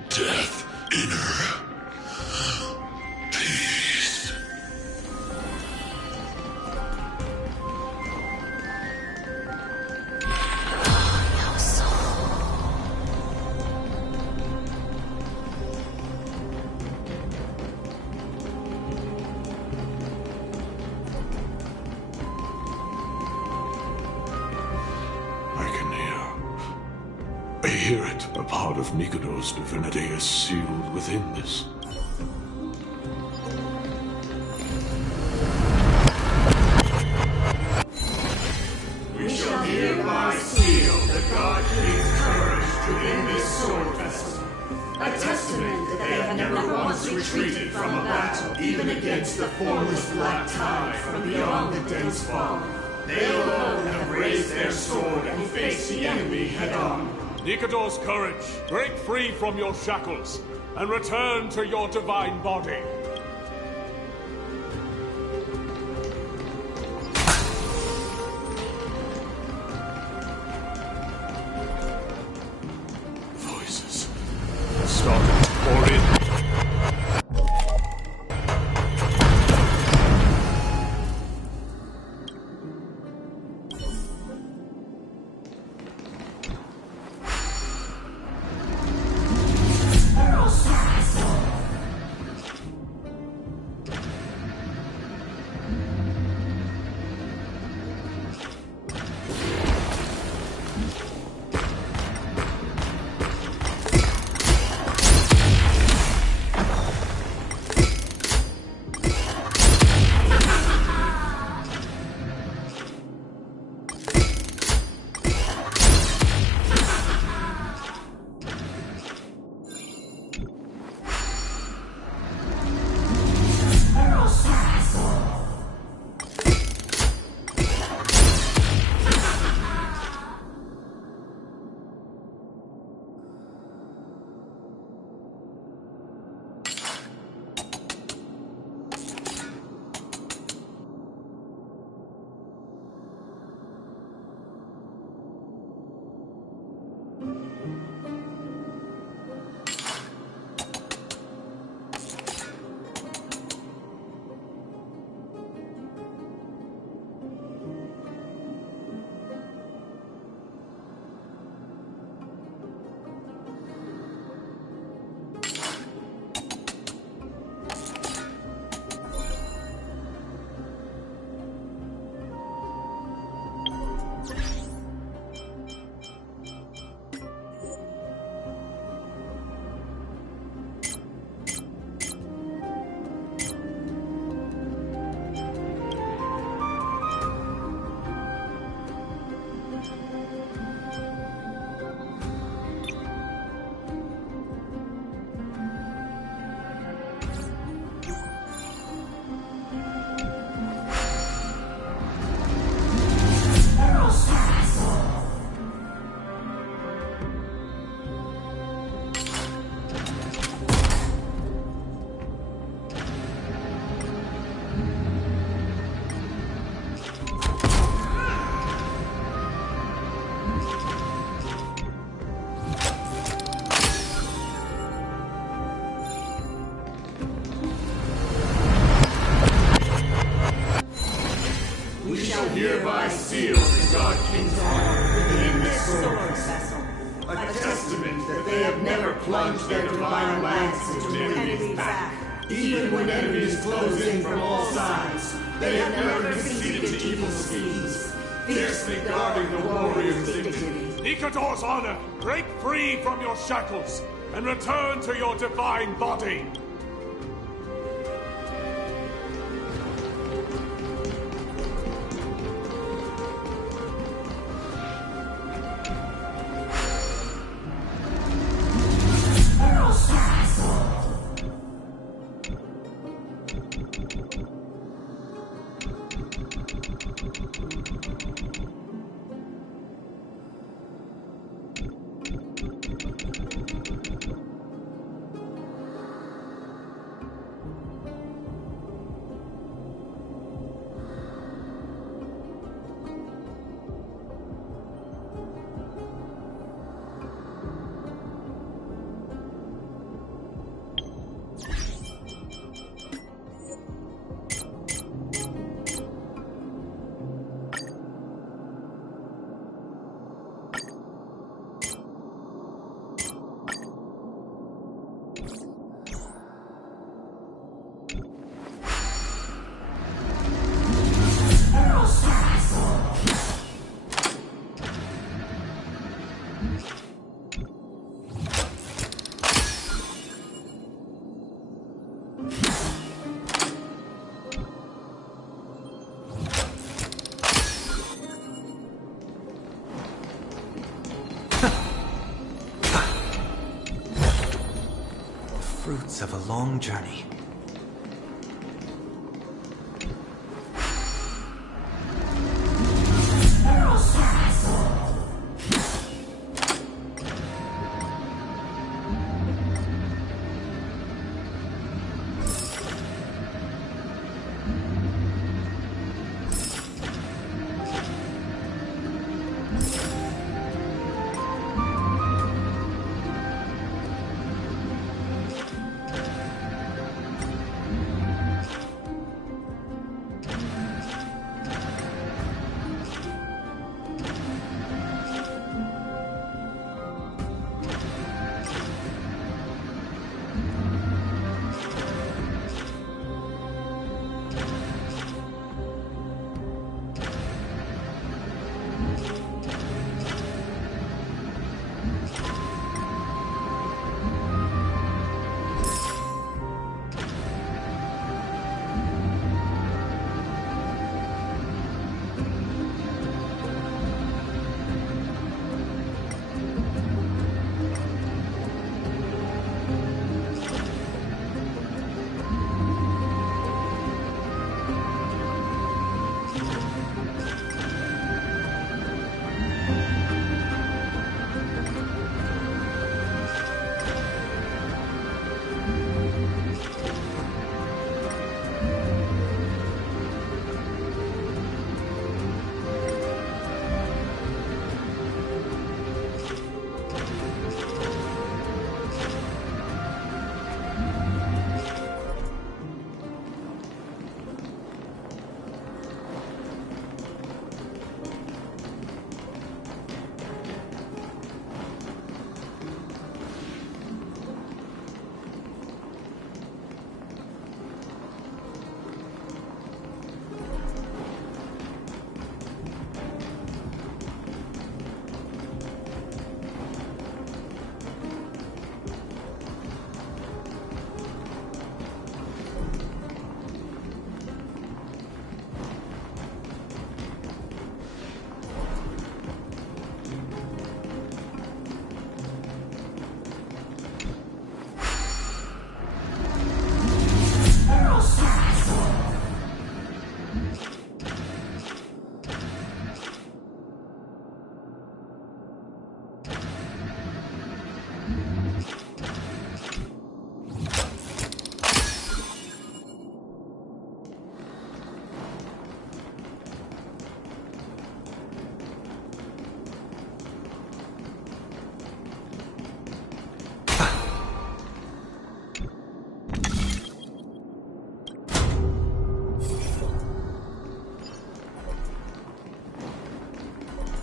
death in her. Peace. I hear it. A part of Nikodo's divinity is sealed within this. We shall hereby seal the God King's courage within this sword vessel. A testament that they have never once retreated from a battle, even against the formless black tide from beyond the dense fog. They alone have raised their sword and faced the enemy head-on. Nikodo's courage, break free from your shackles, and return to your divine body. Voices starting to pour in. God King's honor within this sword vessel. A testament that they have never plunged their divine lance into enemies' back. Even when enemies close in from all sides, they have never conceded to evil schemes, fiercely guarding the warrior's dignity. Nikador's honor, break free from your shackles and return to your divine body. Fruits of a long journey.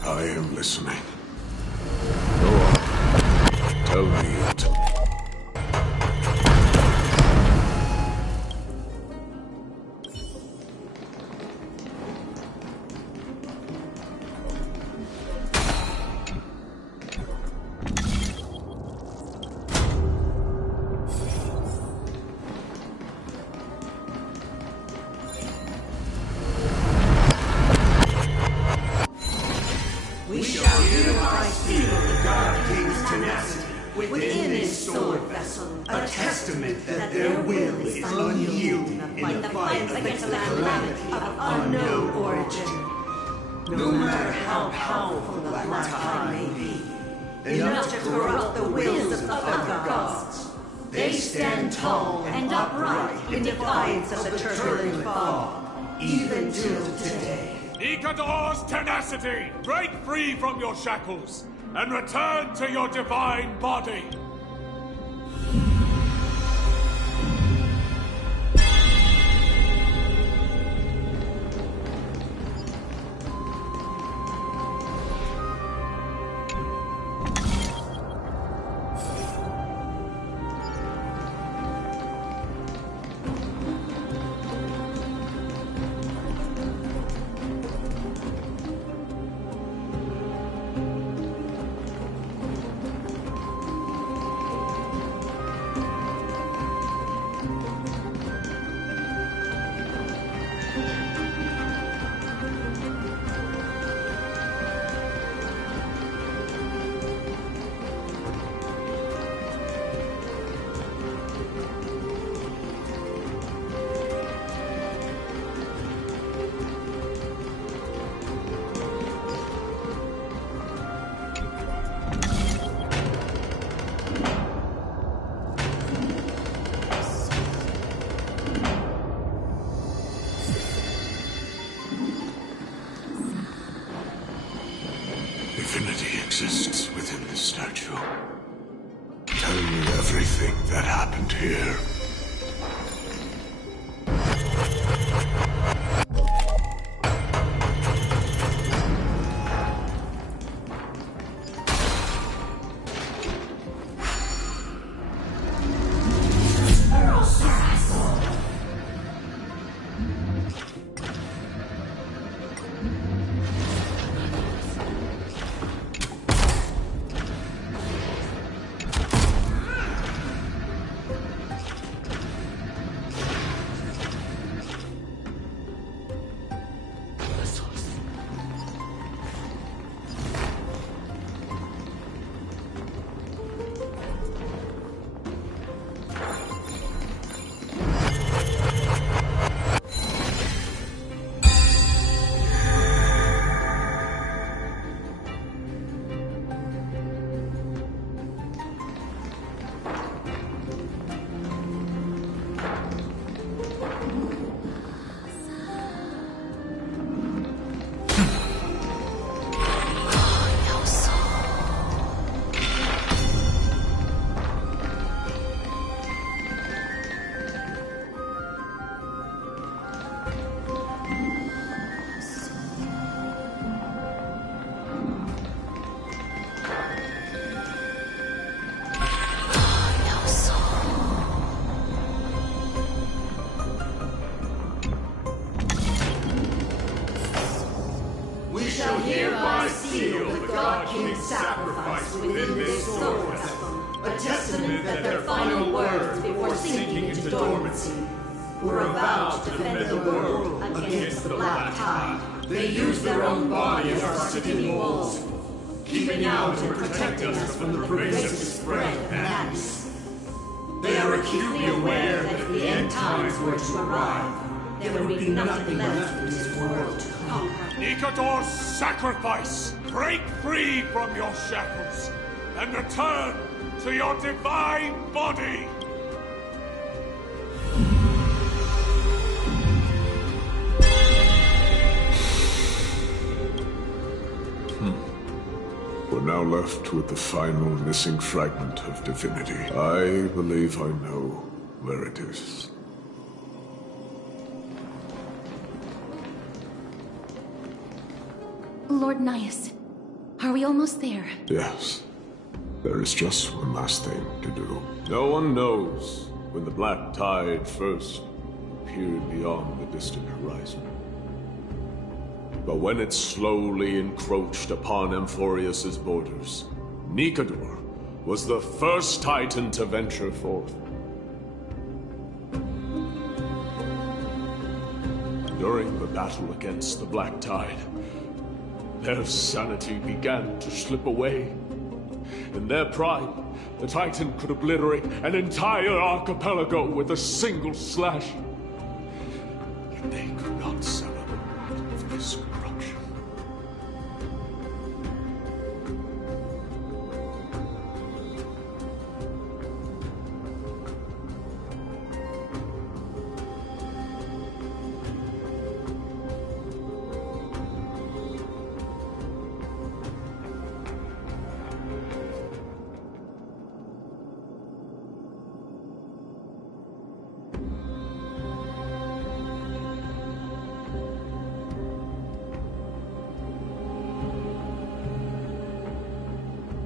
I am listening. Go on. Tell me it. We shall hereby seal the God King's tenacity within this sword vessel, a testament that their will is unyielding in the fight against the calamity of unknown origin. No matter how powerful the Black Tide may be, enough to corrupt the wills of other gods, they stand tall and upright in defiance of the turbulent fog, even till today. Nikador's tenacity! Break free from your shackles, and return to your divine body! Divinity exists within this statue. Tell me everything that happened here. Hereby seal the God King's sacrifice within this sword vessel, a testament that their final words before sinking into dormancy were a vow to defend the world against the Black Tide. They used their own body as our city walls, keeping out and protecting us from the pervasive spread of madness. They are acutely aware that if the end times were to arrive, there would be nothing left in this world to conquer. Nikador's sacrifice! Break free from your shackles, and return to your divine body! We're now left with the final missing fragment of divinity. I believe I know where it is. Lord Nias, Are we almost there? Yes. There is just one last thing to do. No one knows when the black tide first appeared beyond the distant horizon. But when it slowly encroached upon Amphorius's borders, Nikador was the first Titan to venture forth. During the battle against the Black Tide, their sanity began to slip away. In their pride, the Titan could obliterate an entire archipelago with a single slash. Yet they could not sever the rot of this corruption.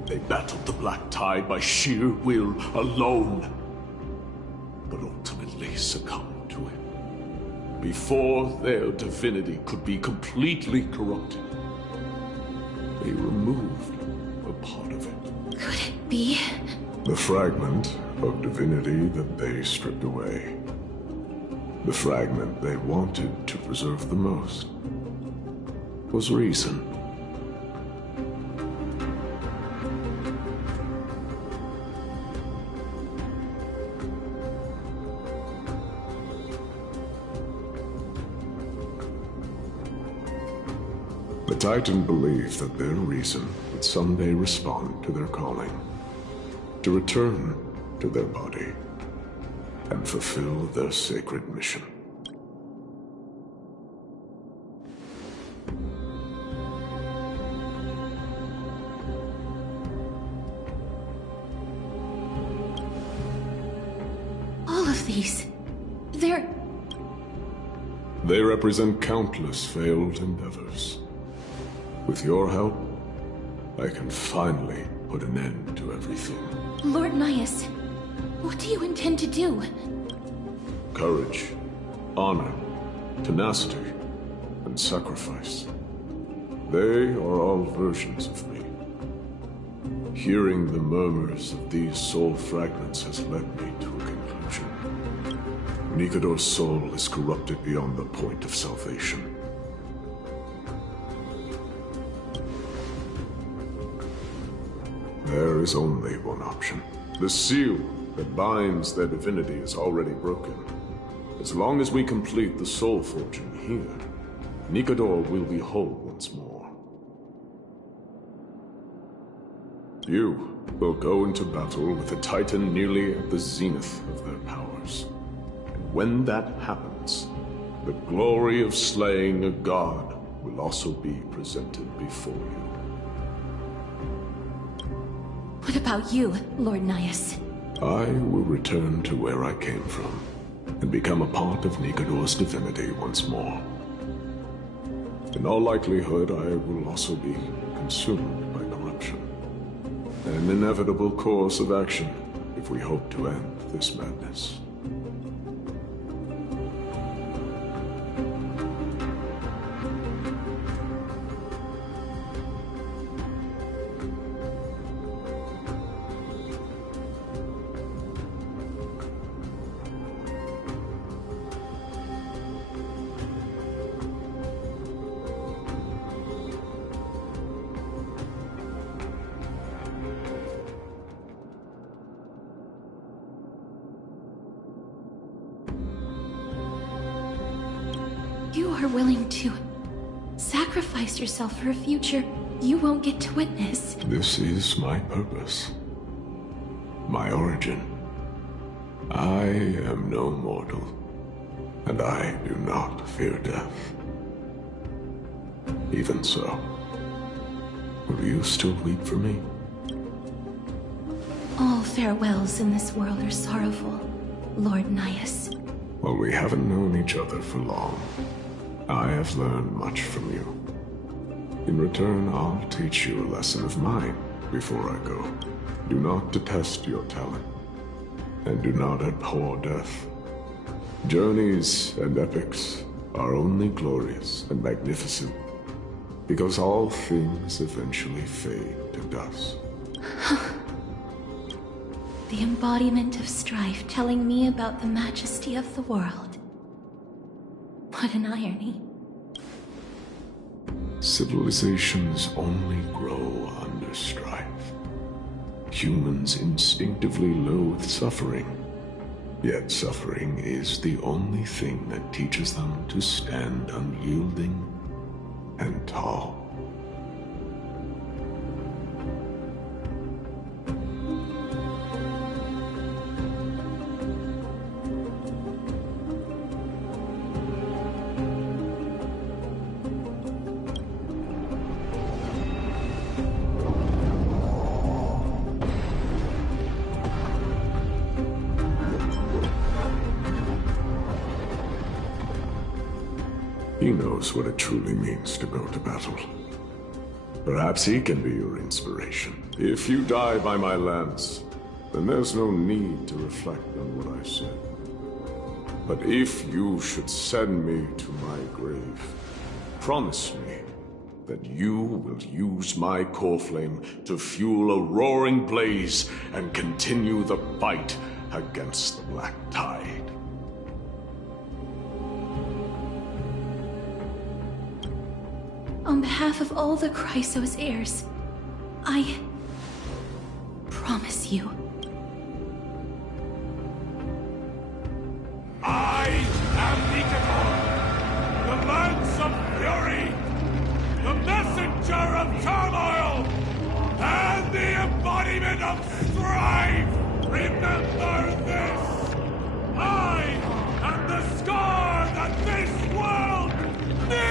They battled the Black Tide by sheer will alone, but ultimately succumbed to it. Before their divinity could be completely corrupted, they removed a part of it. Could it be? The fragment of divinity that they stripped away. The fragment they wanted to preserve the most was reason. The Titan believed that their reason would someday respond to their calling, to return to their body, and fulfill their sacred mission. All of these, they're... They represent countless failed endeavors. With your help, I can finally put an end to everything. Lord Nias, what do you intend to do? Courage, honor, tenacity, and sacrifice. They are all versions of me. Hearing the murmurs of these soul fragments has led me to a conclusion. Nikador's soul is corrupted beyond the point of salvation. There is only one option. The seal that binds their divinity is already broken. As long as we complete the soul forging here, Nikador will be whole once more. You will go into battle with a Titan nearly at the zenith of their powers. And when that happens, the glory of slaying a god will also be presented before you. What about you, Lord Nias? I will return to where I came from, and become a part of Nikador's divinity once more. In all likelihood, I will also be consumed by corruption. An inevitable course of action if we hope to end this madness. You are willing to sacrifice yourself for a future you won't get to witness. This is my purpose. My origin. I am no mortal, and I do not fear death. Even so, will you still weep for me? All farewells in this world are sorrowful, Lord Nias. While we haven't known each other for long, I have learned much from you. In return, I'll teach you a lesson of mine before I go. Do not detest your talent, and do not abhor death. Journeys and epics are only glorious and magnificent, because all things eventually fade to dust. The embodiment of strife telling me about the majesty of the world. What an irony. Civilizations only grow under strife. Humans instinctively loathe suffering, yet suffering is the only thing that teaches them to stand unyielding and tall. He knows what it truly means to go to battle. Perhaps he can be your inspiration. If you die by my lance, then there's no need to reflect on what I said. But if you should send me to my grave, promise me that you will use my core flame to fuel a roaring blaze and continue the fight against the Black Tide. On behalf of all the Chrysos heirs, I promise you. I am Nikador, the lance of fury, the messenger of turmoil, and the embodiment of strife. Remember this! I am the scar that this world needs!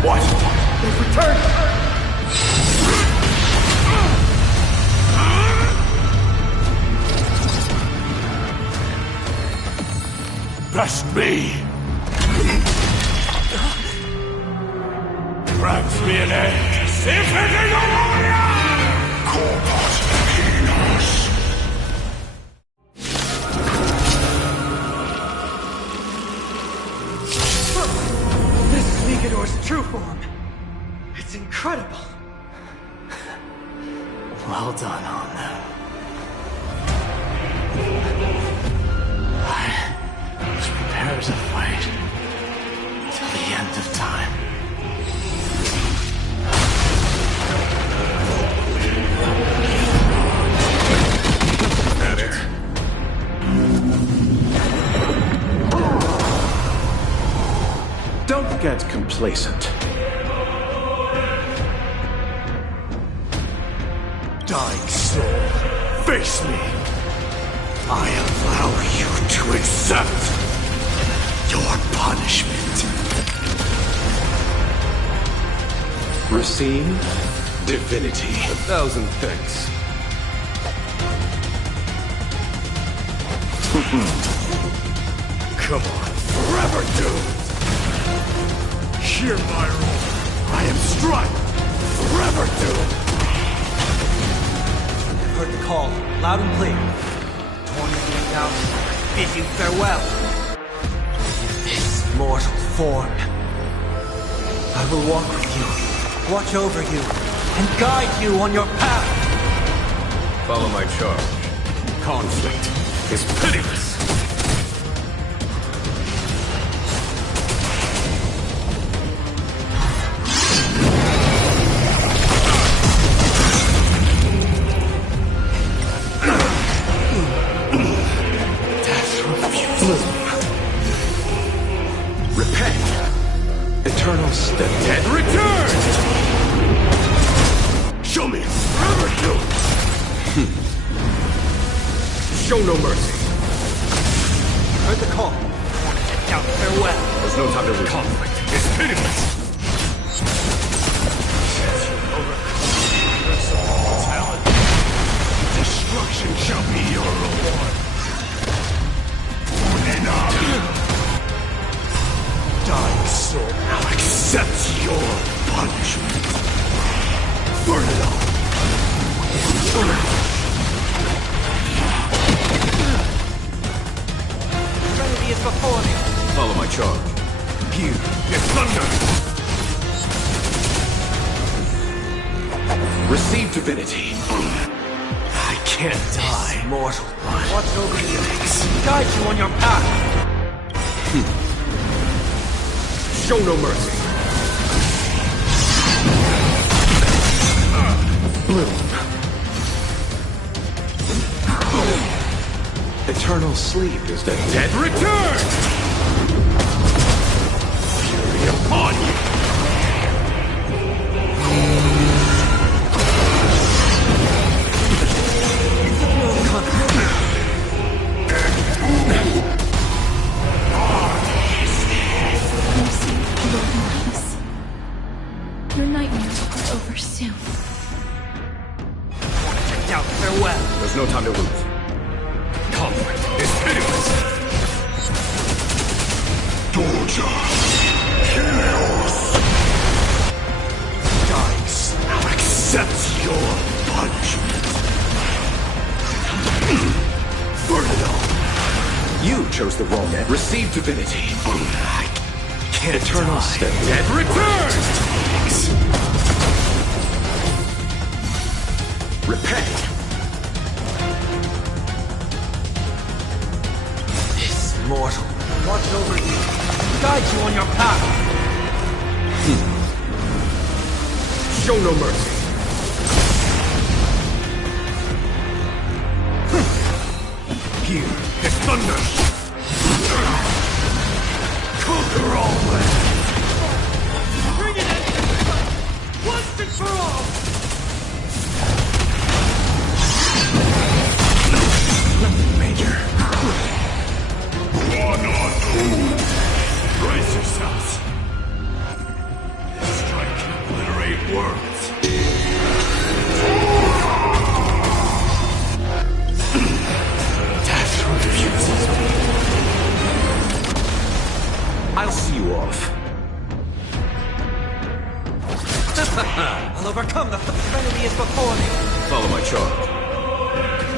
What? They've returned! Best me! Grant me an edge! Defending the warrior! Corpus Penis! This is Nikador's true form. It's incredible. Well done, Anna. I was prepared to fight till the end of time. At it. Don't get complacent. Dying soul, face me! I allow you to accept your punishment. Receive divinity. 1,000 thanks. Come on, forever doomed! Hear my roar! I am Strife, forever doomed! Heard the call, loud and clear. Torn the out, bid you farewell. This mortal form. I will walk with you, watch over you, and guide you on your path. Follow my charge. Conflict is pitiless. Eternals, the dead return! Show me forever doomed! Show no mercy. Heard the call. Want to take out farewell. There's no time to lose. Conflict is pitiless! destruction shall be your reward. Dying soul now accepts your punishment. Burn it all. Serenity is before me. Follow my charge. Here is thunder. Receive divinity. I can't die. Mortal one. Watch over you. Guide you on your path. Show no mercy. Bloom. Eternal sleep is the dead Return! Fury upon you! Your nightmares are over soon. Doubt farewell. There's no time to lose. Conflict is pitiless! Torture! Chaos! Dice now accepts your punishment. Burn it all! You chose the wrong end. Receive divinity. I can't Eternal die. Step. Dead return! Repay. Mortal. Watch over you. Guide you on your path. Show no mercy. Here is thunder! Conquer all lands! Bring it in! Once and for all! Nothing major. One on two! Brace yourselves! This strike can obliterate worlds. Death refuses me. I'll see you off. I'll overcome the serenity is before me. Follow my charge.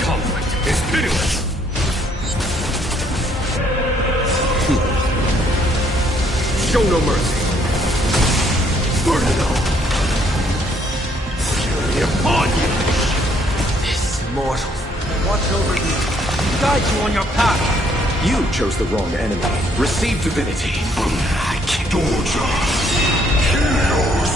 Conflict is pitiless. Show no mercy. Burn it all. Fury upon you. This mortal. Watch over you. Guide you on your path. You chose the wrong enemy. Receive divinity. I can't. Torture. Chaos.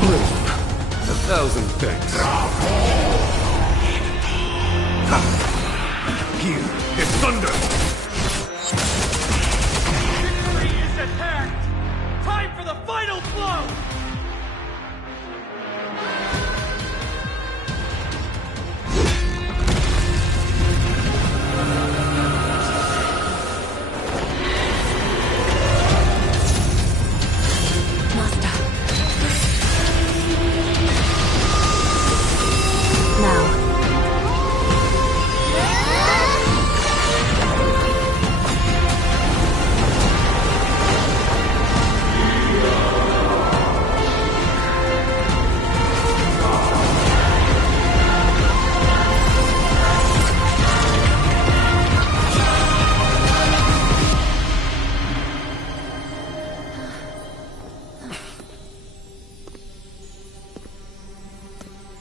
Bloom. 1,000 thanks. Here is thunder. Victory is at hand. Time for the final blow. Now,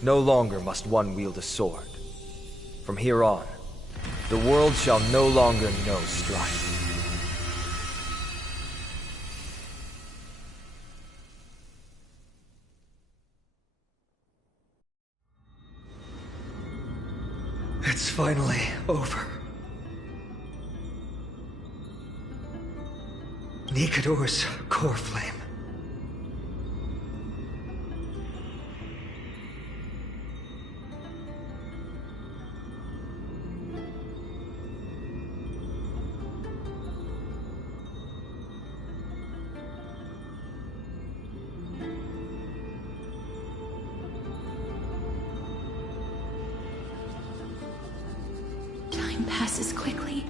No longer must one wield a sword. From here on, the world shall no longer know strife. It's finally over. Nikador's core flame. passes quickly.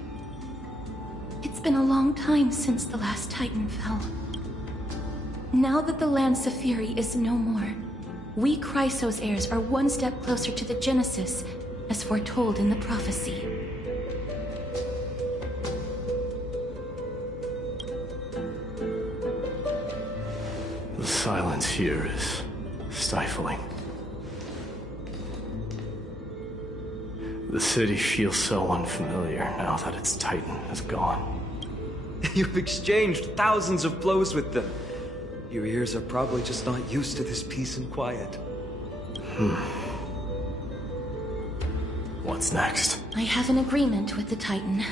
It's been a long time since the last Titan fell. Now that the Lance of Fury is no more, we Chrysos heirs are one step closer to the Genesis, as foretold in the prophecy. The silence here is stifling. The city feels so unfamiliar now that its Titan is gone. You've exchanged thousands of blows with them. Your ears are probably just not used to this peace and quiet. What's next? I have an agreement with the Titan.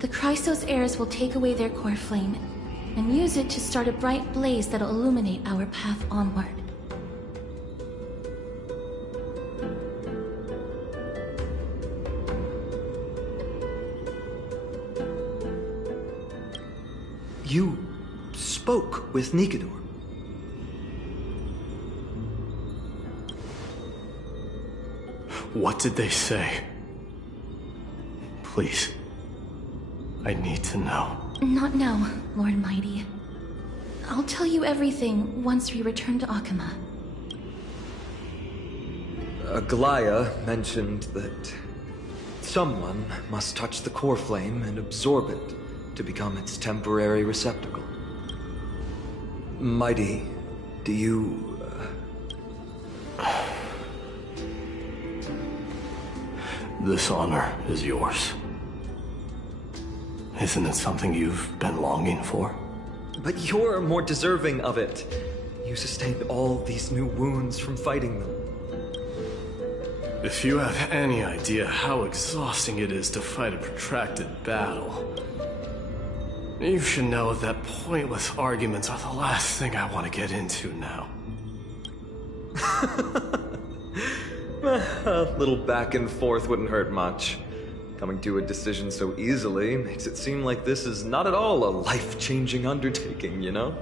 The Chrysos heirs will take away their core flame and use it to start a bright blaze that'll illuminate our path onward. You spoke with Nikador. What did they say? Please. I need to know. Not now, Lord Mighty. I'll tell you everything once we return to Akama. Aglaya mentioned that someone must touch the core flame and absorb it to become its temporary receptacle. Mighty, do you... This honor is yours. Isn't it something you've been longing for? But you're more deserving of it. You sustained all these new wounds from fighting them. If you have any idea how exhausting it is to fight a protracted battle, you should know that pointless arguments are the last thing I want to get into now. A little back and forth wouldn't hurt much. Coming to a decision so easily makes it seem like this is not at all a life-changing undertaking, you know?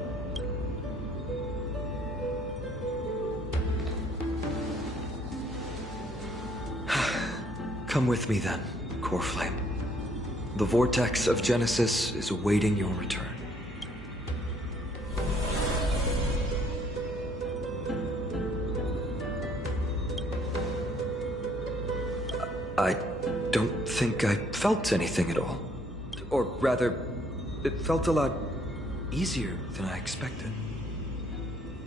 Come with me then, Core Flame. The vortex of Genesis is awaiting your return. I don't think I felt anything at all. Or rather, it felt a lot easier than I expected.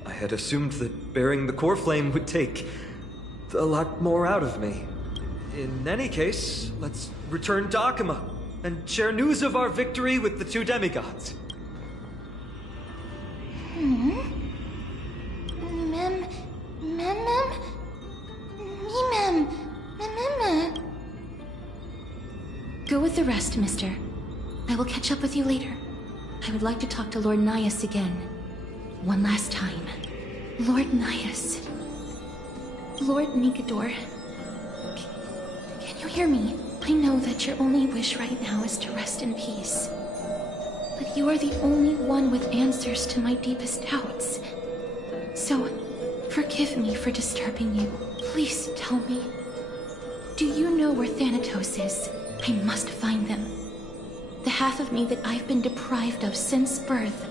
I had assumed that bearing the core flame would take a lot more out of me. In any case, let's return to Akama and share news of our victory with the two demigods. Go with the rest, mister. I will catch up with you later. I would like to talk to Lord Nias again. One last time. Lord Nias. Lord Nikador. Can you hear me? I know that your only wish right now is to rest in peace. But you are the only one with answers to my deepest doubts. So, forgive me for disturbing you. Please tell me. Do you know where Thanatos is? I must find them. The half of me that I've been deprived of since birth.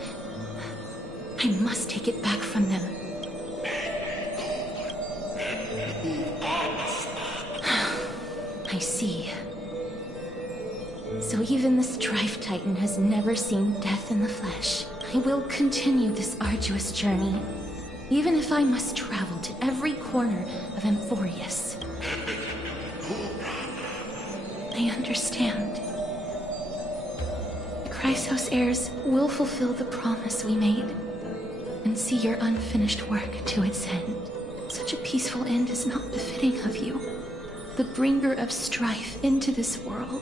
I must take it back from them. I see. So even the Strife Titan has never seen death in the flesh. I will continue this arduous journey, even if I must travel to every corner of Amphorius. I understand. The Chrysos heirs will fulfill the promise we made, and see your unfinished work to its end. Such a peaceful end is not befitting of you, the bringer of strife into this world.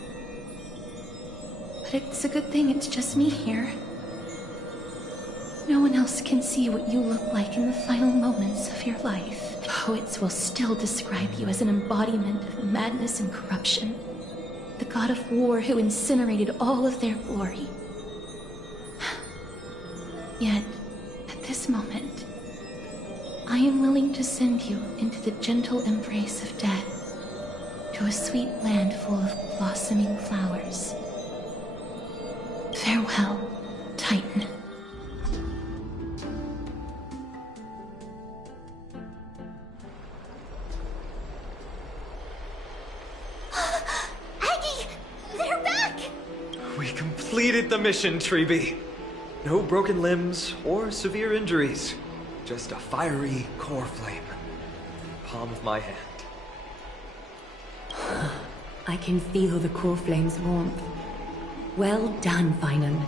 But it's a good thing it's just me here. No one else can see what you look like in the final moments of your life. Poets will still describe you as an embodiment of madness and corruption. The god of war who incinerated all of their glory. Yet, at this moment, I am willing to send you into the gentle embrace of death, to a sweet land full of blossoming flowers. Farewell, Titan. Aggie! They're back! We completed the mission, Treby. No broken limbs or severe injuries. Just a fiery core flame. Palm of my hand. I can feel the core flame's warmth. Well done, Finan.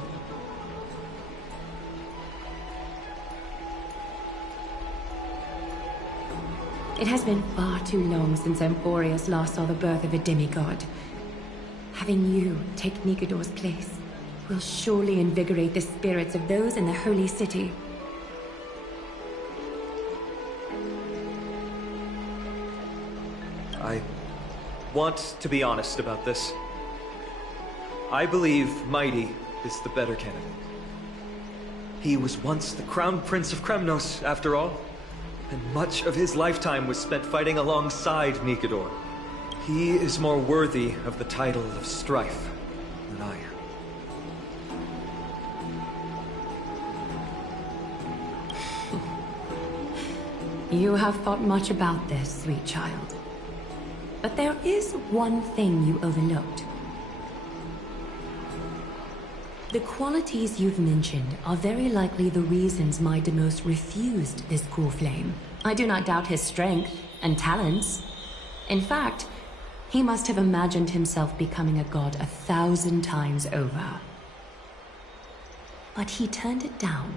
It has been far too long since Emporius last saw the birth of a demigod. Having you take Nikador's place will surely invigorate the spirits of those in the Holy City. I want to be honest about this. I believe Mighty is the better candidate. He was once the Crown Prince of Kremnos, after all, and much of his lifetime was spent fighting alongside Nikador. He is more worthy of the title of Strife than I am. You have thought much about this, sweet child. But there is one thing you overlooked. The qualities you've mentioned are very likely the reasons my Demos refused this core flame. I do not doubt his strength and talents. In fact, he must have imagined himself becoming a god 1,000 times over. But he turned it down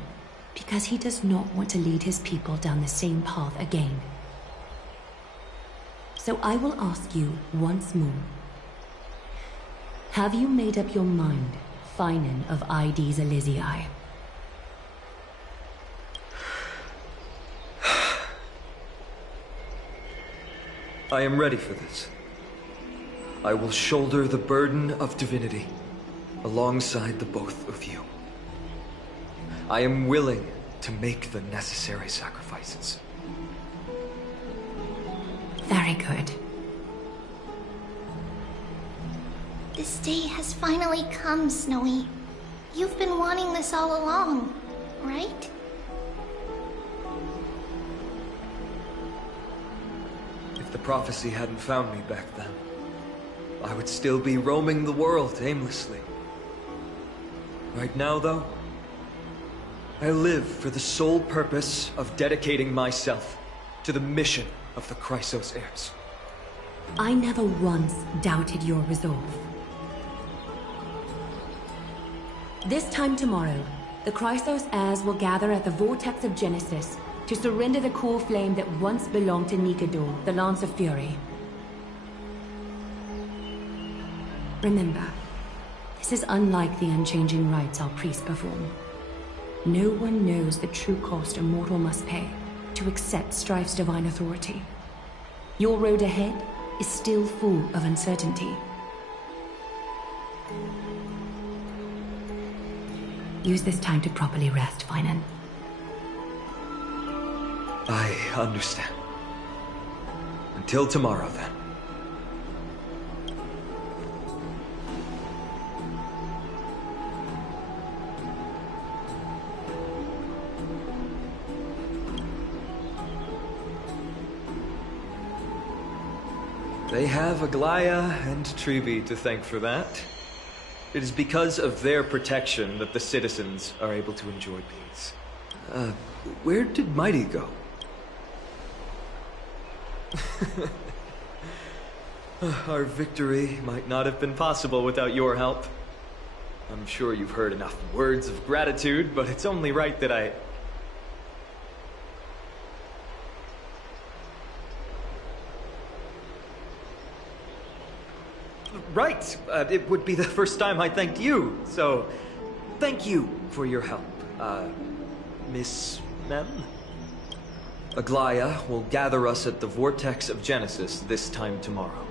because he does not want to lead his people down the same path again. So I will ask you once more. Have you made up your mind, Finan of Ides Elysiae? I am ready for this. I will shoulder the burden of divinity alongside the both of you. I am willing to make the necessary sacrifices. Very good. This day has finally come, Snowy. You've been wanting this all along, right? If the prophecy hadn't found me back then, I would still be roaming the world aimlessly. Right now, though, I live for the sole purpose of dedicating myself to the mission of the Chrysos heirs. I never once doubted your resolve. This time tomorrow, the Chrysos heirs will gather at the Vortex of Genesis to surrender the core flame that once belonged to Nikador, the Lance of Fury. Remember, this is unlike the unchanging rites our priests perform. No one knows the true cost a mortal must pay to accept Strife's divine authority. Your road ahead is still full of uncertainty. Use this time to properly rest, Finan. I understand. Until tomorrow, then. They have Aglaya and Treby to thank for that. It is because of their protection that the citizens are able to enjoy peace. Where did Mighty go? Our victory might not have been possible without your help. I'm sure you've heard enough words of gratitude, but it's only right that I... Right! It would be the first time I thanked you, so thank you for your help, Miss Mem? Aglaya will gather us at the Vortex of Genesis this time tomorrow,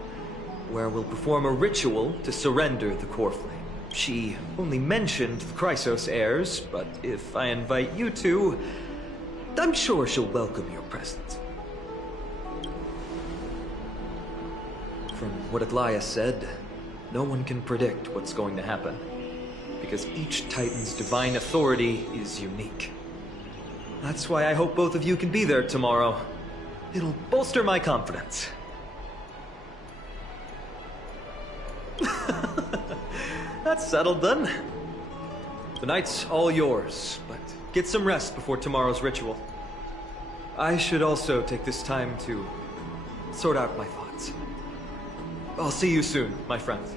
where we'll perform a ritual to surrender the core flame. She only mentioned the Chrysos heirs, but if I invite you two, I'm sure she'll welcome your presence. From what Aglaya said, no one can predict what's going to happen, because each Titan's divine authority is unique. That's why I hope both of you can be there tomorrow. It'll bolster my confidence. That's settled then. The night's all yours, but get some rest before tomorrow's ritual. I should also take this time to sort out my thoughts. I'll see you soon, my friends.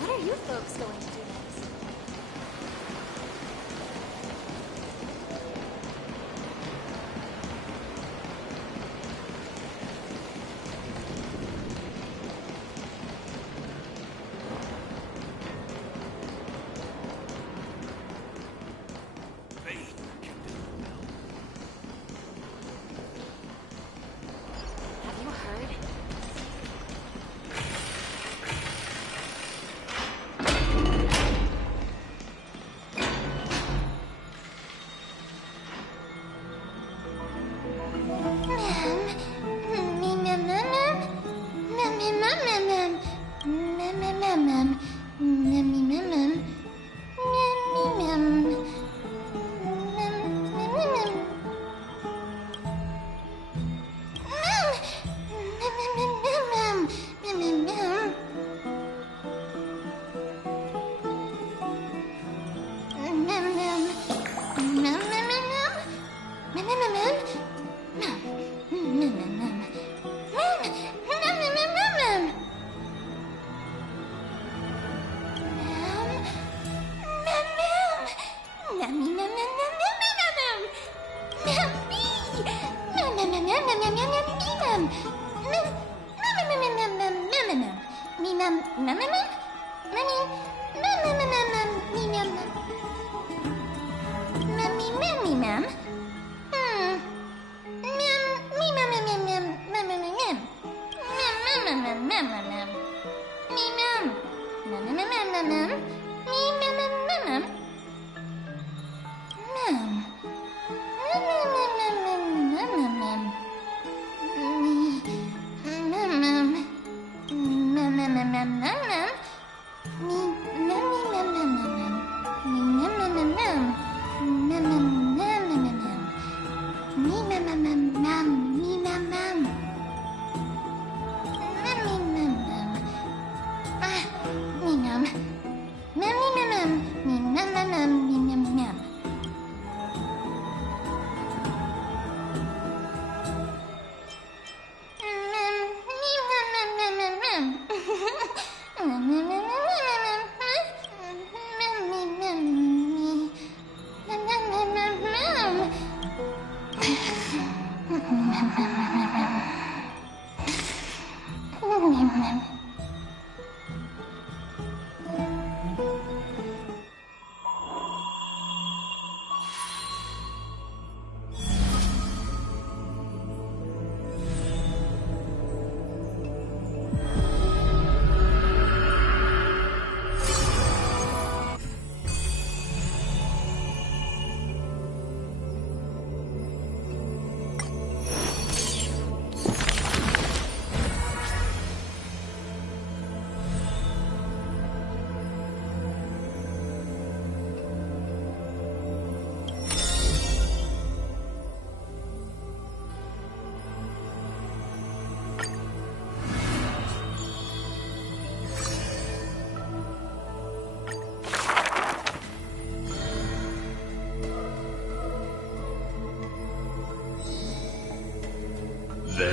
What are you folks going to do next? Have you heard?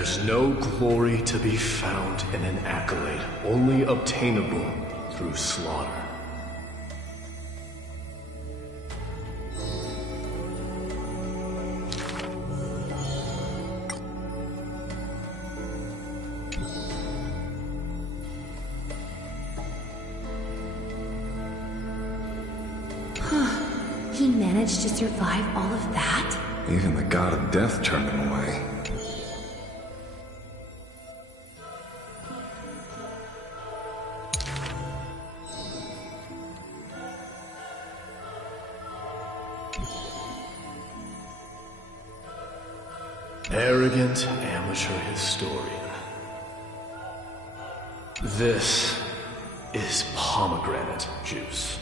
There's no glory to be found in an accolade, only obtainable through slaughter. He managed to survive all of that? Even the god of death turned him away. Arrogant amateur historian. This is pomegranate juice.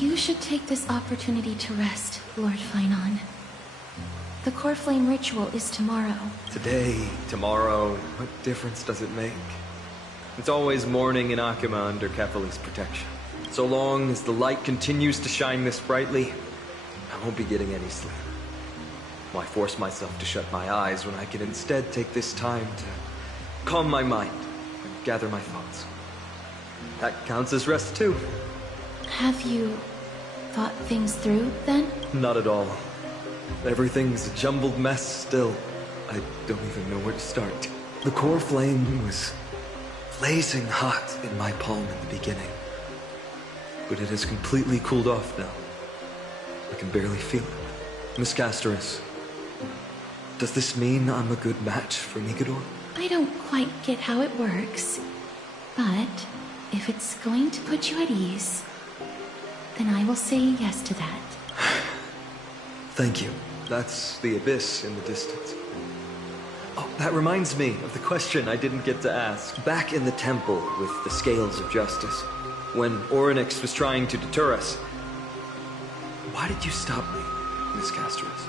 You should take this opportunity to rest, Lord Finon. The core flame ritual is tomorrow. Today, tomorrow, what difference does it make? It's always morning in Akima under Kefali's protection. So long as the light continues to shine this brightly, I won't be getting any sleep. Why force myself to shut my eyes when I can instead take this time to calm my mind and gather my thoughts? That counts as rest too. Have you thought things through, then? Not at all. Everything's a jumbled mess still. I don't even know where to start. The core flame was blazing hot in my palm in the beginning. But it has completely cooled off now. I can barely feel it. Miss Castoris, does this mean I'm a good match for Nigador? I don't quite get how it works, but If it's going to put you at ease, then I will say yes to that. Thank you. That's the abyss in the distance. Oh, that reminds me of the question I didn't get to ask. Back in the temple with the scales of justice, when Orynyx was trying to deter us, why did you stop me, Miss Casterus?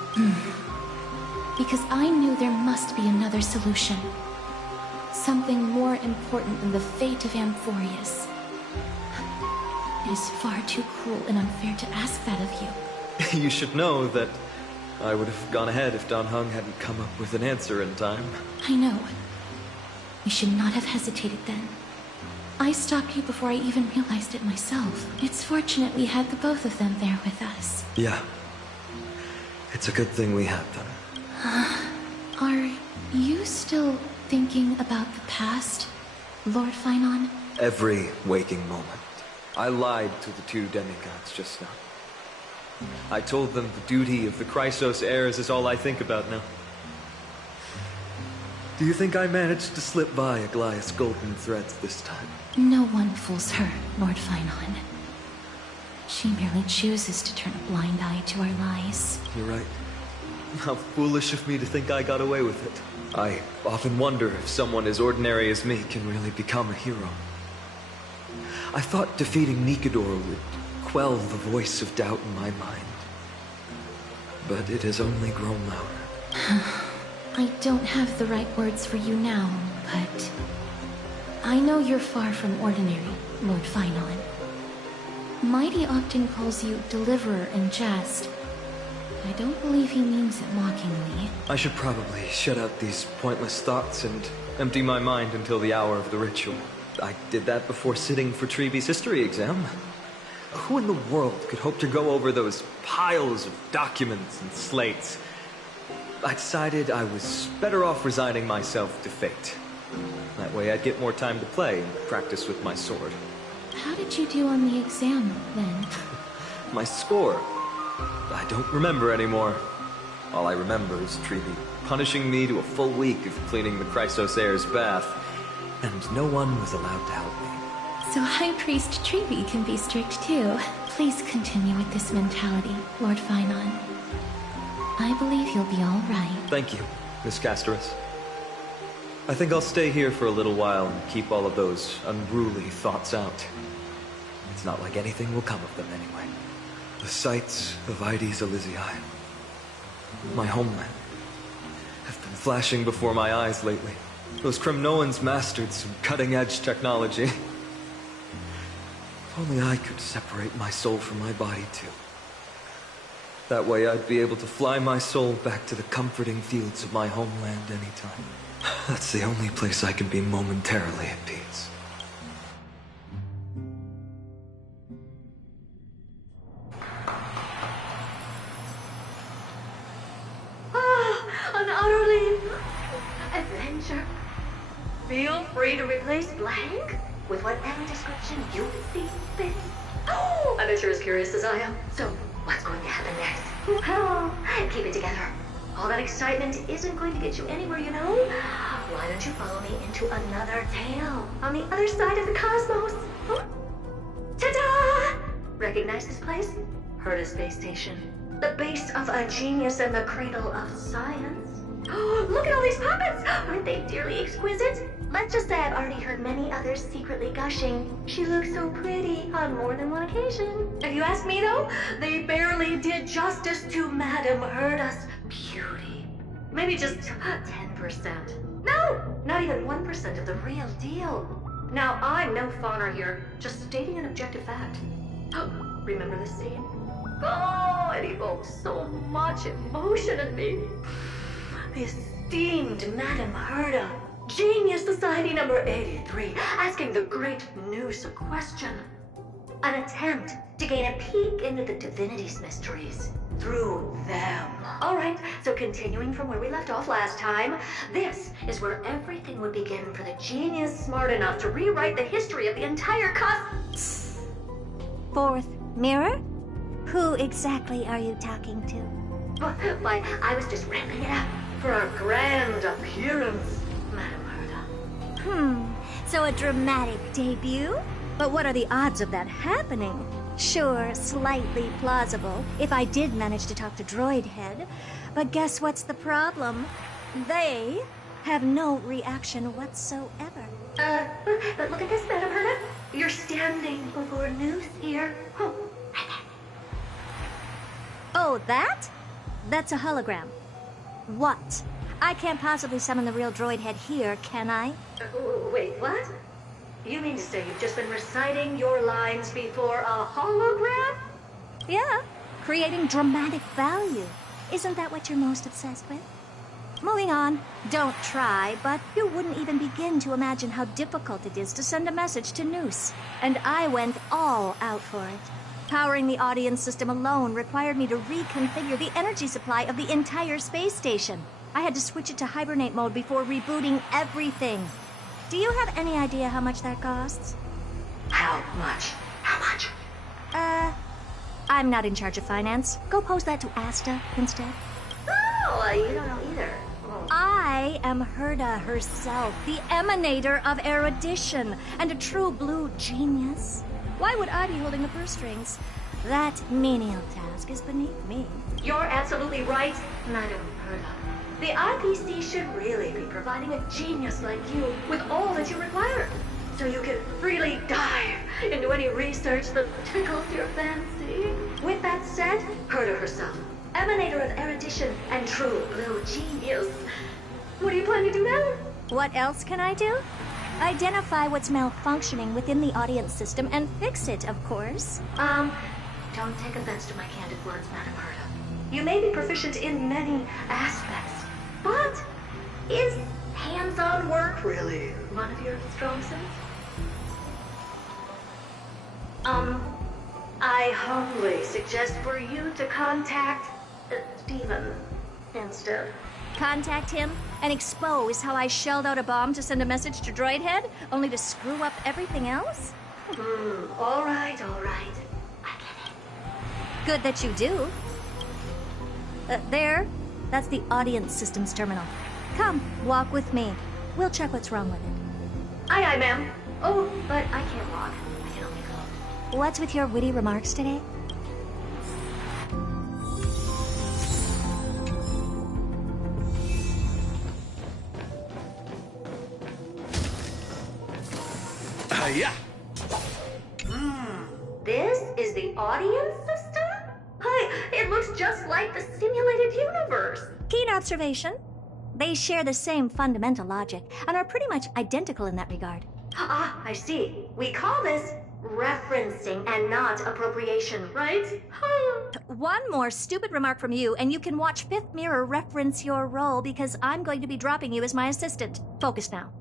Because I knew there must be another solution. Something more important than the fate of Amphorius. It is far too cruel and unfair to ask that of you. You should know that I would have gone ahead if Dan Heng hadn't come up with an answer in time. I know. We should not have hesitated then. I stopped you before I even realized it myself. It's fortunate we had the both of them there with us. Yeah. It's a good thing we had them. Are you still thinking about the past, Lord Finon? Every waking moment. I lied to the two demigods just now. I told them the duty of the Chrysos heirs is all I think about now. Do you think I managed to slip by Aglaya's golden threads this time? No one fools her, Lord Finon. She merely chooses to turn a blind eye to our lies. You're right. How foolish of me to think I got away with it. I often wonder if someone as ordinary as me can really become a hero. I thought defeating Nikador would quell the voice of doubt in my mind. But it has only grown louder. I don't have the right words for you now, but I know you're far from ordinary, Lord Finon. Mighty often calls you Deliverer in jest. I don't believe he means it mockingly. I should probably shut out these pointless thoughts and empty my mind until the hour of the ritual. I did that before sitting for Treeby's history exam. Who in the world could hope to go over those piles of documents and slates? I decided I was better off resigning myself to fate. That way I'd get more time to play and practice with my sword. How did you do on the exam, then? My score? I don't remember anymore. All I remember is Treeby punishing me to a full week of cleaning the Chrysos heir's bath, and no one was allowed to help me. So High Priest Treeby can be strict too. Please continue with this mentality, Lord Finon. I believe you'll be all right. Thank you, Miss Casterus. I think I'll stay here for a little while and keep all of those unruly thoughts out. It's not like anything will come of them anyway. The sights of Ides Elysiae, my homeland, have been flashing before my eyes lately. Those Kremnoans mastered some cutting-edge technology. If only I could separate my soul from my body, too. That way I'd be able to fly my soul back to the comforting fields of my homeland anytime. That's the only place I can be momentarily at peace. An utterly adventure. Feel free to replace blank with whatever description you see fit. Oh, I bet you're as curious as I am. So, what's going to happen next? Well, keep it together. All that excitement isn't going to get you anywhere, you know? Why don't you follow me into another tale on the other side of the cosmos? Huh? Ta-da! Recognize this place? Heard of Space Station. The base of a genius and the cradle of science. Oh, look at all these puppets! Aren't they dearly exquisite? Let's just say I've already heard many others secretly gushing. She looks so pretty on more than one occasion. If you ask me though, they barely did justice to Madame Herda's beauty. Maybe just 10%. No, not even 1% of the real deal. Now, I'm no fawner here, just stating an objective fact. Remember this scene? Oh, it evokes so much emotion in me. The esteemed Madame Herda, Genius Society number 83, asking the great Noose a question. An attempt to gain a peek into the divinity's mysteries through them. Alright, so continuing from where we left off last time, this is where everything would begin for the genius smart enough to rewrite the history of the entire Fourth mirror? Who exactly are you talking to? Why, I was just ramping it up for our grand appearance, Madame Herda. So a dramatic debut? But what are the odds of that happening? Sure, slightly plausible, if I did manage to talk to Droid Head. But guess what's the problem? They have no reaction whatsoever. But look at this, Madam Herda. You're standing before Noose here. Oh, that? That's a hologram. What? I can't possibly summon the real Droid Head here, can I? Wait, what? You mean to say you've just been reciting your lines before a hologram? Yeah, creating dramatic value. Isn't that what you're most obsessed with? Moving on, don't try, but you wouldn't even begin to imagine how difficult it is to send a message to Noose. And I went all out for it. Powering the audience system alone required me to reconfigure the energy supply of the entire space station. I had to switch it to hibernate mode before rebooting everything. Do you have any idea how much that costs? How much? How much? I'm not in charge of finance. Go pose that to Asta instead. Oh, you don't know either. I am Herda herself, the emanator of erudition, and a true blue genius. Why would I be holding the purse strings? That menial task is beneath me. You're absolutely right, Madam Herda. The IPC should really be providing a genius like you with all that you require, so you can freely dive into any research that tickles your fancy. With that said, Herda herself, emanator of erudition and true blue genius. What do you plan to do now? What else can I do? Identify what's malfunctioning within the audience system and fix it, of course. Don't take offense to my candid words, Madam Herda. You may be proficient in many aspects, but is hands-on work really one of your strong suits? I humbly suggest for you to contact Steven instead. Contact him and expose how I shelled out a bomb to send a message to Droid Head, only to screw up everything else? All right. I get it. Good that you do. There. That's the audience systems terminal. Come, walk with me. We'll check what's wrong with it. Aye, ma'am. Oh, but I can't walk. I can only go. What's with your witty remarks today? Yeah. This is the audience system? Hi, it looks just like the simulated universe. Keen observation. They share the same fundamental logic and are pretty much identical in that regard. Ah, I see. We call this referencing and not appropriation, right? One more stupid remark from you, and you can watch Fifth Mirror reference your role because I'm going to be dropping you as my assistant. Focus now.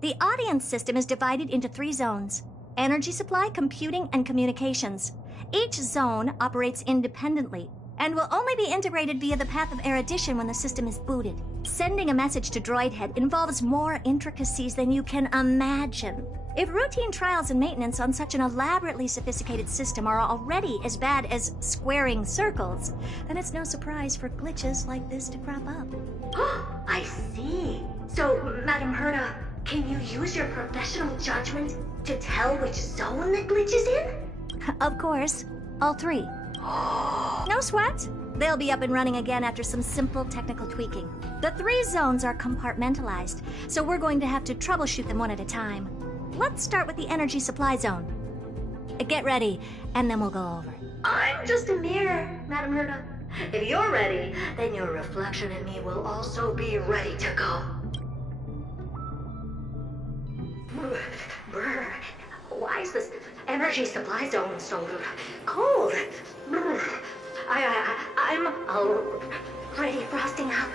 The audience system is divided into 3 zones: energy supply, computing, and communications. Each zone operates independently and will only be integrated via the path of erudition when the system is booted. Sending a message to Droid Head involves more intricacies than you can imagine. If routine trials and maintenance on such an elaborately sophisticated system are already as bad as squaring circles, then it's no surprise for glitches like this to crop up. I see. So, Madam Herda, can you use your professional judgment to tell which zone the glitch is in? Of course. All 3. No sweat. They'll be up and running again after some simple technical tweaking. The 3 zones are compartmentalized, so we're going to have to troubleshoot them one at a time. Let's start with the energy supply zone. Get ready, and then we'll go over. I'm just a mirror, Madam Herda. If you're ready, then your reflection in me will also be ready to go. Brr, why is this energy supply zone so cold? Brr, I'm already frosting up.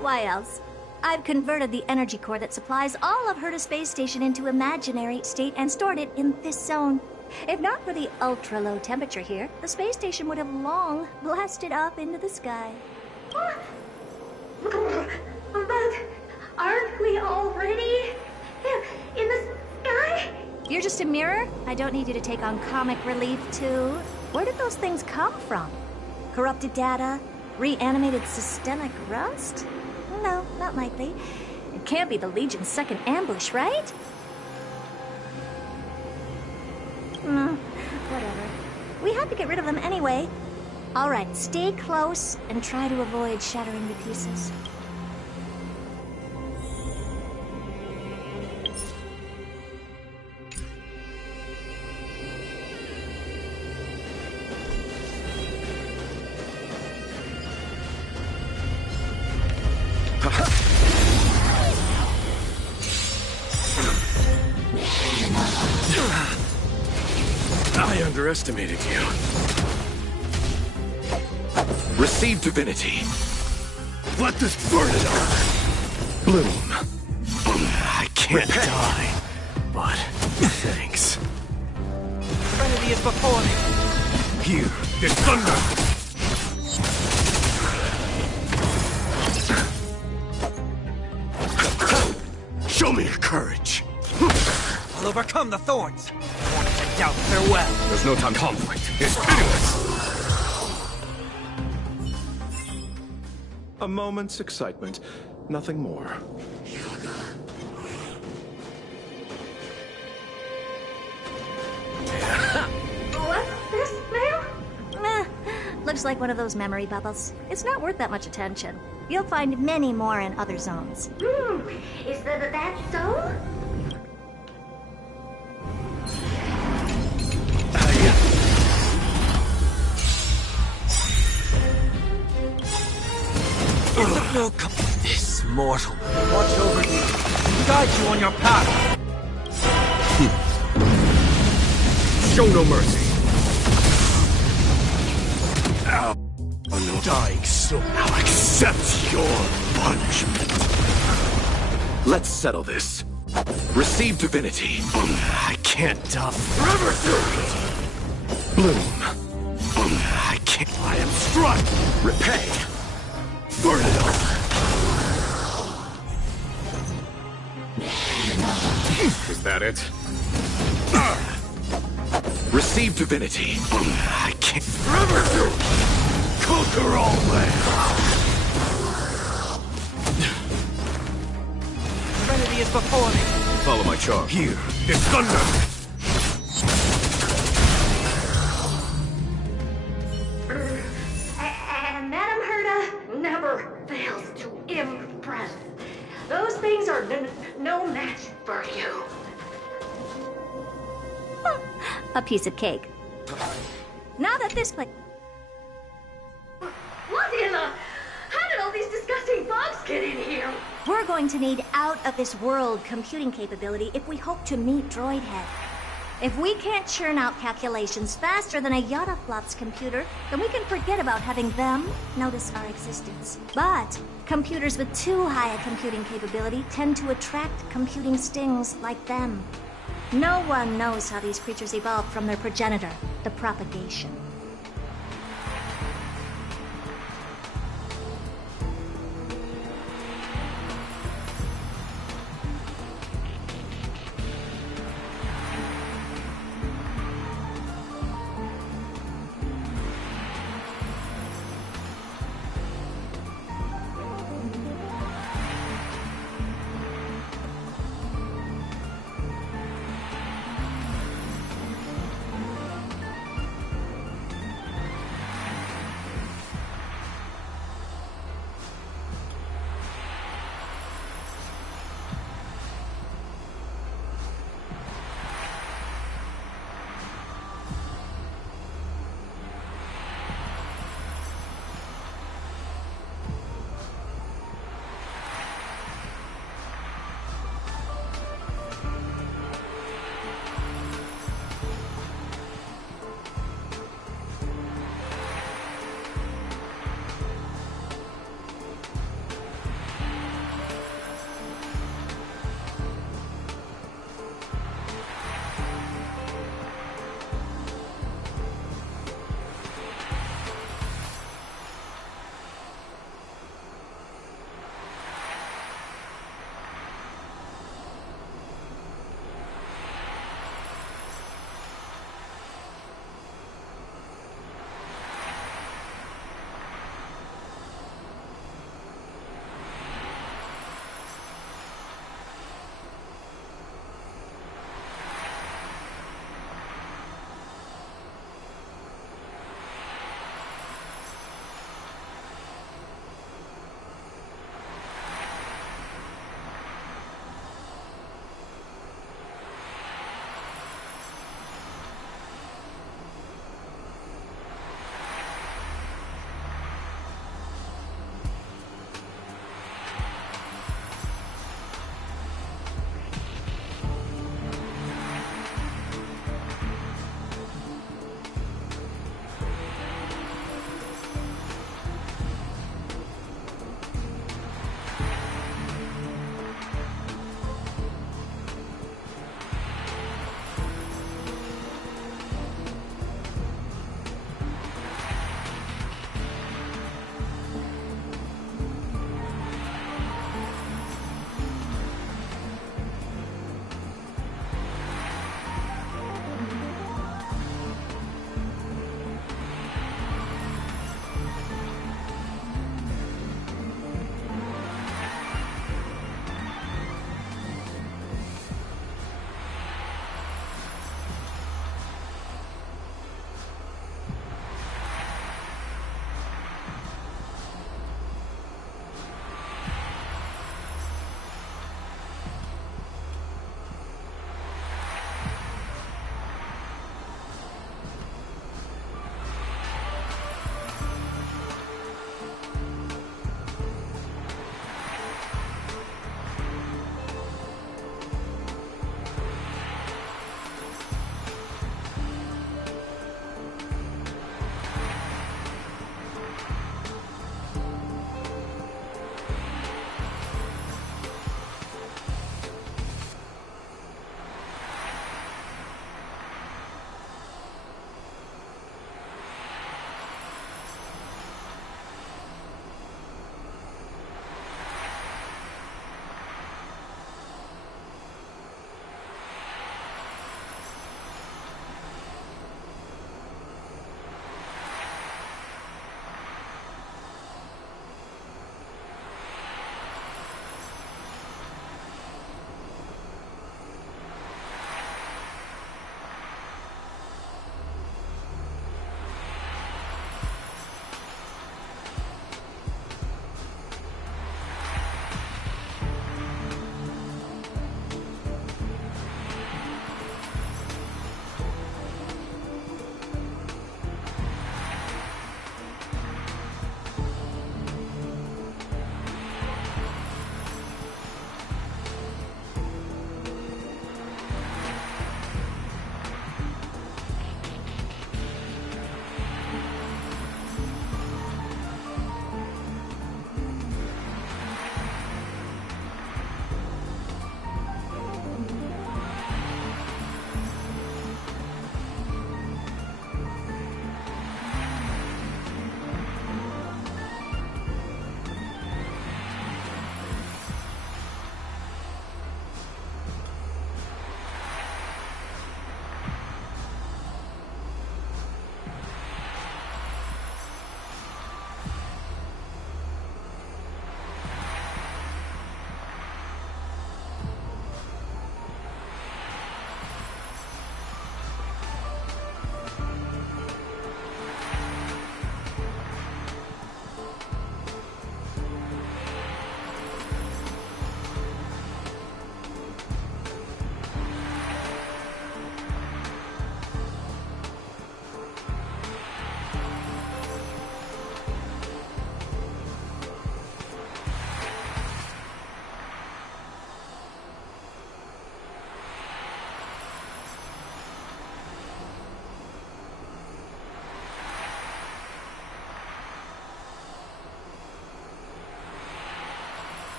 Why else? I've converted the energy core that supplies all of Herda Space Station into imaginary state and stored it in this zone. If not for the ultra-low temperature here, the space station would have long blasted up into the sky. But aren't we already in the sky? You're just a mirror? I don't need you to take on comic relief, too. Where did those things come from? Corrupted data? Reanimated systemic rust? No, not likely. It can't be the Legion's second ambush, right? Whatever. We had to get rid of them anyway. Alright, stay close and try to avoid shattering to pieces. I underestimated you. Receive divinity. Let this burn it on. Bloom. I can't die, but thanks. Trinity is before me. Here, this thunder. Show me your courage. I'll overcome the thorns. Warning to doubt farewell. There's no time. Conflict is pitiless. A moment's excitement, nothing more. What's this, ma'am? Looks like one of those memory bubbles. It's not worth that much attention. You'll find many more in other zones. Is that so? This mortal. Watch over you. Guide you on your path. Show no mercy. Ow. Oh, no. Dying soul. I'll accept your punishment. Let's settle this. Receive divinity. I can't die. Forever through. Bloom. I can't. I am struck. Repay. Burn it all. Is that it? Receive divinity. I can't. Forever through. Conquer all land. Trinity is before me. Follow my charge. Here, this thunder. And Madame Herta never fails to impress. Those things are no match for you. A piece of cake. Now that this place... What in the... How did all these disgusting bugs get in here? We're going to need out-of-this-world computing capability if we hope to meet Droidhead. If we can't churn out calculations faster than a Yottaflop's computer, then we can forget about having them notice our existence. But computers with too high a computing capability tend to attract computing stings like them. No one knows how these creatures evolved from their progenitor, the propagation.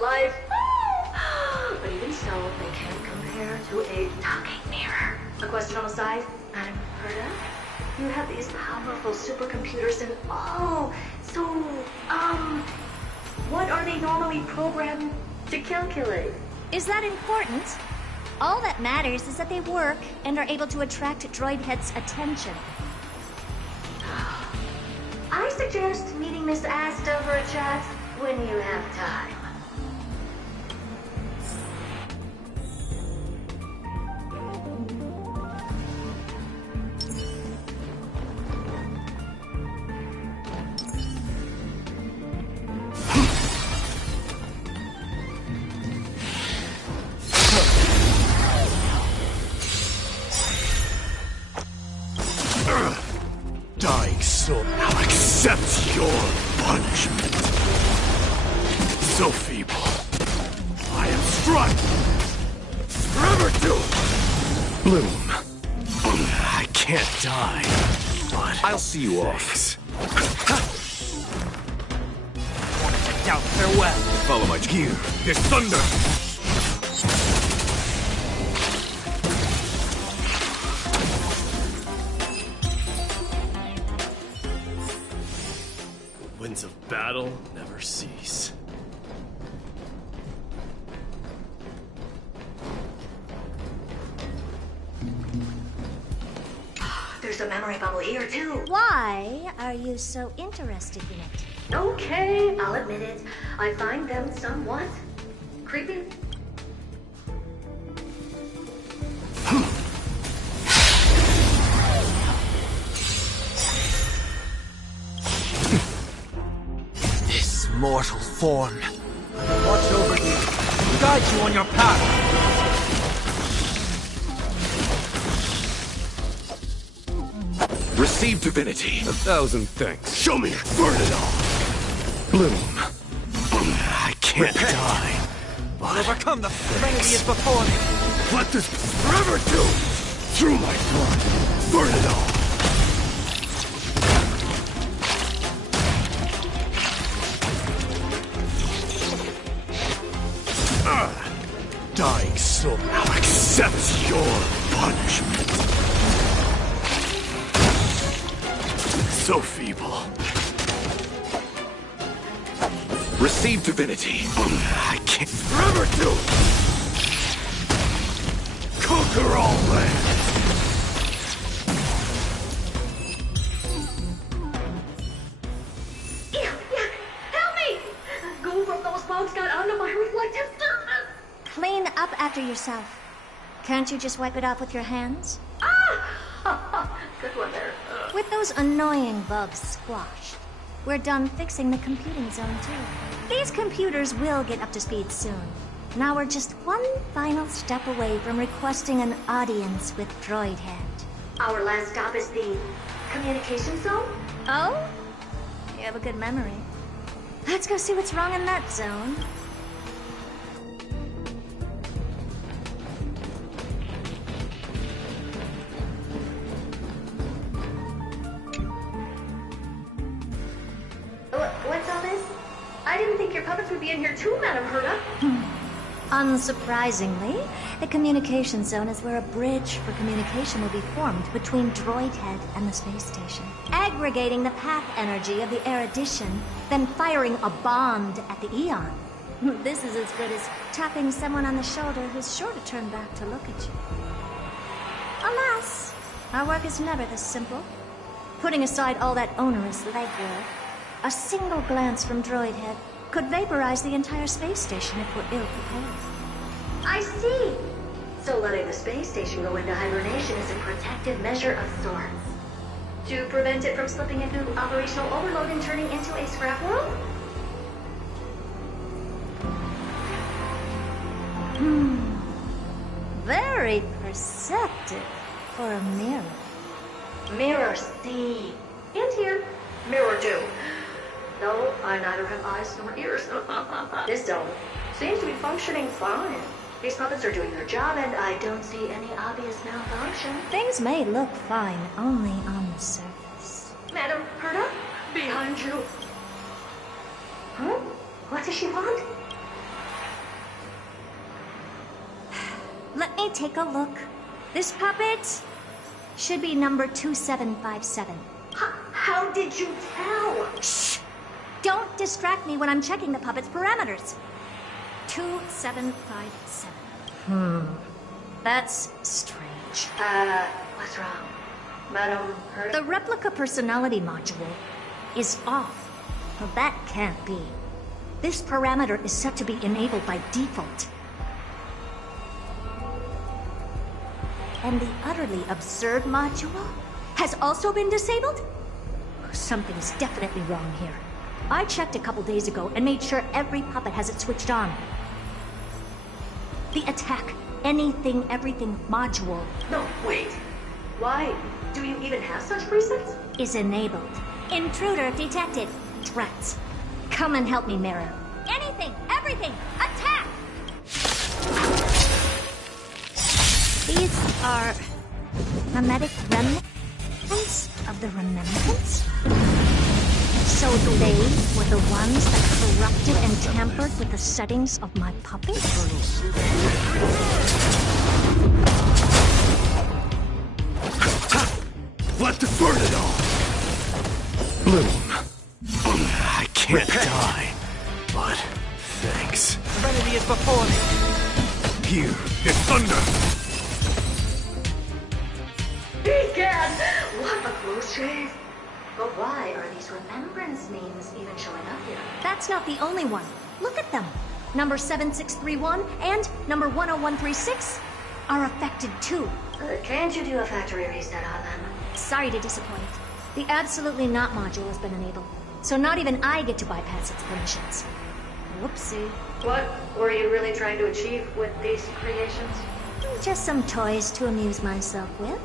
life. But even so, they can't compare to a talking mirror. A question on the side, Madam Herda? You have these powerful supercomputers and so, what are they normally programmed to calculate? Is that important? All that matters is that they work and are able to attract droid heads' attention. I suggest meeting Miss Asta for a chat when you have time. Dying soul now accepts your punishment. So feeble. I am struck. Forever doomed. Bloom. I can't die, but I'll see you off. Wanted to doubt farewell. Follow my Gear. His thunder. Winds of battle never cease. There's a memory bubble here, too. Why are you so interested in it? Okay, I'll admit it. I find them somewhat creepy. This mortal form. Watch over you. Guide you on your path. Receive divinity. 1,000 thanks. Show me. Burn it all. Bloom. I can't die. But Overcome the frenzy is before me. let this forever do. Through my blood. Burn it all. Dying soul now accepts your punishment. So feeble. Receive divinity. I can't forever do. Conquer all lands. Yuck! Help me! Goo from those bugs got onto my reflective surface. Clean up after yourself. Can't you just wipe it off with your hands? Good one there. With those annoying bugs squashed, we're done fixing the computing zone too. These computers will get up to speed soon. Now we're just one final step away from requesting an audience with Droidhead. Our last stop is the communication zone? Oh? You have a good memory. Let's go see what's wrong in that zone. What's all this? I didn't think your puppets would be in here too, Madam Herda. Unsurprisingly, the communication zone is where a bridge for communication will be formed between Droidhead and the space station, aggregating the path energy of the erudition, then firing a bond at the Eon. This is as good as tapping someone on the shoulder who's sure to turn back to look at you. Alas, our work is never this simple. Putting aside all that onerous legwork, a single glance from Droidhead could vaporize the entire space station if we're ill-prepared. I see. So letting the space station go into hibernation is a protective measure of sorts. To prevent it from slipping into operational overload and turning into a scrap world? Very perceptive for a mirror. Mirror C. And here, mirror 2. No, I neither have eyes nor ears. This zone seems to be functioning fine. These puppets are doing their job, and I don't see any obvious malfunction. Things may look fine only on the surface. Madam Herda, behind you. Huh? What does she want? Hey, take a look. This puppet should be number 2757. How did you tell? Shh! Don't distract me when I'm checking the puppet's parameters. 2757. That's strange. What's wrong? Madam Hurt? The replica personality module is off. Well, that can't be. This parameter is set to be enabled by default. And the utterly absurd module has also been disabled? Something's definitely wrong here. I checked a couple days ago and made sure every puppet has it switched on. The attack, anything, everything module. No, wait. Why? Do you even have such presets? Is enabled. Intruder detected. Drats. Come and help me, Mirror. Anything, everything, attack! These are mimetic remnants of the remembrance? So they were the ones that corrupted and tampered with the settings of my puppets? Let the burn it all! Bloom. I can't die, but thanks. Serenity is before me. Here, is thunder! Egad! What a close shave! But why are these remembrance names even showing up here? That's not the only one. Look at them. Number 7631 and number 10136 are affected too. Can't you do a factory reset on them? Sorry to disappoint. The Absolutely Not module has been enabled, so not even I get to bypass its permissions. Whoopsie. What were you really trying to achieve with these creations? Just some toys to amuse myself with.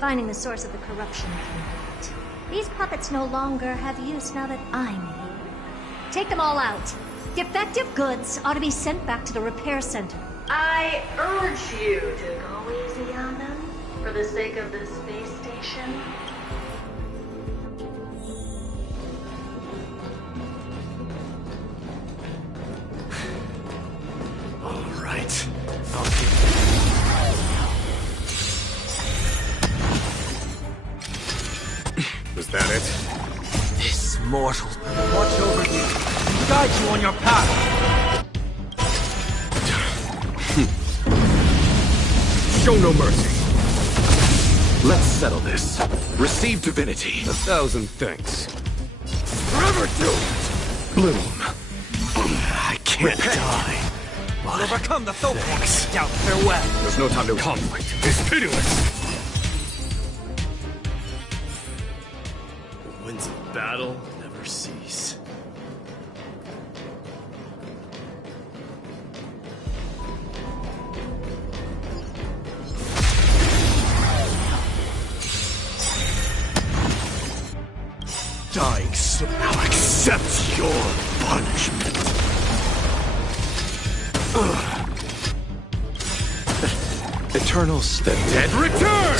Finding the source of the corruption complete. These puppets no longer have use now that I'm here. Take them all out. Defective goods ought to be sent back to the repair center. I urge you to go easy on them, for the sake of the space station. All right. Was that it? This mortal. Watch over you. Guide you on your path. Show no mercy. Let's settle this. Receive divinity. 1,000 thanks. Forever doomed. Bloom. I can't die. I'll overcome the Thopok. Scout, farewell. There's no time to conflict. It's pitiless. The winds of battle never cease. Dying soul now accepts your punishment. Eternals, the dead return!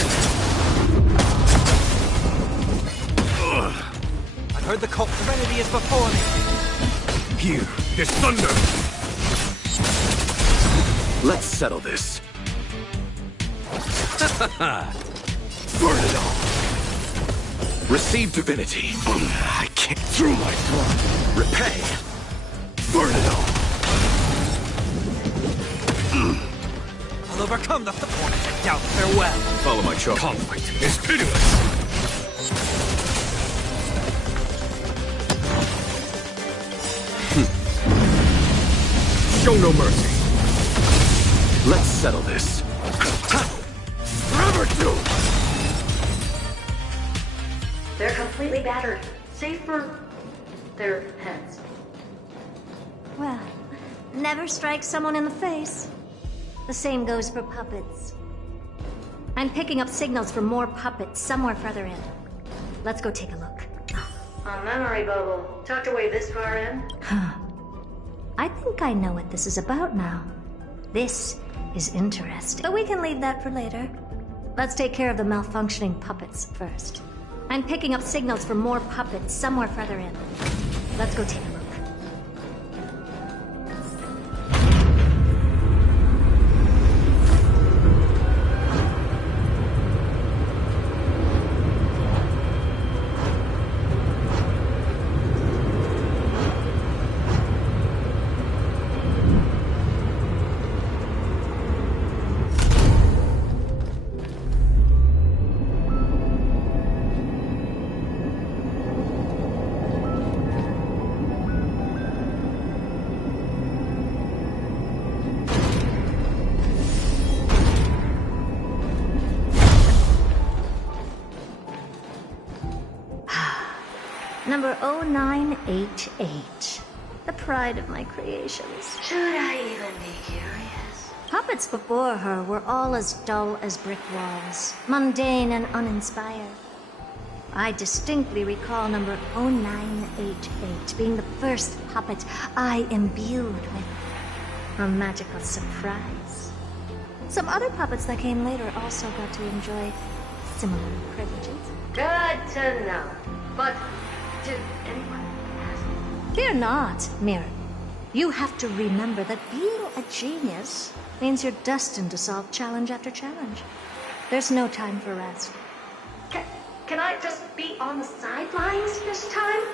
I heard the cult Serenity is before me. Here is thunder! Let's settle this. Burn it all! Receive divinity. I can't through my blood. Repay. Burn it all. I'll overcome the Thopok. Doubt, farewell. Follow my charge. Conflict is pitiless. Show no mercy. Let's settle this. Forever doomed. They're completely battered, save for their heads. Well, never strike someone in the face. The same goes for puppets. I'm picking up signals for more puppets somewhere further in. Let's go take a look. A memory bubble, tucked away this far in? I think I know what this is about now. This is interesting. But we can leave that for later. Let's take care of the malfunctioning puppets first. I'm picking up signals for more puppets somewhere further in. Let's go take a look. Number 0988. The pride of my creations. Should I even be curious? Puppets before her were all as dull as brick walls, mundane and uninspired. I distinctly recall number 0988 being the first puppet I imbued with a magical surprise. Some other puppets that came later also got to enjoy similar privileges. Good to know. But did anyone ask? Fear not, Mirror. You have to remember that being a genius means you're destined to solve challenge after challenge. There's no time for rest. Can I just be on the sidelines this time?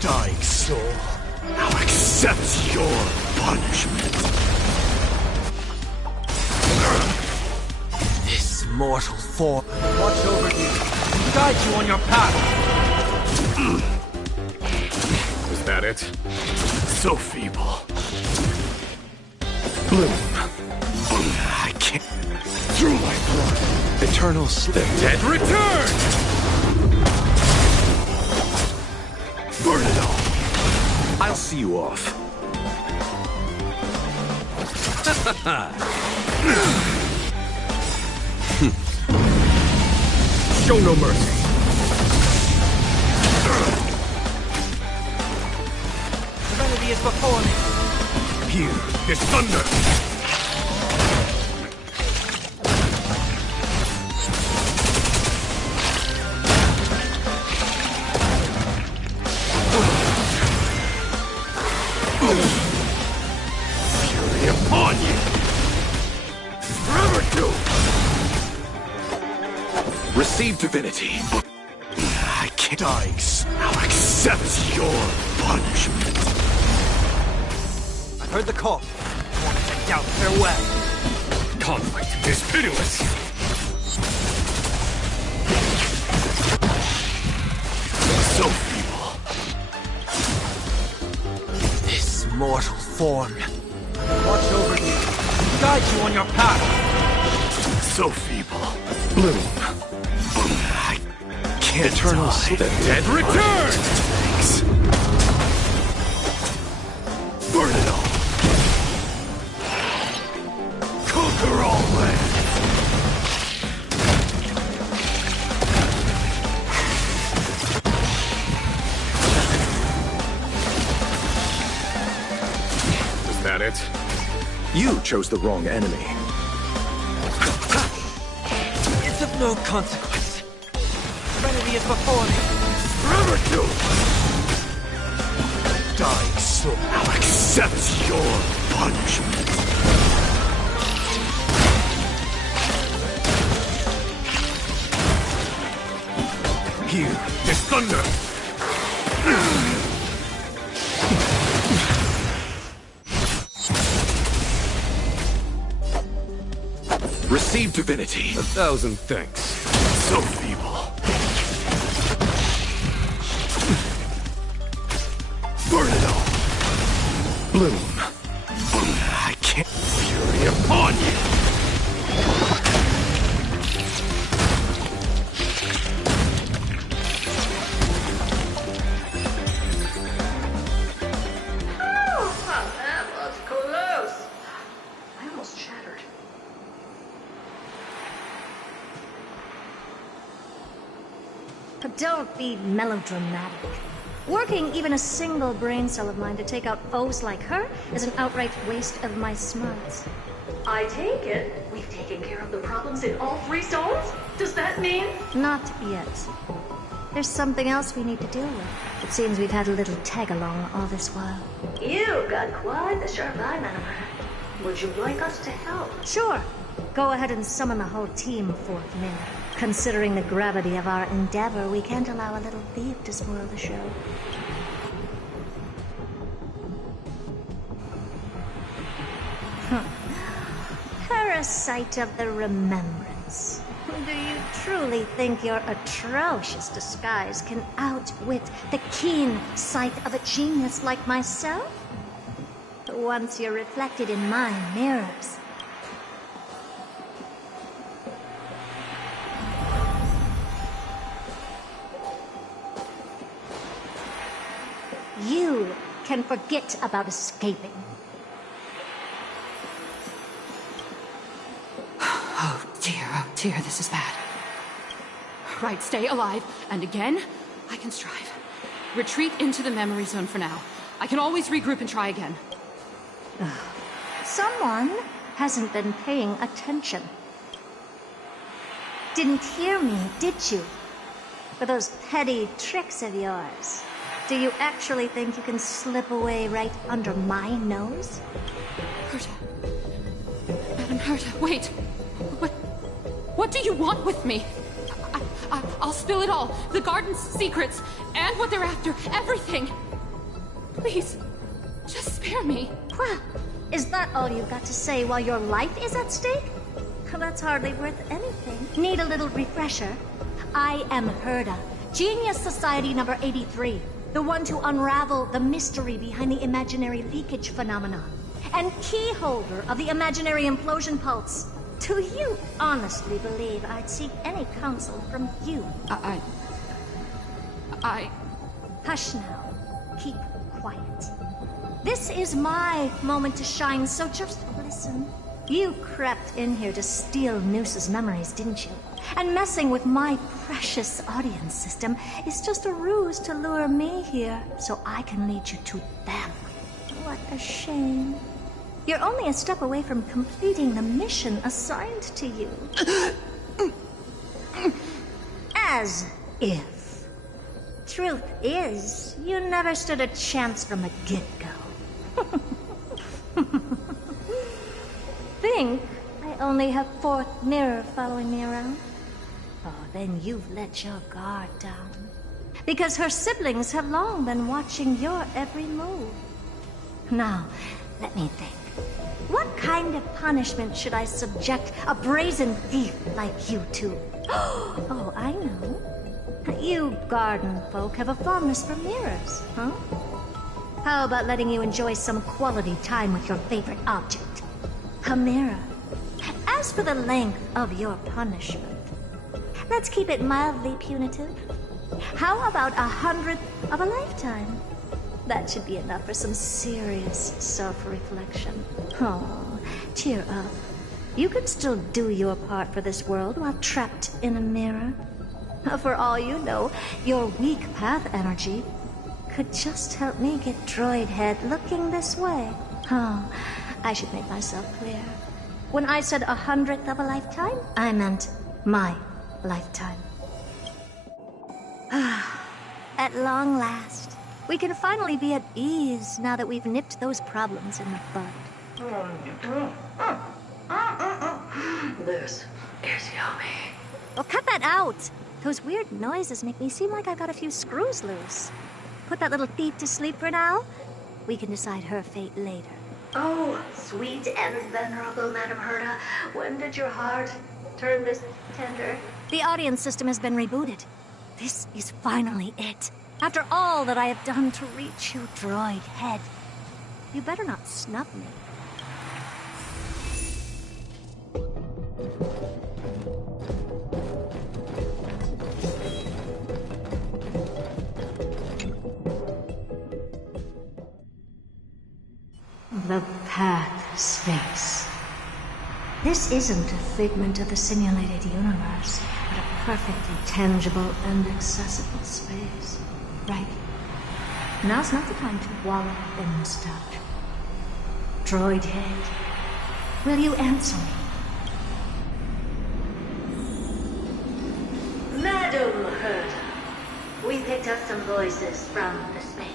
Dying soul, now accept your punishment. This mortal form watch over you, guide you on your path. Is that it? So feeble. Bloom. I can't. Through my blood. Eternal sleep. The dead return! Burn it all! I'll see you off. Show no mercy. Serenity is before me. Here is thunder! Fury upon you! Forever do! Receive divinity. I can't. Dice, now accept your punishment. I heard the call. I want to take out farewell. Conflict is pitiless. So feeble. This mortal form watch over you, guide you on your path. So feeble. Bloom. I can't. Eternal die. sleep. The dead return! Thanks. Burn it all! Conquer all land! Is that it? You chose the wrong enemy. It's of no consequence. Serenity is before me. Forever do! Dying soul, now accept your punishment. Here is thunder! Receive divinity. 1,000 thanks. So feeble. Burn it all! Bloom. I can't. Fury upon you! That was close. I almost shattered. But don't be melodramatic. Working even a single brain cell of mine to take out foes like her is an outright waste of my smarts. I take it we've taken care of the problems in all three zones? Does that mean? Not yet. There's something else we need to deal with. It seems we've had a little tag-along all this while. You've got quite the sharp eye, Madam. Would you like us to help? Sure. Go ahead and summon the whole team forth, Min. Considering the gravity of our endeavor, we can't allow a little thief to spoil the show. Parasite of the Remembrance. Do you truly think your atrocious disguise can outwit the keen sight of a genius like myself? Once you're reflected in my mirrors, you can forget about escaping. Oh dear, this is bad. Right, stay alive, and again, I can strive. Retreat into the memory zone for now. I can always regroup and try again. Someone hasn't been paying attention. Didn't hear me, did you? For those petty tricks of yours. Do you actually think you can slip away right under my nose? Herta. Madam Herta, wait. What do you want with me? I'll spill it all. The garden's secrets, and what they're after. Everything. Please, just spare me. Well, is that all you've got to say while your life is at stake? That's hardly worth anything. Need a little refresher? I am Herta, Genius Society number 83. The one to unravel the mystery behind the imaginary leakage phenomenon. And key holder of the imaginary implosion pulse. Do you honestly believe I'd seek any counsel from you? Hush now. Keep quiet. This is my moment to shine, so just listen. You crept in here to steal Noose's memories, didn't you? And messing with my precious audience system is just a ruse to lure me here so I can lead you to them. What a shame. You're only a step away from completing the mission assigned to you. As if. Truth is, you never stood a chance from the get-go. Think I only have fourth mirror following me around? Oh, then you've let your guard down. Because her siblings have long been watching your every move. Now, let me think. What kind of punishment should I subject a brazen thief like you to? Oh, I know. You garden folk have a fondness for mirrors, huh? How about letting you enjoy some quality time with your favorite object? A mirror. As for the length of your punishment, let's keep it mildly punitive. How about 100th of a lifetime? That should be enough for some serious self-reflection. Oh, cheer up. You can still do your part for this world while trapped in a mirror. For all you know, your weak path energy could just help me get Droid Head looking this way. Oh, I should make myself clear. When I said 100th of a lifetime, I meant my lifetime. At long last, we can finally be at ease now that we've nipped those problems in the bud. This is yummy. Well, cut that out! Those weird noises make me seem like I've got a few screws loose. Put that little thief to sleep for now. We can decide her fate later. Oh, sweet and venerable Madam Herta, when did your heart turn this tender? The audience system has been rebooted. This is finally it. After all that I have done to reach you, Droid Head. You better not snub me. The Path Sphinx. This isn't a figment of the simulated universe, but a perfectly tangible and accessible space. Right. Now's not the time to wallow in nostalgia. Droid Head, will you answer me? Madam Herta, we picked up some voices from the space.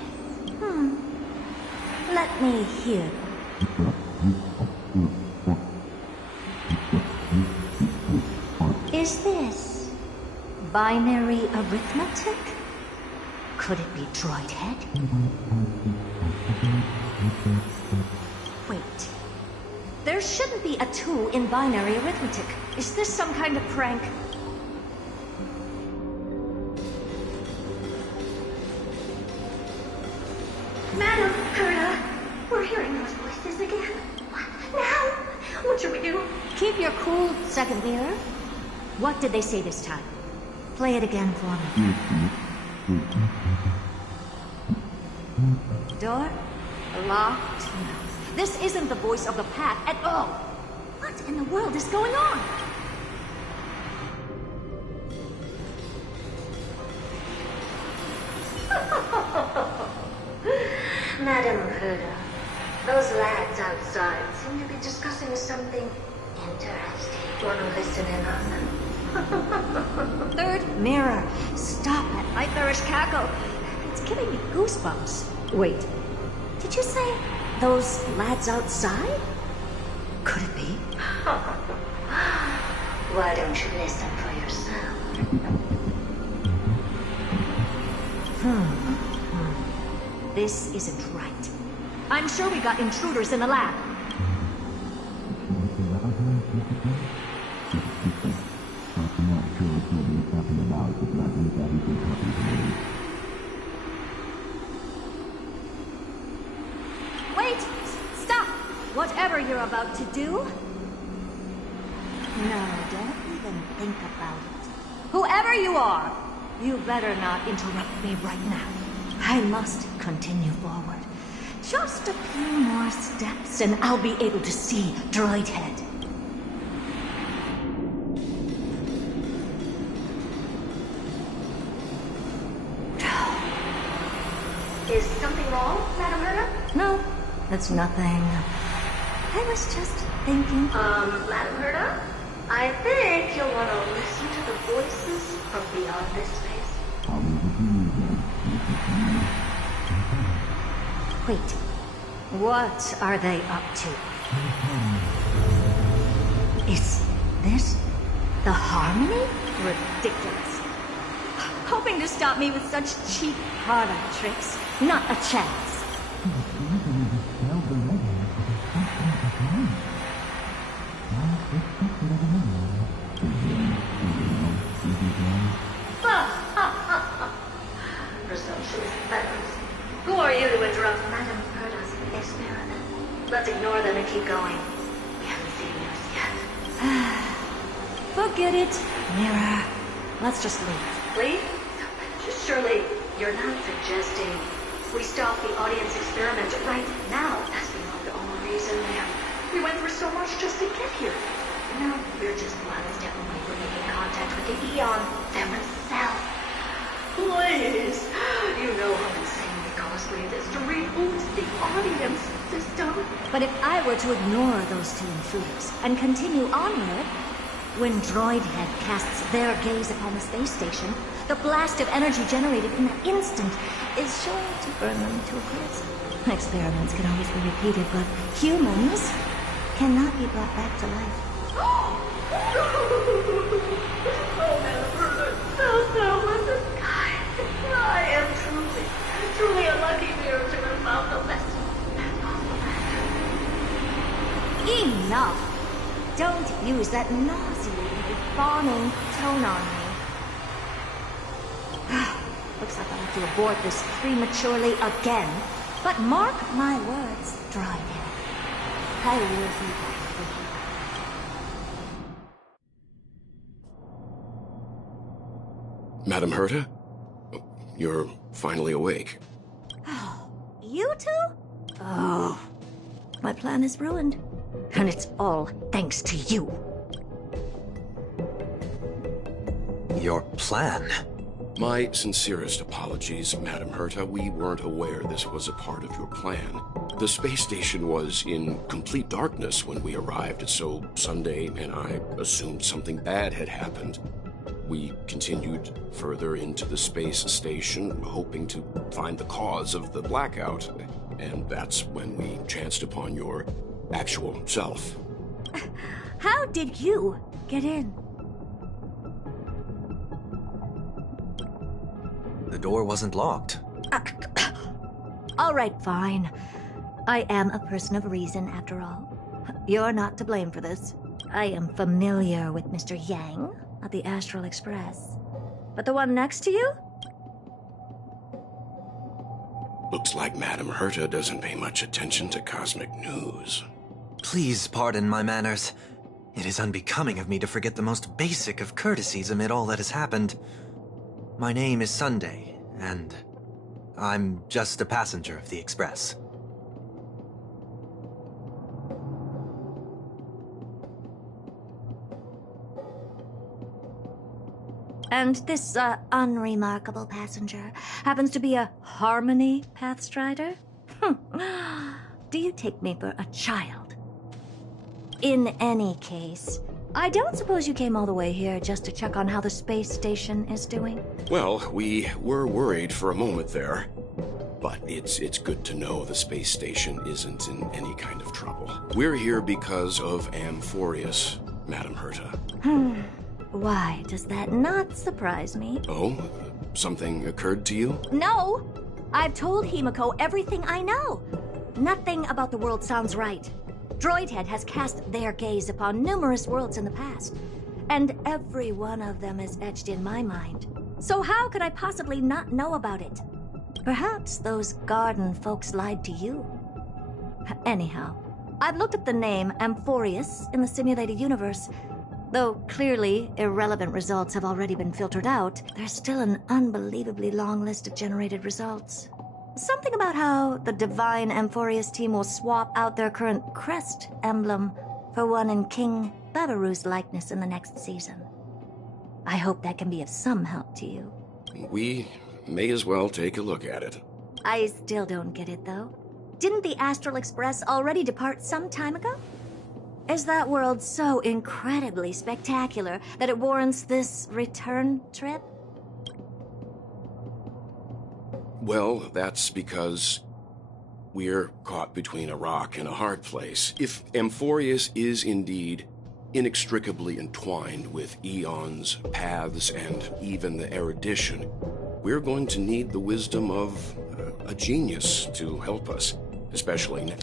Let me hear them. Is this binary arithmetic? Could it be Droid Head? Wait. There shouldn't be a 2 in binary arithmetic. Is this some kind of prank? Madam Herta, we're hearing those voices again. What now? What should we do? Keep your cool, second mirror. What did they say this time? Play it again for me. Door? Locked? No. This isn't the voice of the pack at all. What in the world is going on? Madam Huda, those lads outside seem to be discussing something interesting. Want to listen in on them? Third mirror. Stop that nightmarish cackle. It's giving me goosebumps. Wait, did you say those lads outside? Could it be? Why don't you listen for yourself? This isn't right. I'm sure we got intruders in the lab. Wait! Stop! Whatever you're about to do. No, don't even think about it. Whoever you are, you better not interrupt me right now. I must continue forward. Just a few more steps and I'll be able to see Droid Head. Is something wrong, Madam Herda? No, it's nothing. I was just thinking... Madam Herda? I think you'll want to listen to the voices from beyond this space. Wait, what are they up to? Is this the Harmony? Ridiculous. Hoping to stop me with such cheap parlor tricks. Not a chance. Presumptuous feathers. Who are you to interrupt Madam Herda's experiment? Let's ignore them and keep going. We haven't seen yours yet. Forget it, Mirror. Let's just leave. Leave? Surely you're not suggesting we stop the audience experiment right now? That's beyond all reason, ma'am. We went through so much just to get here. No, we're just one step away from making contact with the Eon themselves. Please, you know how insanely costly it is to reboot the audience system. But if I were to ignore those two intruders and continue onward, when Droid Head casts their gaze upon the space station, the blast of energy generated in that instant is sure to burn them to a crisp. Experiments can always be repeated, but humans cannot be brought back to life. Oh, Madam Herda, so listen. I am truly a lucky mirror to have found the lesson. Enough! Don't use that nauseating, fawning tone on me. Looks like I'll have to abort this prematurely again. But mark my words, Droid Head. I will be back for you. Madam Herta? You're finally awake. You two? Oh, my plan is ruined. And it's all thanks to you. Your plan? My sincerest apologies, Madam Herta. We weren't aware this was a part of your plan. The space station was in complete darkness when we arrived, so Sunday and I assumed something bad had happened. We continued further into the space station, hoping to find the cause of the blackout, and that's when we chanced upon your actual self. How did you get in? The door wasn't locked. All right, fine. I am a person of reason, after all. You're not to blame for this. I am familiar with Mr. Yang at the Astral Express. But the one next to you? Looks like Madam Herta doesn't pay much attention to cosmic news. Please pardon my manners. It is unbecoming of me to forget the most basic of courtesies amid all that has happened. My name is Sunday, and I'm just a passenger of the Express. And this, unremarkable passenger happens to be a Harmony Pathstrider? Do you take me for a child? In any case, I don't suppose you came all the way here just to check on how the space station is doing? Well, we were worried for a moment there. But it's good to know the space station isn't in any kind of trouble. We're here because of Amphorius, Madam Herta. Why does that not surprise me? Oh? Something occurred to you? No! I've told Himiko everything I know. Nothing about the world sounds right. Droidhead has cast their gaze upon numerous worlds in the past, and every one of them is etched in my mind. So how could I possibly not know about it? Perhaps those garden folks lied to you. Anyhow, I've looked up the name Amphorius in the simulated universe. Though clearly irrelevant results have already been filtered out, there's still an unbelievably long list of generated results. Something about how the Divine Amphorius team will swap out their current crest emblem for one in King Babaru's likeness in the next season. I hope that can be of some help to you. We may as well take a look at it. I still don't get it, though. Didn't the Astral Express already depart some time ago? Is that world so incredibly spectacular that it warrants this return trip? Well, that's because we're caught between a rock and a hard place. If Amphorius is indeed inextricably entwined with eons, paths, and even the erudition, we're going to need the wisdom of a genius to help us, especially now.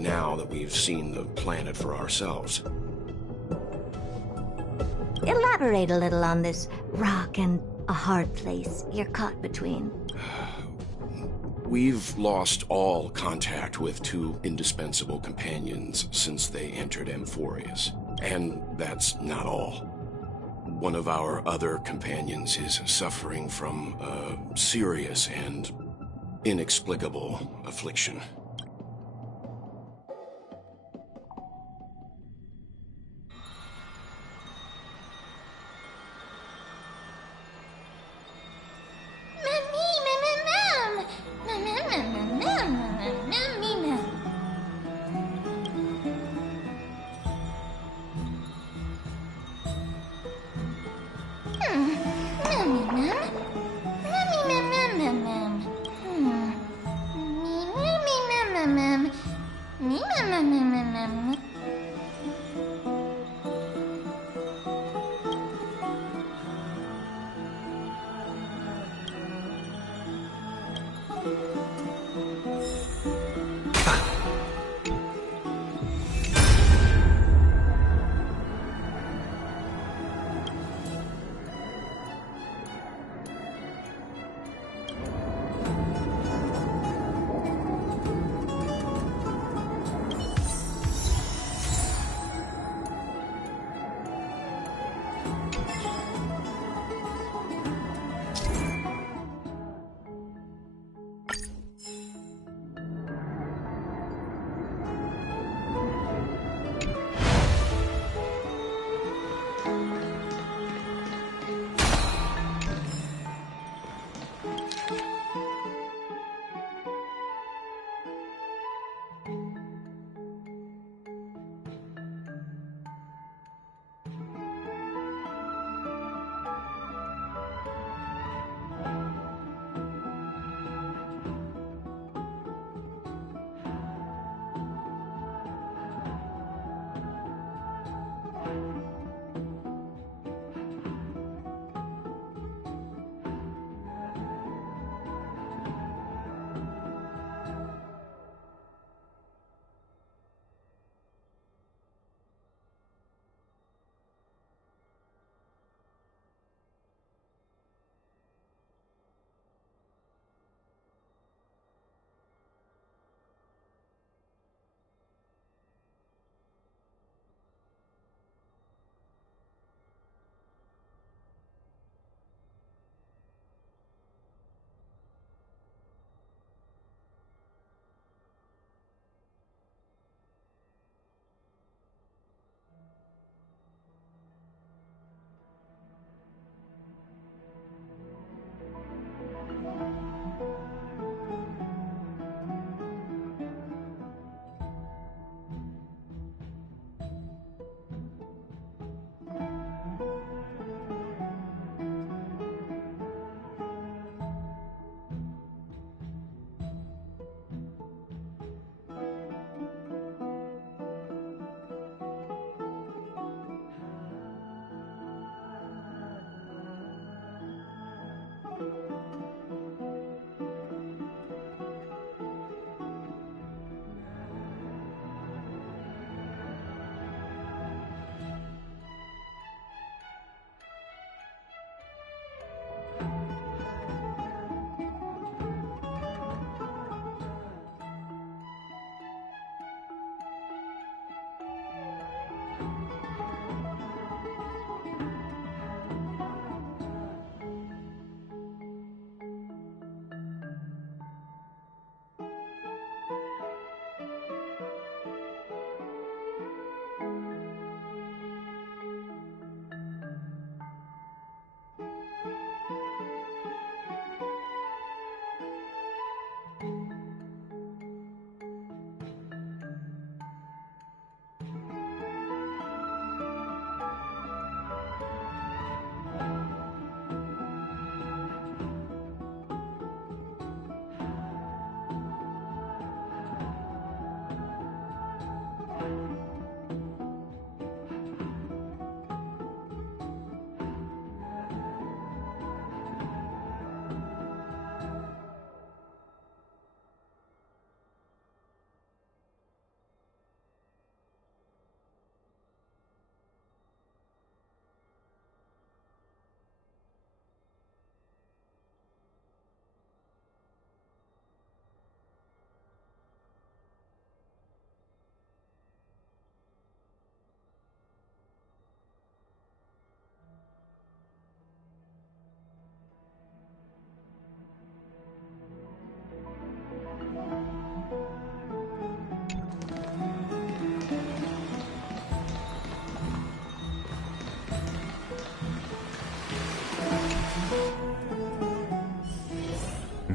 Now that we've seen the planet for ourselves. Elaborate a little on this rock and a hard place you're caught between. We've lost all contact with two indispensable companions since they entered Amphorius. And that's not all. One of our other companions is suffering from a serious and inexplicable affliction.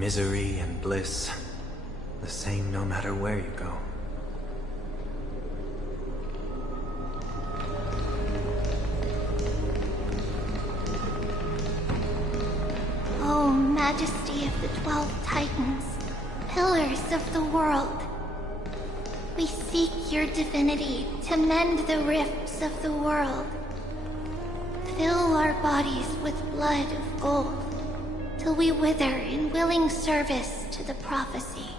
Misery and bliss, the same no matter where you go. O Majesty of the 12 Titans, pillars of the world, we seek your divinity to mend the rifts of the world. Fill our bodies with blood of gold, till we wither in willing service to the prophecy.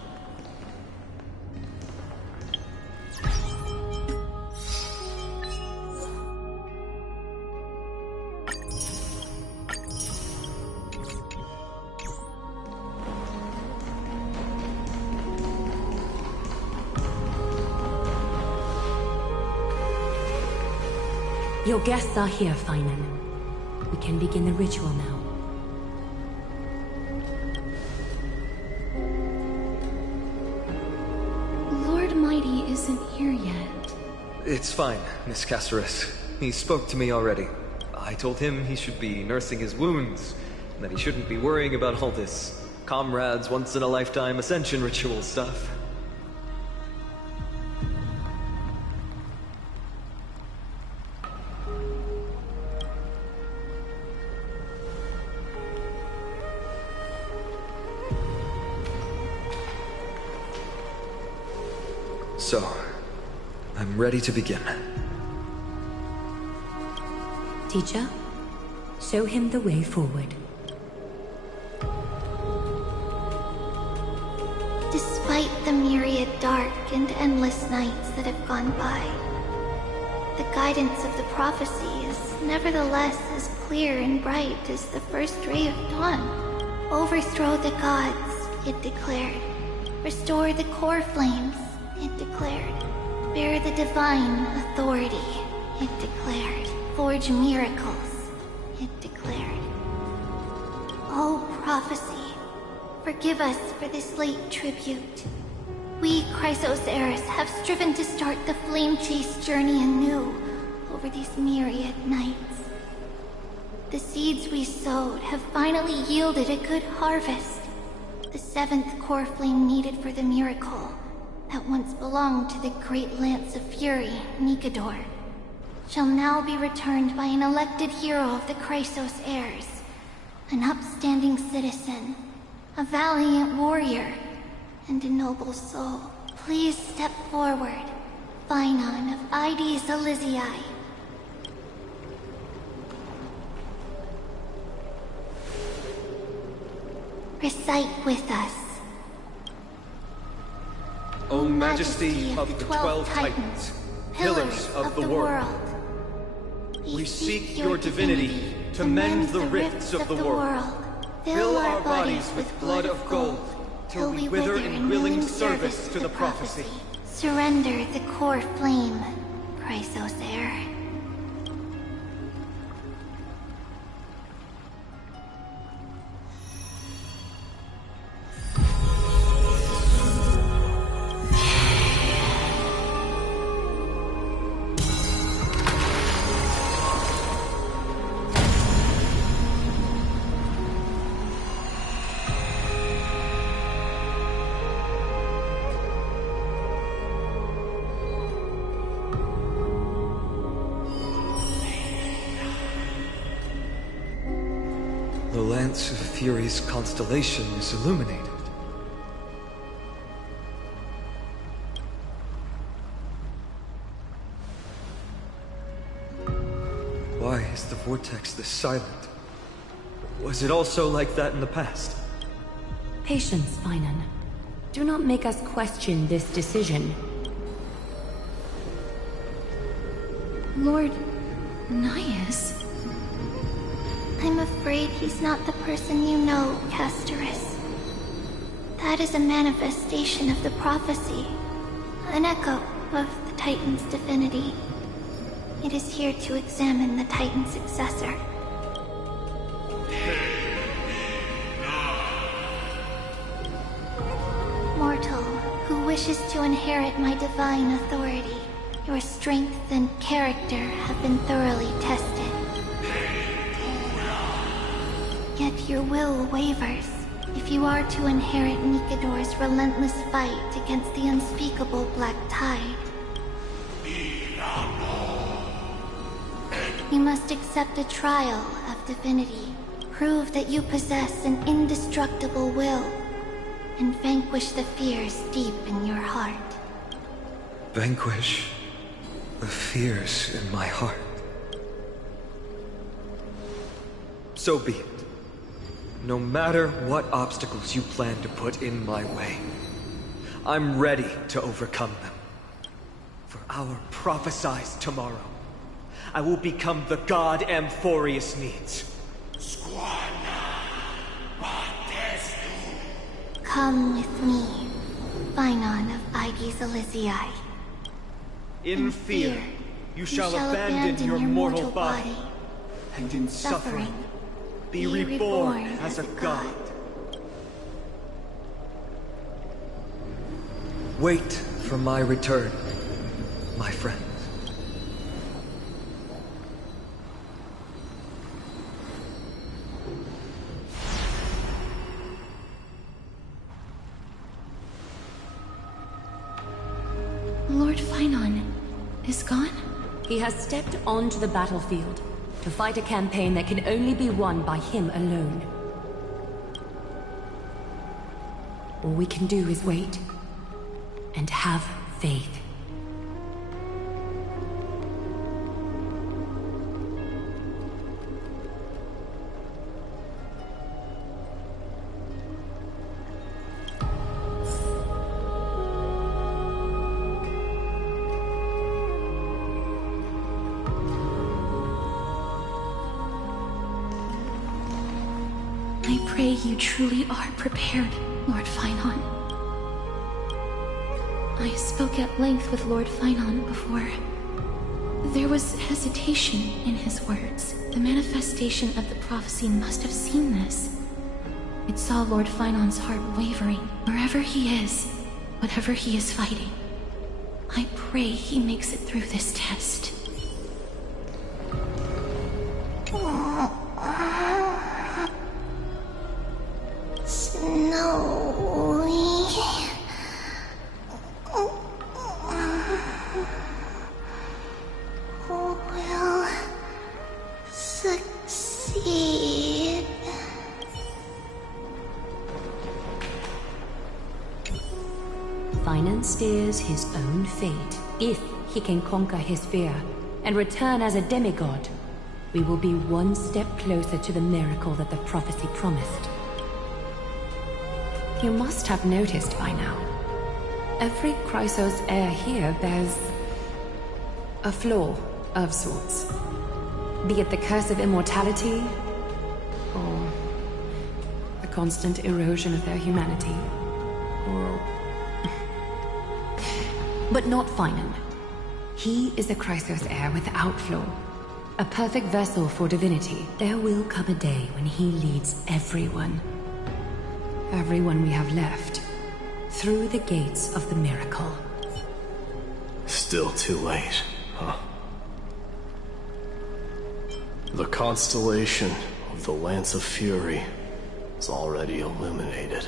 Your guests are here, Finan. We can begin the ritual now. Lord Mighty isn't here yet. It's fine, Miss Chrysos. He spoke to me already. I told him he should be nursing his wounds, and that he shouldn't be worrying about all this comrades once-in-a-lifetime ascension ritual stuff. So, I'm ready to begin. Teacher, show him the way forward. Despite the myriad dark and endless nights that have gone by, the guidance of the prophecy is nevertheless as clear and bright as the first ray of dawn. Overthrow the gods, it declared. Restore the core flames, it declared. Bear the divine authority, it declared. Forge miracles, it declared. O prophecy, forgive us for this late tribute. We, Chrysos heirs, have striven to start the flame chase journey anew over these myriad nights. The seeds we sowed have finally yielded a good harvest. The 7th core flame needed for the miracle that once belonged to the great Lance of Fury, Nikador, shall now be returned by an elected hero of the Chrysos heirs, an upstanding citizen, a valiant warrior, and a noble soul. Please step forward, Finan of Ides Elysiae. Recite with us. O Majesty of the 12 Titans, pillars of the world, we seek your divinity to mend the rifts of the world. Fill our bodies with blood of gold, till we wither in willing service to the prophecy. Surrender the core flame, Chrysos heir. The Lance of Fury's constellation is illuminated. Why is the vortex this silent? Was it also like that in the past? Patience, Finan. Do not make us question this decision. Lord Nias? I'm afraid he's not the person you know, Castoris. That is a manifestation of the prophecy, an echo of the Titan's divinity. It is here to examine the Titan's successor. Mortal, who wishes to inherit my divine authority, your strength and character have been thoroughly tested. Yet your will wavers. If you are to inherit Nikador's relentless fight against the unspeakable Black Tide, you must accept a trial of divinity. Prove that you possess an indestructible will, and vanquish the fears deep in your heart. Vanquish the fears in my heart. So be it. No matter what obstacles you plan to put in my way, I'm ready to overcome them. For our prophesied tomorrow, I will become the god Amphorius needs. Come with me, Phynon of Aegis Elysiae. In fear, you shall abandon your mortal body, and in suffering, be reborn as a god. Wait for my return, my friends. Lord Phynon is gone? He has stepped onto the battlefield to fight a campaign that can only be won by him alone. All we can do is wait and have faith. I pray you truly are prepared, Lord Phynon. I spoke at length with Lord Phynon before. There was hesitation in his words. The manifestation of the prophecy must have seen this. It saw Lord Phynon's heart wavering. Wherever he is, whatever he is fighting, I pray he makes it through this test. Will succeed. Phynon steers his own fate. If he can conquer his fear and return as a demigod, we will be one step closer to the miracle that the prophecy promised. You must have noticed by now. Every Chrysos heir here bears a flaw of sorts. Be it the curse of immortality, or the constant erosion of their humanity, or... But not Phynon. He is a Chrysos heir without flaw. A perfect vessel for divinity. There will come a day when he leads everyone we have left, through the gates of the miracle. Still too late, huh? The constellation of the Lance of Fury is already illuminated.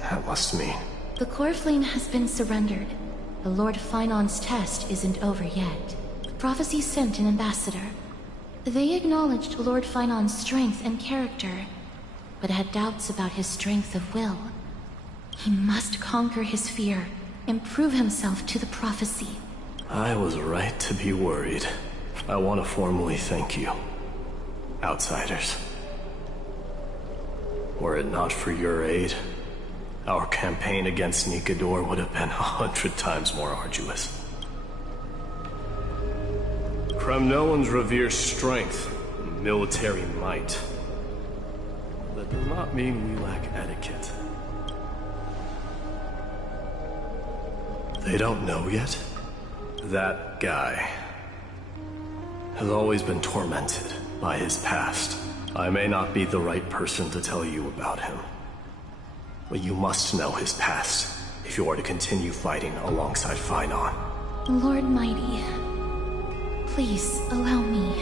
That must mean... The core flame has been surrendered. The Lord Phynon's test isn't over yet. Prophecy sent an ambassador. They acknowledged Lord Phynon's strength and character, but had doubts about his strength of will. He must conquer his fear and prove himself to the prophecy. I was right to be worried. I want to formally thank you, outsiders. Were it not for your aid, our campaign against Nikador would have been 100 times more arduous. Kremnoans revere strength and military might. That does not mean we lack etiquette. They don't know yet? That guy has always been tormented by his past. I may not be the right person to tell you about him, but you must know his past if you are to continue fighting alongside Phynon. Lord Mighty, please allow me.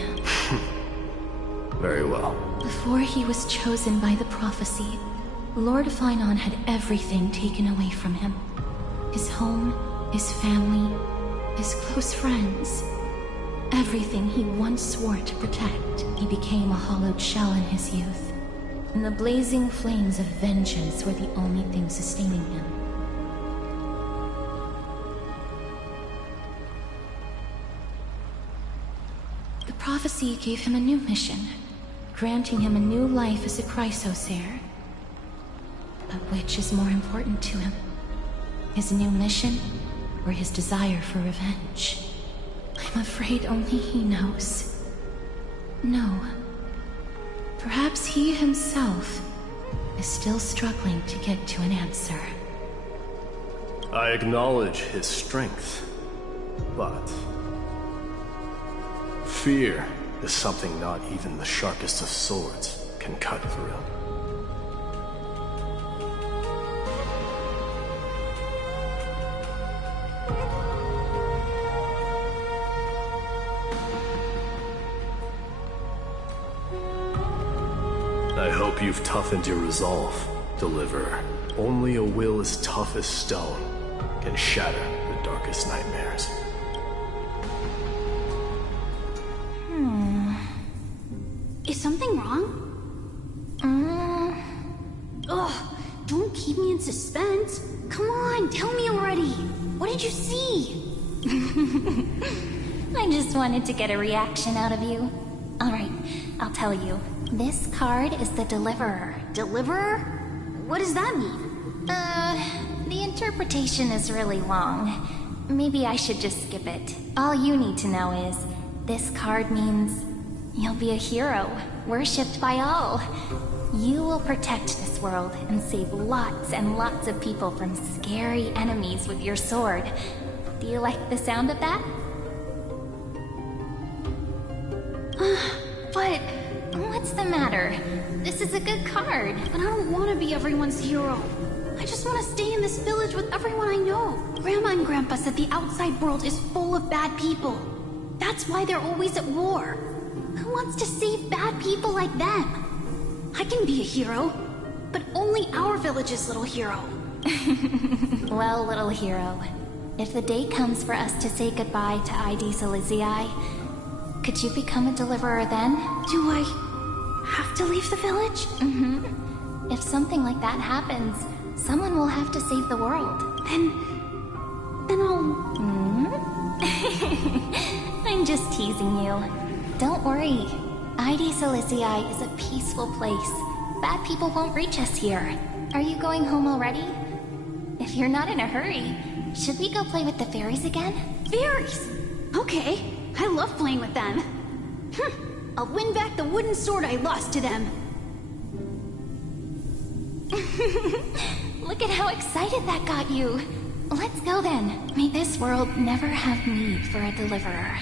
Very well. Before he was chosen by the prophecy, Lord Phainon had everything taken away from him. His home, his family, his close friends. Everything he once swore to protect, he became a hollowed shell in his youth. And the blazing flames of vengeance were the only thing sustaining him. The prophecy gave him a new mission, granting him a new life as a Chrysos heir. But which is more important to him? His new mission, or his desire for revenge? I'm afraid only he knows. No. Perhaps he himself is still struggling to get to an answer. I acknowledge his strength, but fear is something not even the sharpest of swords can cut through. I hope you've toughened your resolve, Deliverer. Only a will as tough as stone can shatter the darkest nightmares. Is something wrong? Ugh, don't keep me in suspense. Come on, tell me already. What did you see? I just wanted to get a reaction out of you. Alright, I'll tell you. This card is the Deliverer. Deliverer? What does that mean? The interpretation is really long. Maybe I should just skip it. All you need to know is, this card means you'll be a hero, worshipped by all. You will protect this world and save lots and lots of people from scary enemies with your sword. Do you like the sound of that? But what's the matter? This is a good card. But I don't want to be everyone's hero. I just want to stay in this village with everyone I know. Grandma and Grandpa said the outside world is full of bad people. That's why they're always at war. Who wants to save bad people like them? I can be a hero, but only our village's little hero. Well, little hero, if the day comes for us to say goodbye to ID Silizii, could you become a deliverer then? Do I have to leave the village? Mm-hmm. If something like that happens, someone will have to save the world. Then I'll... I'm just teasing you. Don't worry. ID Silizii is a peaceful place. Bad people won't reach us here. Are you going home already? If you're not in a hurry, should we go play with the fairies again? Fairies? Okay, I love playing with them. I'll win back the wooden sword I lost to them. Look at how excited that got you. Let's go then. May this world never have need for a deliverer.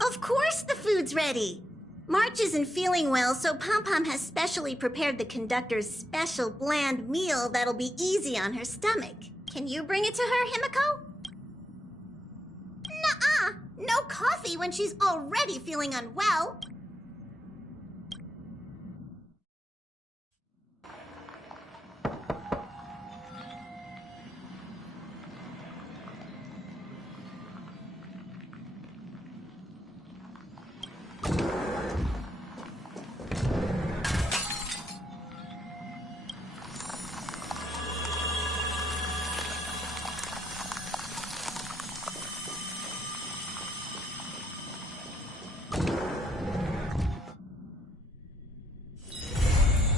Of course the food's ready! March isn't feeling well, so Pom-Pom has specially prepared the conductor's special bland meal that'll be easy on her stomach. Can you bring it to her, Himiko? Nuh-uh! No coffee when she's already feeling unwell!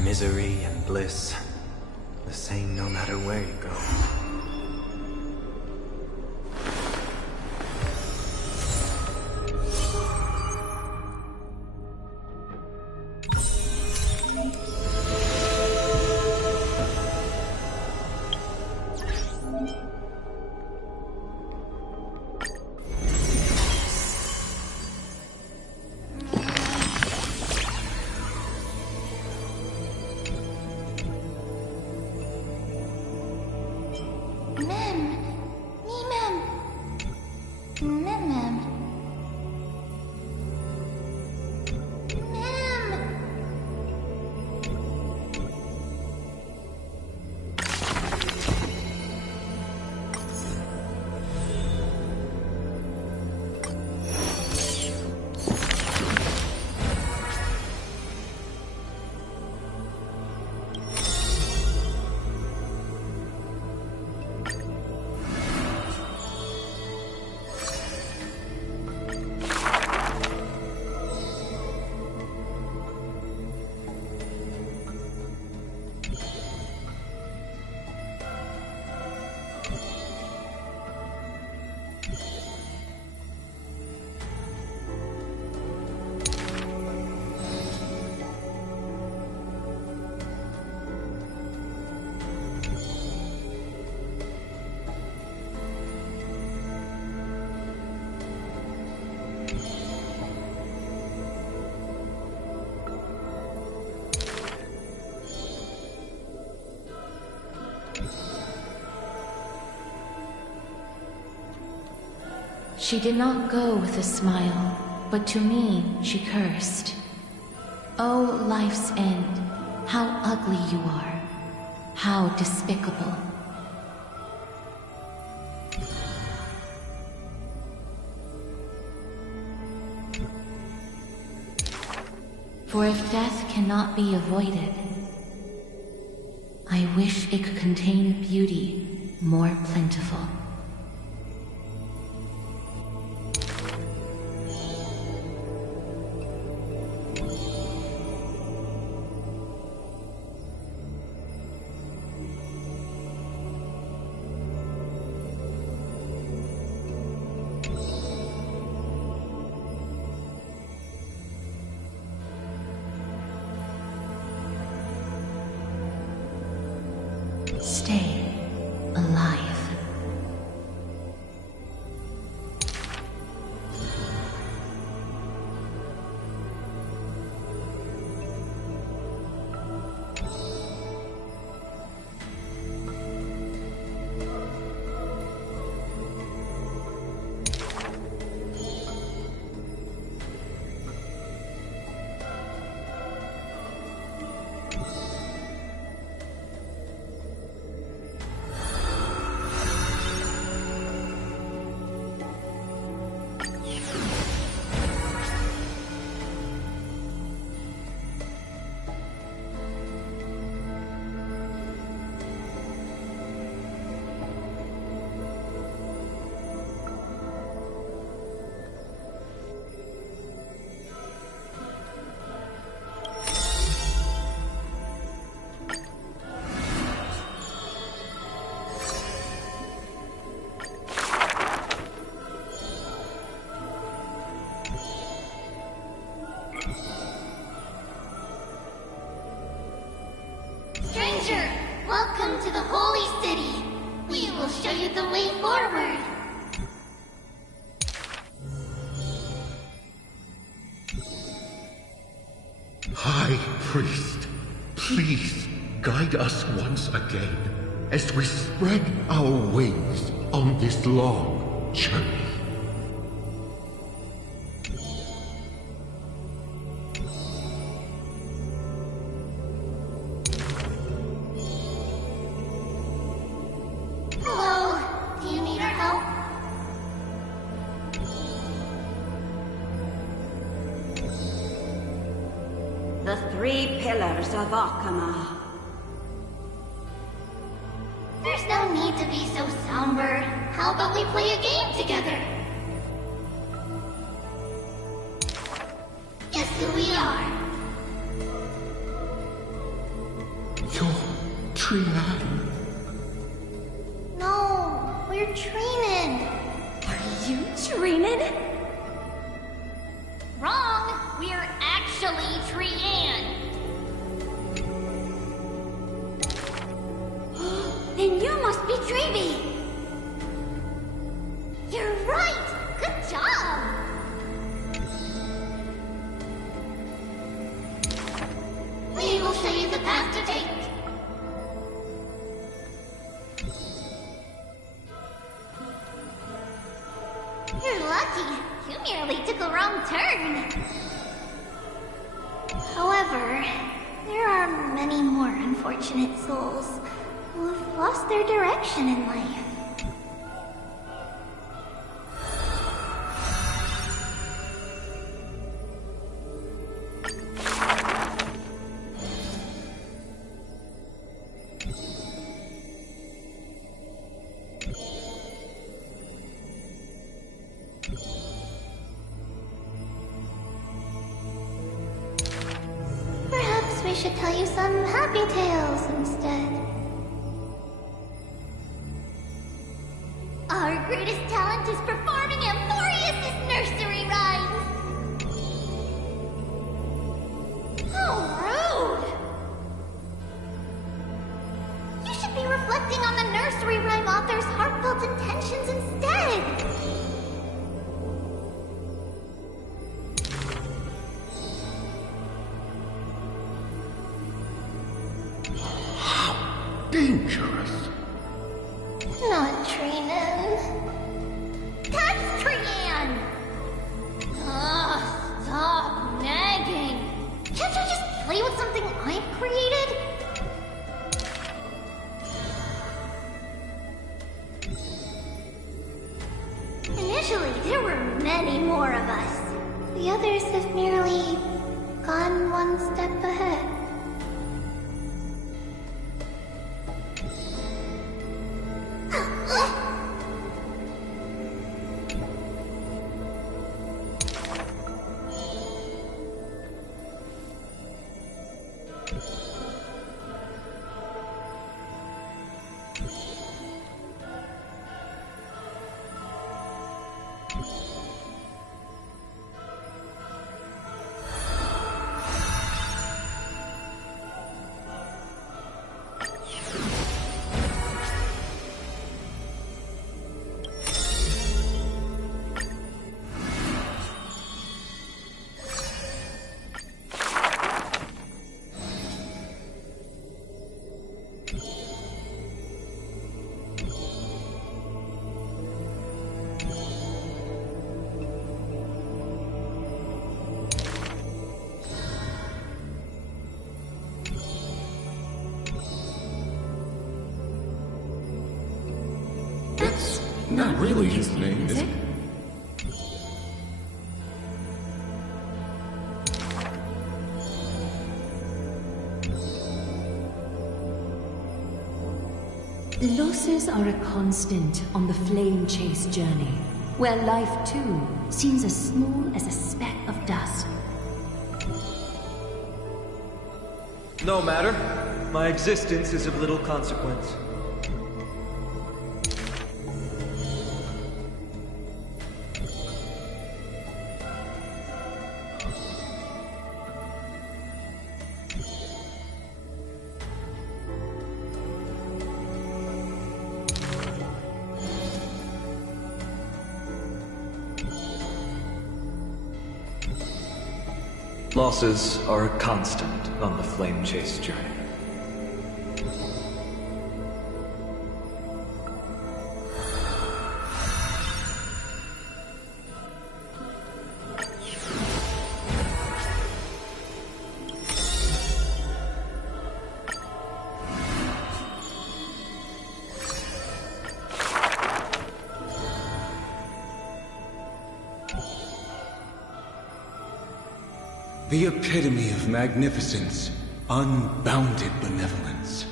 Misery and bliss, the same no matter where you go. She did not go with a smile, but to me she cursed. Oh, life's end, how ugly you are. How despicable. For if death cannot be avoided, I wish it could contain beauty more plentiful. Stay alive. Stranger, welcome to the Holy City. We will show you the way forward. High Priest, please guide us once again as we spread our wings on this long journey. Hello, do you need our help? The three pillars of Akama. There's no need to be so somber. How about we play a game together? Guess who we are? You're Trian. No, we're training. Are you Trinan? Wrong. We're actually Trian. Then you must be Treevee. You're right. Good job. We will show you the path to take. You're lucky. You merely took a wrong turn. However, there are many more unfortunate souls who have lost their direction in life. Perhaps we should tell you some happy tales instead. Our greatest talent is performing Amphorius' nursery rhymes. How rude! You should be reflecting on the nursery rhyme author's heartfelt intentions instead. Dangerous. Not Trinan. That's Trian! play with something I've created? Initially, there were many more of us. The others have merely gone one step ahead. Not really his name, is it? Losses are a constant on the flame chase journey, where life too seems as small as a speck of dust. No matter. My existence is of little consequence. Losses are a constant on the flame chase journey. The epitome of magnificence, unbounded benevolence.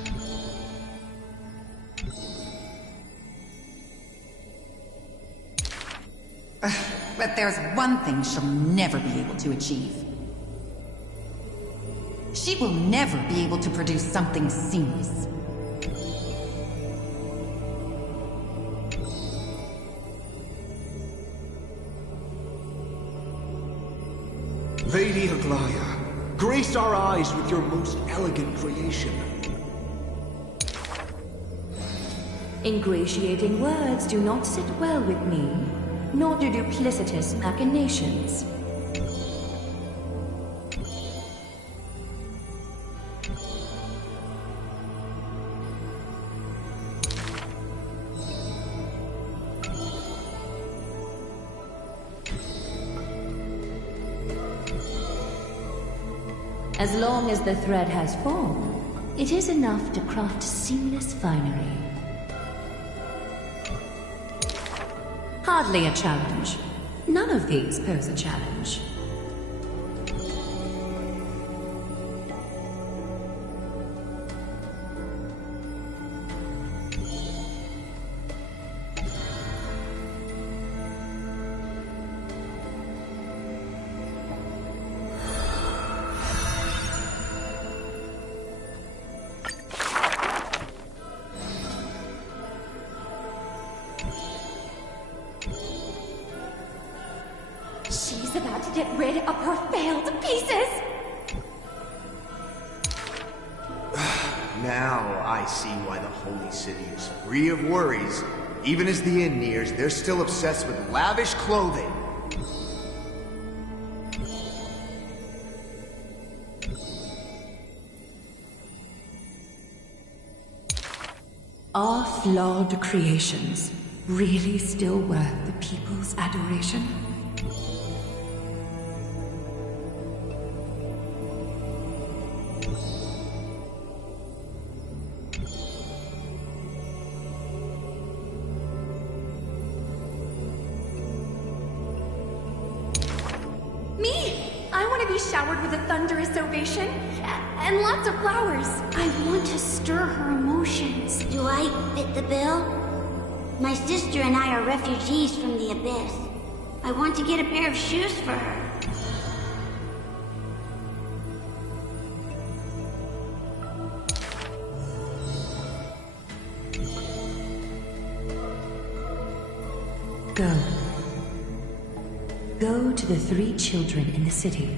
But there's one thing she'll never be able to achieve. She will never be able to produce something seamless. Lady Aglaya, grace our eyes with your most elegant creation. Ingratiating words do not sit well with me, nor do duplicitous machinations. As long as the thread has form, it is enough to craft seamless finery. Hardly a challenge. None of these pose a challenge. She's about to get rid of her failed pieces! Now I see why the Holy City is free of worries. Even as the end nears, they're still obsessed with lavish clothing. Are flawed creations really still worth the people's adoration? showered with a thunderous ovation and lots of flowers. I want to stir her emotions. Do I fit the bill? My sister and I are refugees from the Abyss. I want to get a pair of shoes for her. Go. Go to the 3 children in the city.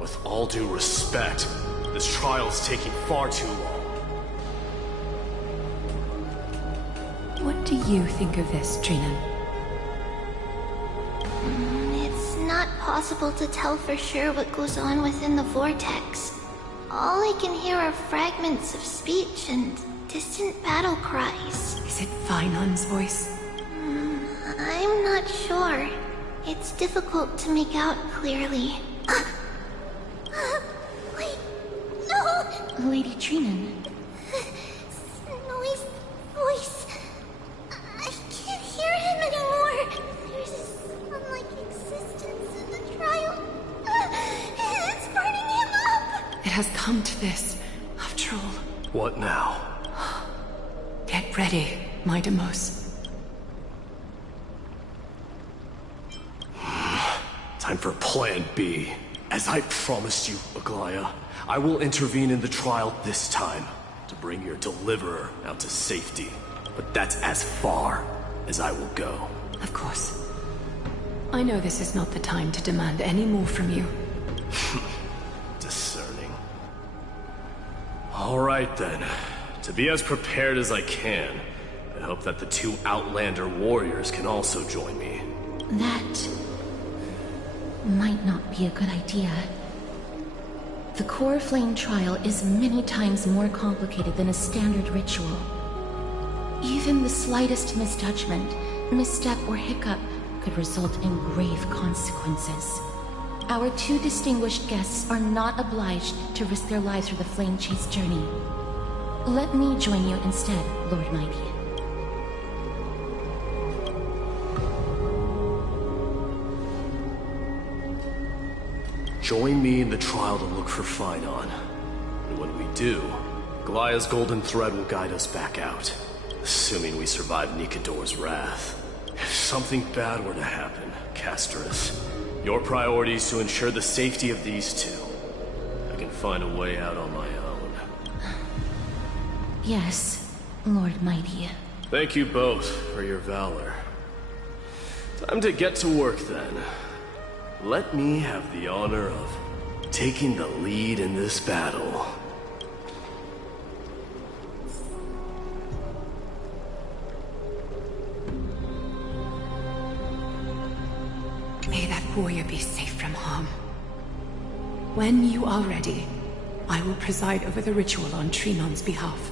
With all due respect, this trial's taking far too long. What do you think of this, Trina? It's not possible to tell for sure what goes on within the vortex. All I can hear are fragments of speech and distant battle cries. Is it Feinon's voice? I'm not sure. It's difficult to make out clearly. Wait, no! Lady Trinan. Noise, voice. I can't hear him anymore. There's a sun-like existence in the trial. It's burning him up. It has come to this, after all. What now? Get ready, my Demos. Time for Plan B. As I promised you, Aglaya, I will intervene in the trial this time to bring your deliverer out to safety. But that's as far as I will go. Of course. I know this is not the time to demand any more from you. Discerning. All right then. To be as prepared as I can, I hope that the 2 Outlander warriors can also join me. That might not be a good idea. The core flame trial is many times more complicated than a standard ritual. Even the slightest misjudgment, misstep, or hiccup could result in grave consequences. Our two distinguished guests are not obliged to risk their lives for the flame chase journey. Let me join you instead, Lord Mighty. Join me in the trial to look for Phynon. And when we do, Goliath's golden thread will guide us back out. Assuming we survive Nikador's wrath. If something bad were to happen, Casterus, your priority is to ensure the safety of these two. I can find a way out on my own. Yes, Lord Mighty. Thank you both for your valor. Time to get to work then. Let me have the honor of taking the lead in this battle. May that warrior be safe from harm. When you are ready, I will preside over the ritual on Trinon's behalf.